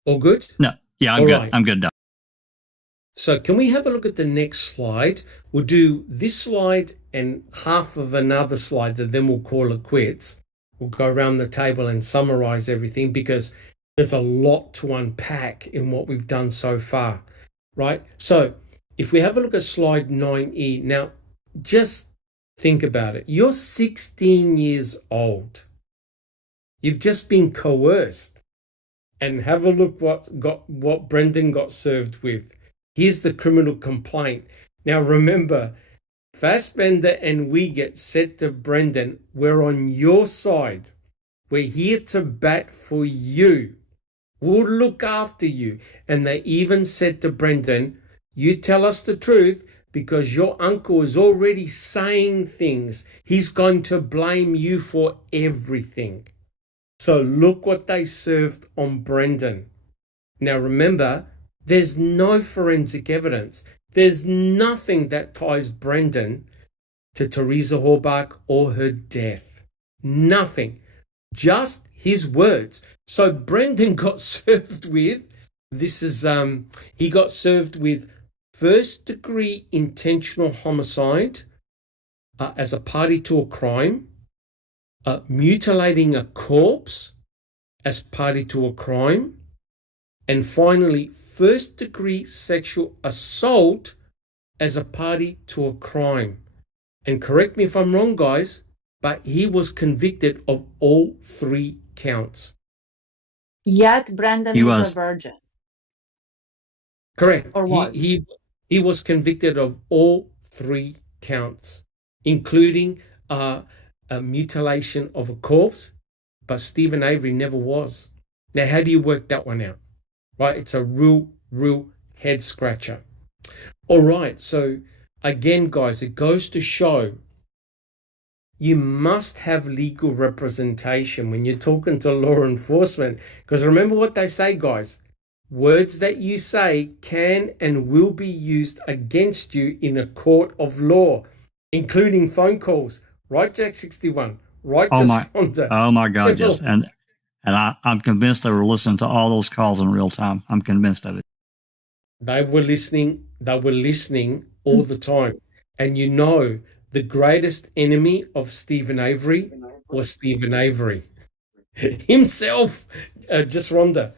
All good? No. Yeah, I'm All good. right. I'm good. Doc. So can we have a look at the next slide? We'll do this slide and half of another slide, and then we'll call it quits. We'll go around the table and summarize everything because there's a lot to unpack in what we've done so far, right? So if we have a look at slide 9E, now just think about it. You're 16 years old. You've just been coerced. And have a look what Brendan got served with. Here's the criminal complaint. Now remember, Fassbender and Wiegert said to Brendan, we're on your side. We're here to bat for you. We'll look after you. And they even said to Brendan, you tell us the truth because your uncle is already saying things. He's going to blame you for everything. So look what they served on Brendan. Now remember, there's no forensic evidence. There's nothing that ties Brendan to Teresa Horbach or her death. Nothing. Just his words. So Brendan got served with, he got served with first degree intentional homicide as a party to a crime, mutilating a corpse as party to a crime, and finally, first degree sexual assault as a party to a crime. And correct me if I'm wrong, guys, but he was convicted of all three counts. Yet Brendan is a virgin. Correct. Or was. He was convicted of all three counts, including a mutilation of a corpse, but Stephen Avery never was. Now, how do you work that one out? Right? It's a real head scratcher. All right. So again, guys, it goes to show you must have legal representation when you're talking to law enforcement. Because remember what they say, guys. Words that you say can and will be used against you in a court of law, including phone calls. Right, Jack 61? Right, Oh my God, yes. And I'm convinced they were listening to all those calls in real time. I'm convinced of it. They were listening all the time. And you know, the greatest enemy of Stephen Avery was Stephen Avery himself. Just Rhonda.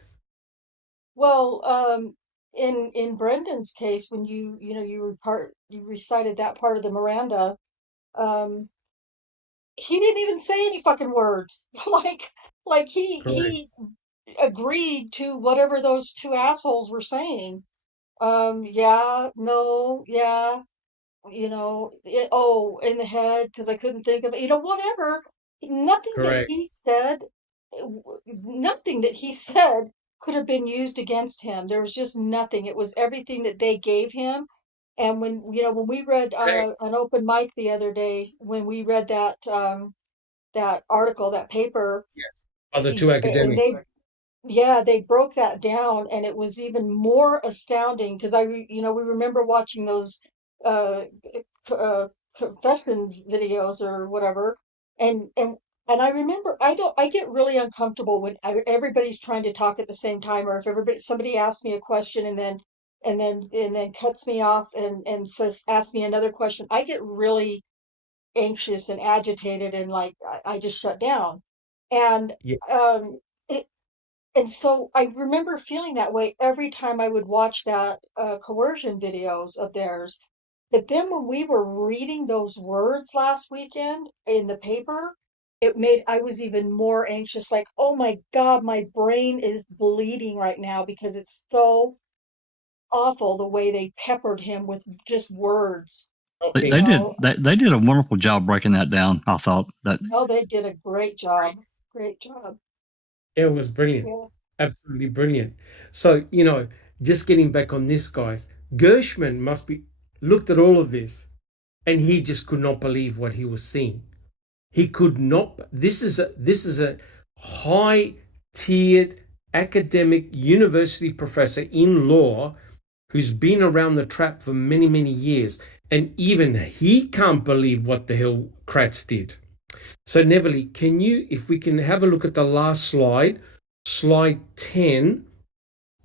Well, in Brendan's case, when you recited that part of the Miranda, um, he didn't even say any fucking words. like he agreed to whatever those two assholes were saying. Yeah, no, yeah, in the head because I couldn't think of it, whatever. Nothing that Correct. he said, nothing that he said could have been used against him. There was just nothing. It was everything that they gave him. And when we read on an open mic the other day, when we read that article, that paper, Other two and academics. they broke that down, and it was even more astounding because we remember watching those uh, confession videos or whatever, and And I remember, I get really uncomfortable when everybody's trying to talk at the same time, or if somebody asks me a question and then cuts me off and says, ask me another question. I get really anxious and agitated and like, I just shut down. And, Yeah. um, it, and so I remember feeling that way every time I would watch that coercion videos of theirs. But then when we were reading those words last weekend in the paper, I was even more anxious, like, oh my God, my brain is bleeding right now because it's so awful the way they peppered him with just words, They, you Okay. they did know. they did a wonderful job breaking that down. I thought that Oh, they did a great job. Great job. It was brilliant. Yeah. Absolutely brilliant. So, just getting back on this, guys, Gershman must be looked at all of this and he just could not believe what he was seeing. He could not. This is a high tiered academic university professor in law who's been around the trap for many, many years. And even he can't believe what the hell Kratz did. So, Neverly, if we can have a look at the last slide, slide 10,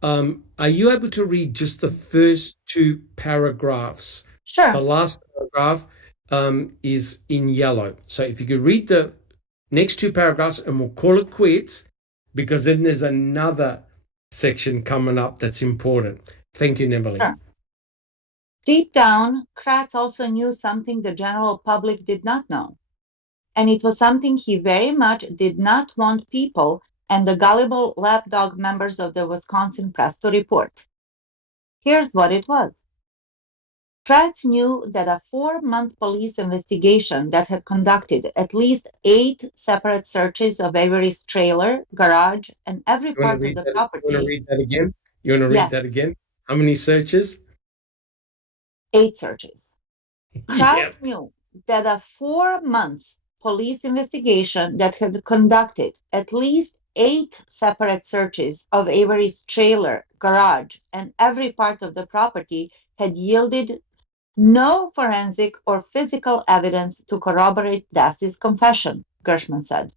are you able to read just the first two paragraphs? The Sure. last paragraph is in yellow. So if you could read the next two paragraphs and we'll call it quits because then there's another section coming up that's important. Thank you, Neverly. Sure. Deep down, Kratz also knew something the general public did not know. And it was something he very much did not want people and the gullible lapdog members of the Wisconsin press to report. Here's what it was. Kratz knew that a 4-month police investigation that had conducted at least 8 separate searches of Avery's trailer, garage, and every You want to part of read the that? You want to property. read that again? You want to read Yes, that again? How many searches? 8 searches. Yep. Kratz knew that a 4-month police investigation that had conducted at least 8 separate searches of Avery's trailer, garage, and every part of the property had yielded no forensic or physical evidence to corroborate Dassey's confession, Gershman said.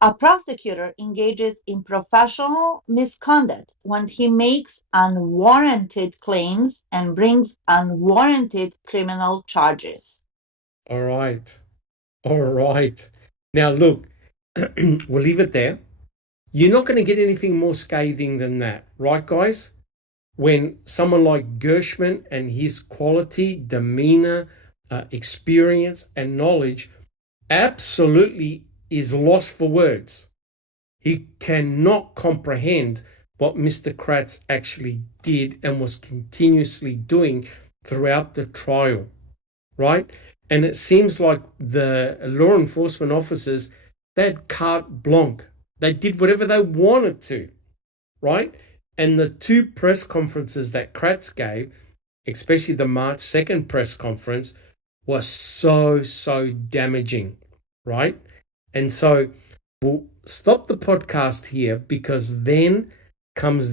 A prosecutor engages in professional misconduct when he makes unwarranted claims and brings unwarranted criminal charges. All right. All right. Now, look, we'll leave it there. You're not going to get anything more scathing than that, right, guys? When someone like Gershman and his quality, demeanor, experience, and knowledge absolutely is lost for words. He cannot comprehend what Mr. Kratz actually did and was continuously doing throughout the trial, right? And it seems like the law enforcement officers, they had carte blanche. They did whatever they wanted to, right? And the two press conferences that Kratz gave, especially the March 2nd press conference, was so damaging, right? And so we'll stop the podcast here because then comes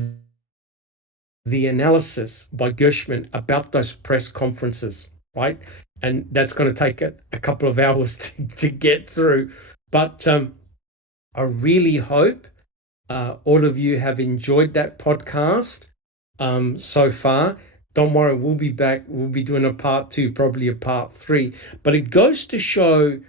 the analysis by Gershman about those press conferences, right? And that's going to take a couple of hours to get through. But I really hope all of you have enjoyed that podcast so far. Don't worry, we'll be back. We'll be doing a part 2, probably a part 3. But it goes to show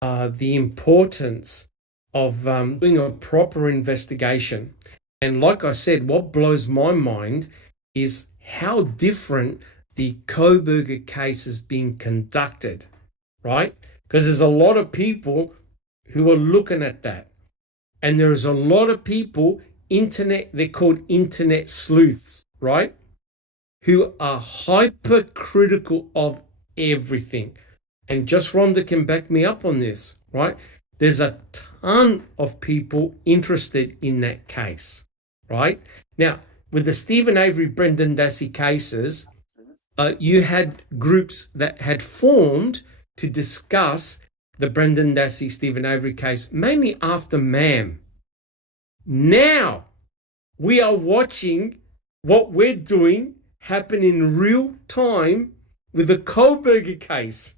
the importance of doing a proper investigation. And like I said, what blows my mind is how different the Koberger case is being conducted, right? Because there's a lot of people who are looking at that. And there's a lot of people, they're called internet sleuths, right? Who are hypercritical of everything. And just Rhonda can back me up on this, right? There's a ton of people interested in that case, right? Now, with the Stephen Avery, Brendan Dassey cases, you had groups that had formed to discuss the Brendan Dassey, Stephen Avery case, mainly after MAM. Now, we are watching what we're doing happen in real time with the Koberger case.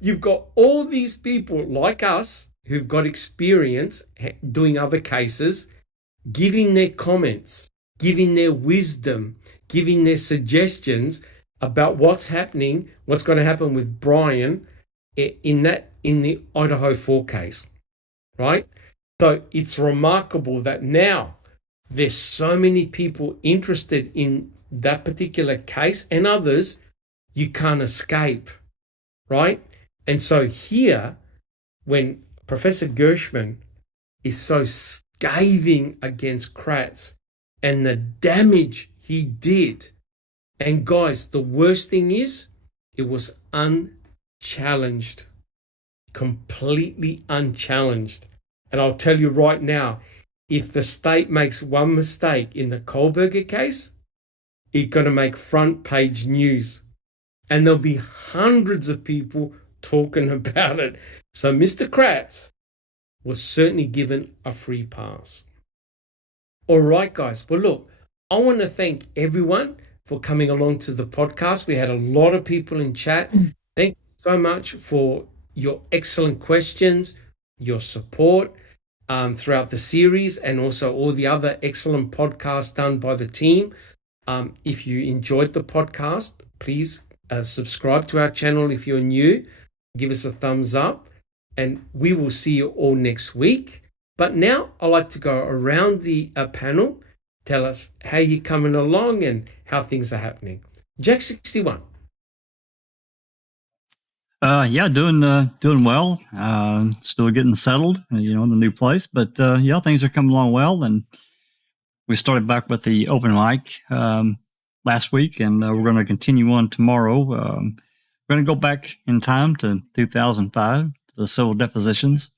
You've got all these people like us who've got experience doing other cases, giving their comments, giving their wisdom, giving their suggestions about what's happening, what's going to happen with Brian in the Idaho 4 case, right? So it's remarkable that now there's so many people interested in that particular case and others you can't escape, right? And so here, when Professor Gershman is so scathing against Kratz and the damage he did, and guys, the worst thing is it was unchallenged, completely unchallenged. And I'll tell you right now, if the state makes one mistake in the Kohlberger case, it's going to make front page news. And there'll be hundreds of people talking about it. So Mr. Kratz was certainly given a free pass. All right, guys. Well, look, I want to thank everyone for coming along to the podcast. We had a lot of people in chat. Thank you so much for your excellent questions, your support throughout the series, and also all the other excellent podcasts done by the team. If you enjoyed the podcast, please subscribe to our channel if you're new. Give us a thumbs up, and we will see you all next week. But now I'd like to go around the panel, tell us how you're coming along and how things are happening. Jack 61. Yeah, doing well. Still getting settled, in the new place. But yeah, things are coming along well. And we started back with the open mic last week, and we're going to continue on tomorrow. We're going to go back in time to 2005, the civil depositions.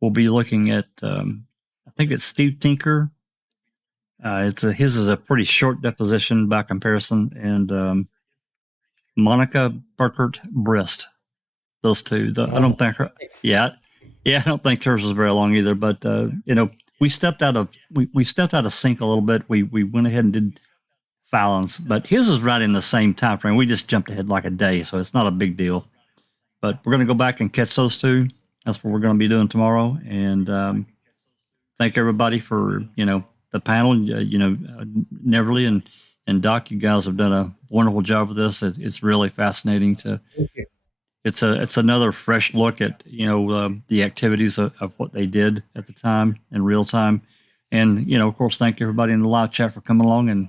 We'll be looking at, I think it's Steve Tinker. His is a pretty short deposition by comparison, and Monica Burkert Brist. Those two. I don't think her. Yeah, I don't think hers was very long either. But we stepped out of sync a little bit. We went ahead and did filings, but his is right in the same time frame. We just jumped ahead like a day, so it's not a big deal. But we're going to go back and catch those two. That's what we're going to be doing tomorrow. And thank everybody for the panel. Neverly and Doc, you guys have done a wonderful job with this. It's really fascinating to. It's another fresh look at the activities of what they did at the time in real time, and of course thank everybody in the live chat for coming along and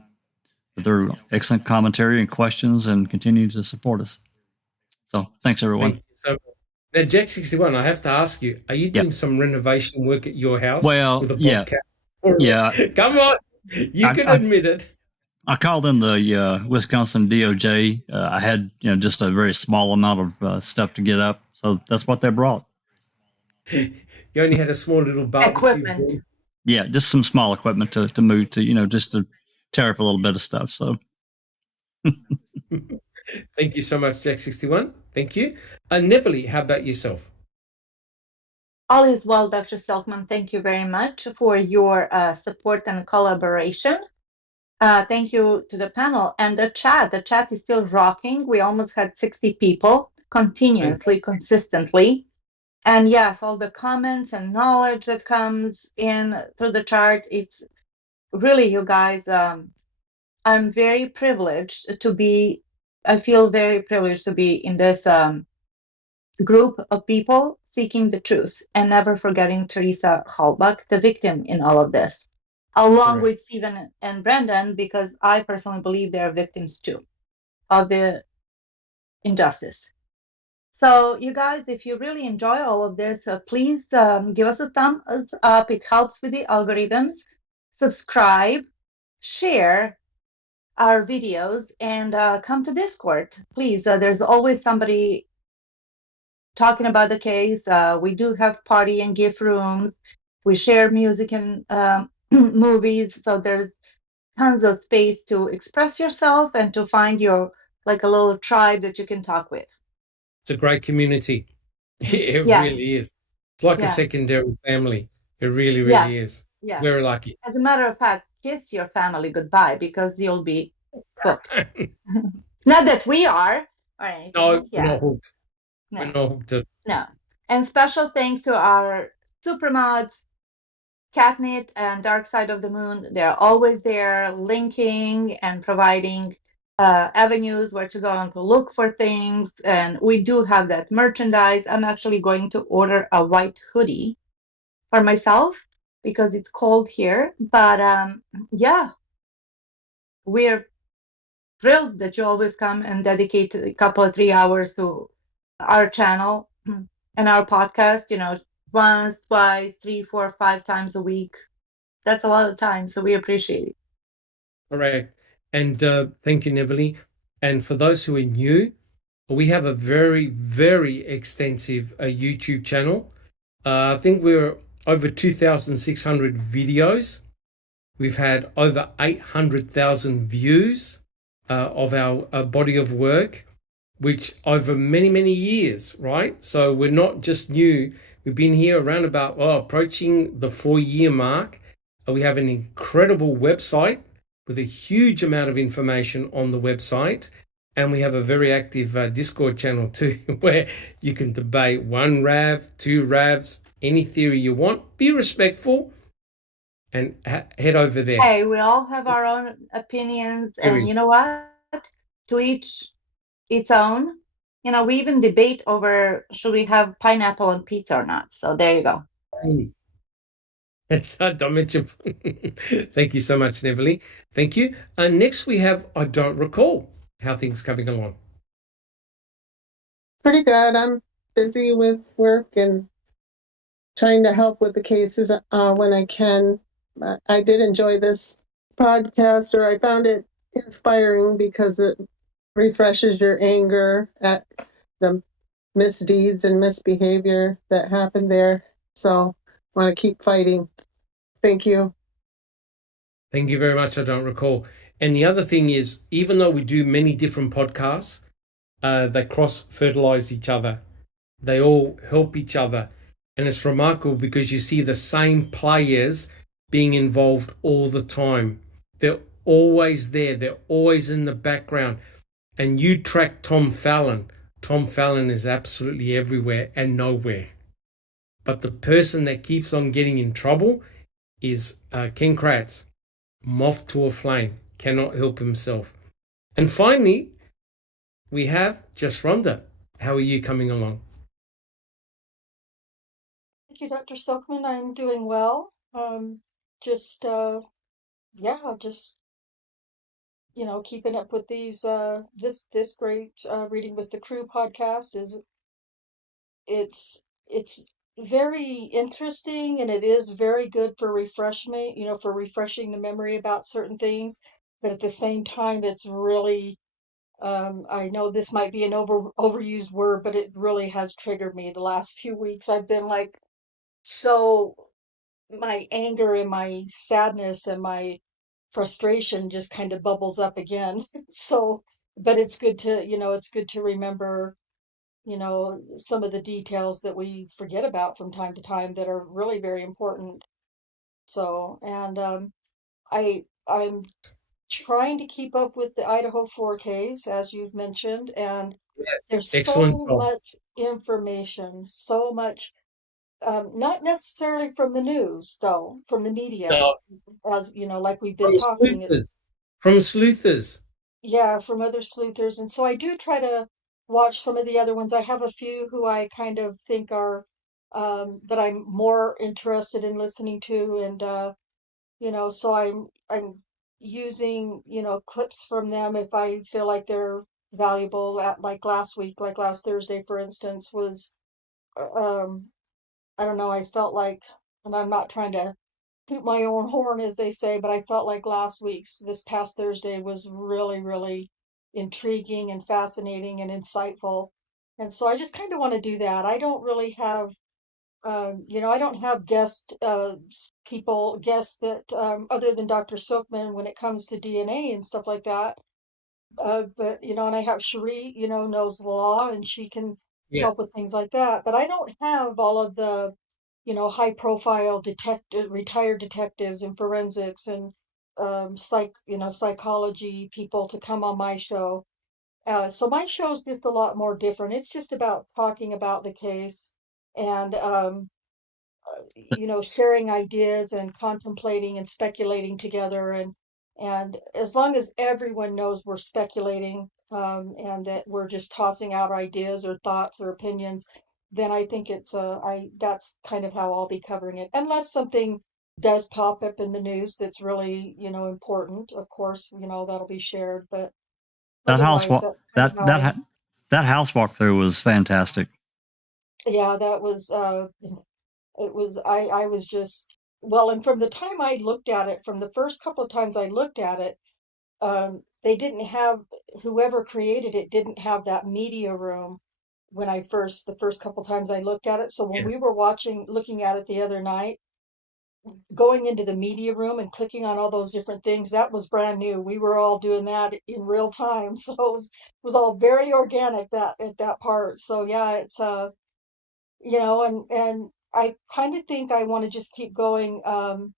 with their excellent commentary and questions and continuing to support us. So thanks everyone. Thank you so much. Now Jack 61, I have to ask you: are you doing some renovation work at your house? Well, with a yeah. Come on, you can admit it. I called in the Wisconsin DOJ. I had just a very small amount of stuff to get up, so that's what they brought. You only had a small little equipment. Yeah, just some small equipment to move to, just to tear up a little bit of stuff. So, thank you so much, Jack 61. Thank you. Neverly, how about yourself? All is well, Dr. Silkman. Thank you very much for your support and collaboration. Thank you to the panel and the chat. The chat is still rocking. We almost had 60 people continuously, consistently. And yes, all the comments and knowledge that comes in through the chat. It's really, you guys, I'm very privileged to be, I feel very privileged to be in this group of people seeking the truth and never forgetting Teresa Halbach, the victim in all of this. Along with Stephen and Brendan, because I personally believe they're victims too of the injustice. So you guys, if you really enjoy all of this, please give us a thumbs up. It helps with the algorithms. Subscribe, share our videos, and come to Discord. Please, there's always somebody talking about the case. We do have party and gift rooms. We share music and movies, so there's tons of space to express yourself and to find your a little tribe that you can talk with. It's a great community. It really is. It's like a secondary family. It really, really is. Yeah. Very lucky. As a matter of fact, kiss your family goodbye because you'll be cooked. Not that we are or anything. No, we're not hooked. No. We're not hooked. No. And special thanks to our super mods, Catnit and Dark Side of the Moon. They're always there linking and providing avenues where to go and to look for things. And we do have that merchandise. I'm actually going to order a white hoodie for myself because it's cold here. But yeah, we're thrilled that you always come and dedicate a couple of 3 hours to our channel and our podcast, once, twice, 3, 4, 5 times a week. That's a lot of time, so we appreciate it. Correct. And thank you, Neverly. And for those who are new, we have a very, very extensive YouTube channel. I think we're over 2,600 videos. We've had over 800,000 views of our body of work, which over many, many years, right? So we're not just new. We've been here around about approaching the 4-year mark. We have an incredible website with a huge amount of information on the website. And we have a very active Discord channel too, where you can debate 1 RAV, 2 RAVs, any theory you want. Be respectful and head over there. Hey, we all have our own opinions, and you know what? To each its own. We even debate over should we have pineapple on pizza or not. So there you go. Don't mention. Thank you so much, Neverly. Thank you. Next we have I don't recall. How things coming along? Pretty good. I'm busy with work and trying to help with the cases when I can. I did enjoy this podcast, or I found it inspiring because it refreshes your anger at the misdeeds and misbehavior that happened there. So I want to keep fighting. Thank you. Thank you very much. I don't recall. And the other thing is, even though we do many different podcasts, they cross-fertilize each other. They all help each other. And it's remarkable because you see the same players being involved all the time. They're always there. They're always in the background. And you track Tom Fallon. Tom Fallon is absolutely everywhere and nowhere. But the person that keeps on getting in trouble is Ken Kratz. Moth to a flame. Cannot help himself. And finally, we have Just Rhonda. How are you coming along? Thank you, Dr. Silkman. I'm doing well. Just keeping up with these this great Reading with the Crew podcast it's very interesting, and it is very good for refreshment, for refreshing the memory about certain things. But at the same time, it's really I know this might be an overused word, but it really has triggered me the last few weeks. I've been like, so my anger and my sadness and my frustration just kind of bubbles up again. So, but it's good to remember, some of the details that we forget about from time to time that are really very important. So, and I'm trying to keep up with the Idaho 4Ks, as you've mentioned, and Yes. there's Excellent so job. much information, so much, not necessarily from the news, though, from the media, No, as like we've been from talking. sleuthers. From sleuthers. Yeah, from other sleuthers. And so I do try to watch some of the other ones. I have a few who I kind of think are that I'm more interested in listening to, and so I'm using, clips from them if I feel like they're valuable. At like last week, like last Thursday, for instance, was um I don't know, I felt like, and I'm not trying to toot my own horn, as they say, but I felt like this past Thursday was really, really intriguing and fascinating and insightful. And so I just kind of want to do that. I don't really have, I don't have guests that, other than Dr. Silkman when it comes to DNA and stuff like that. But, and I have Cherie, knows the law, and she can Yeah. help with things like that. But I don't have all of the, high profile retired detectives and forensics and psychology people to come on my show. So my show is just a lot more different. It's just about talking about the case and sharing ideas and contemplating and speculating together, and as long as everyone knows we're speculating, and that we're just tossing out ideas or thoughts or opinions, then I think that's kind of how I'll be covering it, unless something does pop up in the news that's really important. Of course, that'll be shared, but That house otherwise walk that's kind of how I. that house walkthrough was fantastic. Yeah, that was it was I was just, well, and from the time I looked at it, from the first couple of times I looked at it, they didn't have, whoever created it didn't have that media room when the first couple times I looked at it. So when Yeah. we were looking at it the other night, going into the media room and clicking on all those different things, that was brand new. We were all doing that in real time. So it was all very organic at that part. So yeah, it's and I kind of think I want to just keep going, to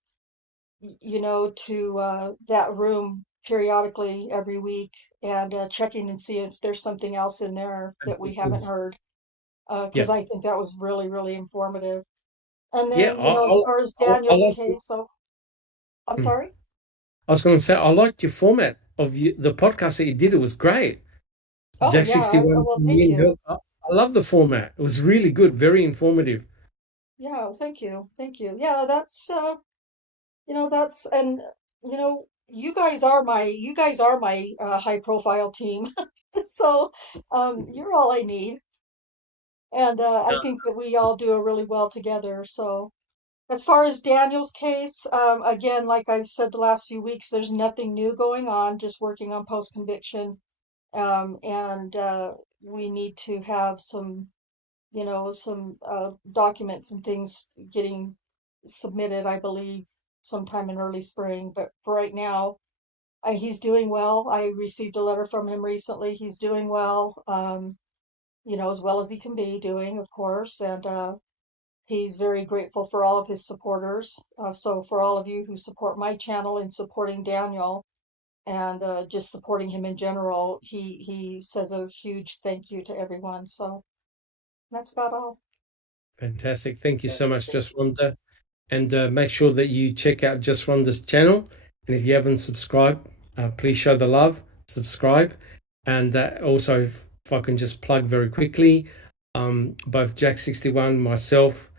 that room periodically every week, and checking and see if there's something else in there that we haven't heard, Yeah, because I think that was really, really informative. And yeah. then, as far as I Daniel's like. case, so I'm Mm. sorry. I was going to say I liked your format of the podcast that you did. It was great. Oh Jack yeah, 61 well, from me thank and you. her. I love the format. It was really good, very informative. Yeah, well, thank you. Yeah, that's and you guys are my high profile team. So you're all I need. And I think that we all do it really well together. So as far as Daniel's case, again, like I've said the last few weeks, there's nothing new going on, just working on post conviction. And we need to have some documents and things getting submitted, I believe, sometime in early spring. But for right now, he's doing well. I received a letter from him recently. He's doing well, as well as he can be doing, of course. And he's very grateful for all of his supporters. So for all of you who support my channel and supporting Daniel, and just supporting him in general, he says a huge thank you to everyone. So that's about all. Fantastic. Thank you so much, Just Rhonda. And make sure that you check out Just Rhonda's channel. And if you haven't subscribed, please show the love, subscribe. And also, if I can just plug very quickly, both Jack61, myself,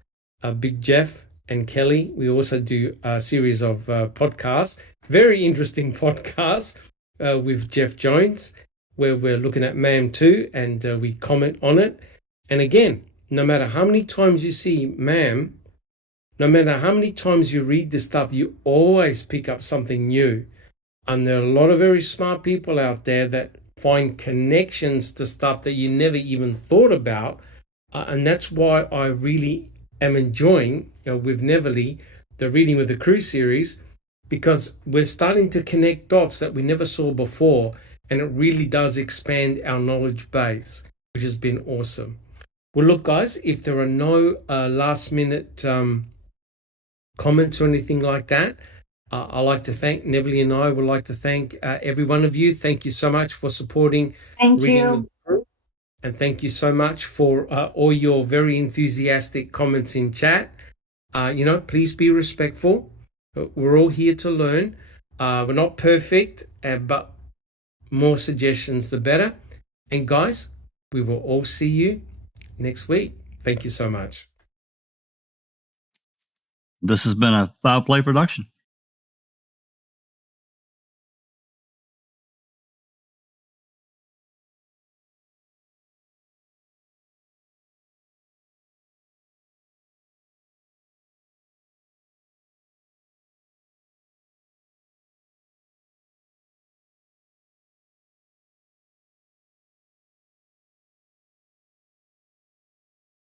Big Jeff, and Kelly, we also do a series of podcasts, very interesting podcasts with Jeff Jones, where we're looking at MAM 2 and we comment on it. And again, no matter how many times you see MAM, no matter how many times you read this stuff, you always pick up something new. And there are a lot of very smart people out there that find connections to stuff that you never even thought about. And that's why I really am enjoying, with Neverly, the Reading with the Crew series, because we're starting to connect dots that we never saw before. And it really does expand our knowledge base, which has been awesome. Well, look, guys, if there are no last minute comments or anything like that, I'd like to thank Neville, and I would like to thank every one of you. Thank you so much for supporting Thank Reading with you. the Crew. And thank you so much for all your very enthusiastic comments in chat. Please be respectful. We're all here to learn. We're not perfect, but more suggestions, the better. And guys, we will all see you next week. Thank you so much. This has been a Foul Play production.